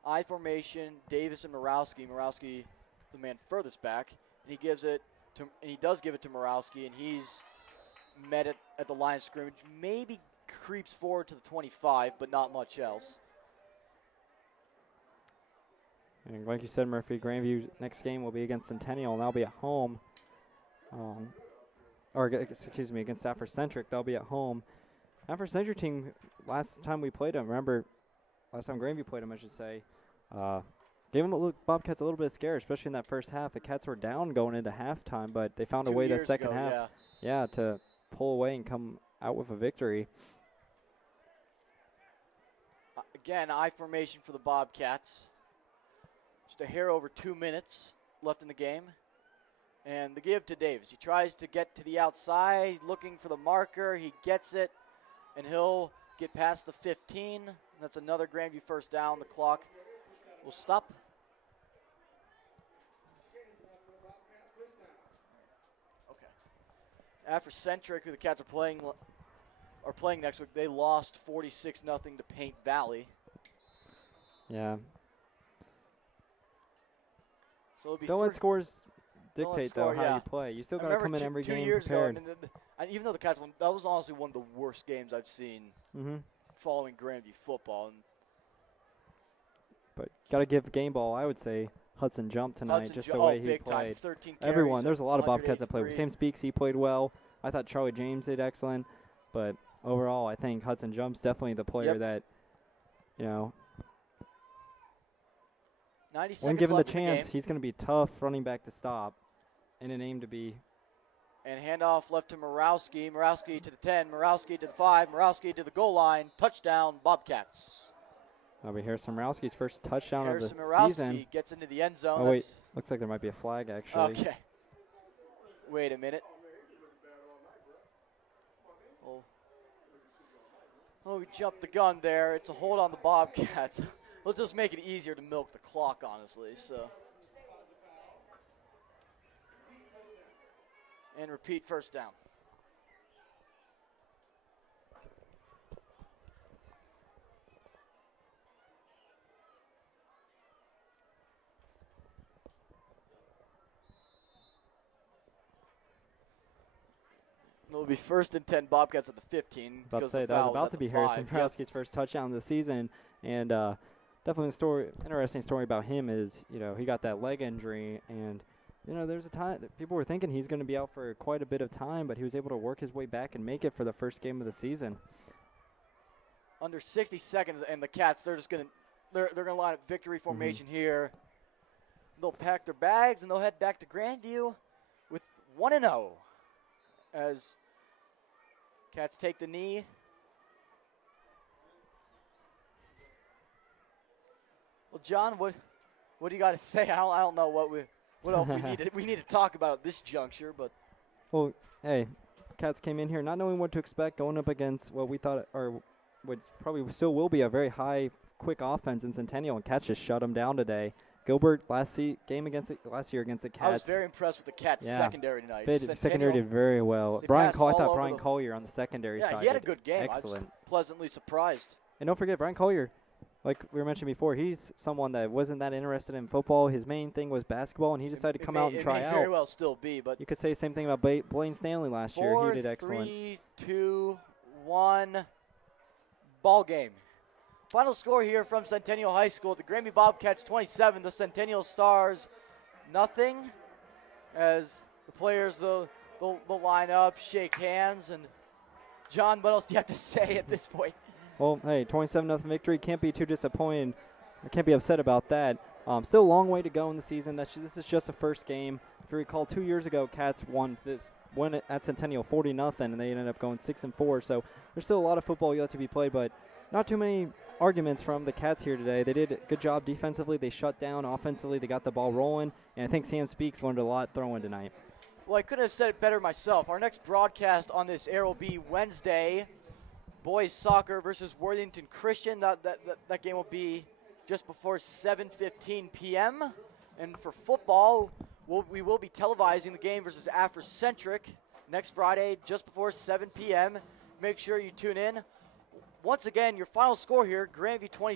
I formation, Davis and Morawski. Morawski, the man furthest back, and he does give it to Morawski, and he's met it at the line of scrimmage. Maybe creeps forward to the 25, but not much else. And like you said, Murphy, Grandview's next game will be against Centennial, and they'll be at home. Against Afrocentric, they'll be at home. Afrocentric team, last time we played them, last time Grandview played them, I should say, gave them Bobcats a little bit of scare, especially in that first half. The Cats were down going into halftime, but they found a way the second half to pull away and come out with a victory. Again, I formation for the Bobcats. Just a hair over 2 minutes left in the game. And the give to Davis. He tries to get to the outside, looking for the marker. He gets it, and he'll get past the 15. That's another Grandview first down. The clock will stop. Okay. Afrocentric, who the Cats are playing next week, they lost 46-0 to Paint Valley. Yeah. So it'll be don't let scores dictate how you play. You still got to come in every game 2 years prepared. ago, and even though the Cats won, that was honestly one of the worst games I've seen following Grandview football. But got to give game ball, I would say, Hudson Jump tonight, just the way he played. 13 Everyone, there's a lot of Bobcats that played. Sam Speaks, he played well. I thought Charlie James did excellent. But overall, I think Hudson Jump's definitely the player that, when given the chance, he's going to be tough running back to stop and an aim to be. And handoff left to Morawski. Morawski to the 10, Morawski to the 5, Morawski to the goal line. Touchdown, Bobcats. That'll be Harrison Morawski's first touchdown of the Morawski season. Gets into the end zone. Oh, wait. Looks like there might be a flag, actually. Okay. Wait a minute. Oh, we jumped the gun there. It's a hold on the Bobcats. We'll just make it easier to milk the clock, honestly. So, and repeat first down. It'll be 1st and 10 Bobcats at the 15. About to say, that was about to be Harrison Morawski's first touchdown of the season. And definitely interesting story about him is, he got that leg injury. And, there's a time that people were thinking he's going to be out for quite a bit of time, but he was able to work his way back and make it for the first game of the season. Under 60 seconds, and the Cats, they're going to line up victory formation here. They'll pack their bags, and they'll head back to Grandview with 1-0. As Cats take the knee. Well, John, what do you got to say? I don't know what else we need to talk about at this juncture, but. Well, hey, Bobcats came in here not knowing what to expect, going up against what we thought, or what probably still will be a very high, quick offense in Centennial, and Cats just shut them down today. Gilbert last year against the Cats. I was very impressed with the Cats secondary tonight. Secondary did very well. I thought Brian Collier on the secondary side. Yeah, he had a good game. Excellent. I was pleasantly surprised. And don't forget, Brian Collier, like we were mentioning before, he's someone that wasn't that interested in football. His main thing was basketball, and he decided to come out and try out. It may very well still be, but you could say the same thing about Blaine Stanley last year. He did excellent. 4, 3, 2, 1, ball game. Final score here from Centennial High School. The Grandview Bobcats 27, the Centennial Stars nothing. As the players, they'll line up, shake hands, and John, what else do you have to say at this point? Well, hey, 27-0 victory. Can't be too disappointed. I can't be upset about that. Still a long way to go in the season. This is just the first game. If you recall, 2 years ago, Cats won at Centennial 40-0, and they ended up going 6-4. So there's still a lot of football yet to be played, but not too many arguments from the Cats here today. They did a good job defensively. They shut down offensively. They got the ball rolling, and I think Sam Speaks learned a lot throwing tonight. Well, I couldn't have said it better myself. Our next broadcast on this air will be Wednesday. Boys soccer versus Worthington Christian. That game will be just before 7:15 p.m. And for football, we will be televising the game versus Afrocentric next Friday just before 7 p.m. Make sure you tune in. Once again, your final score here, Grandview 27.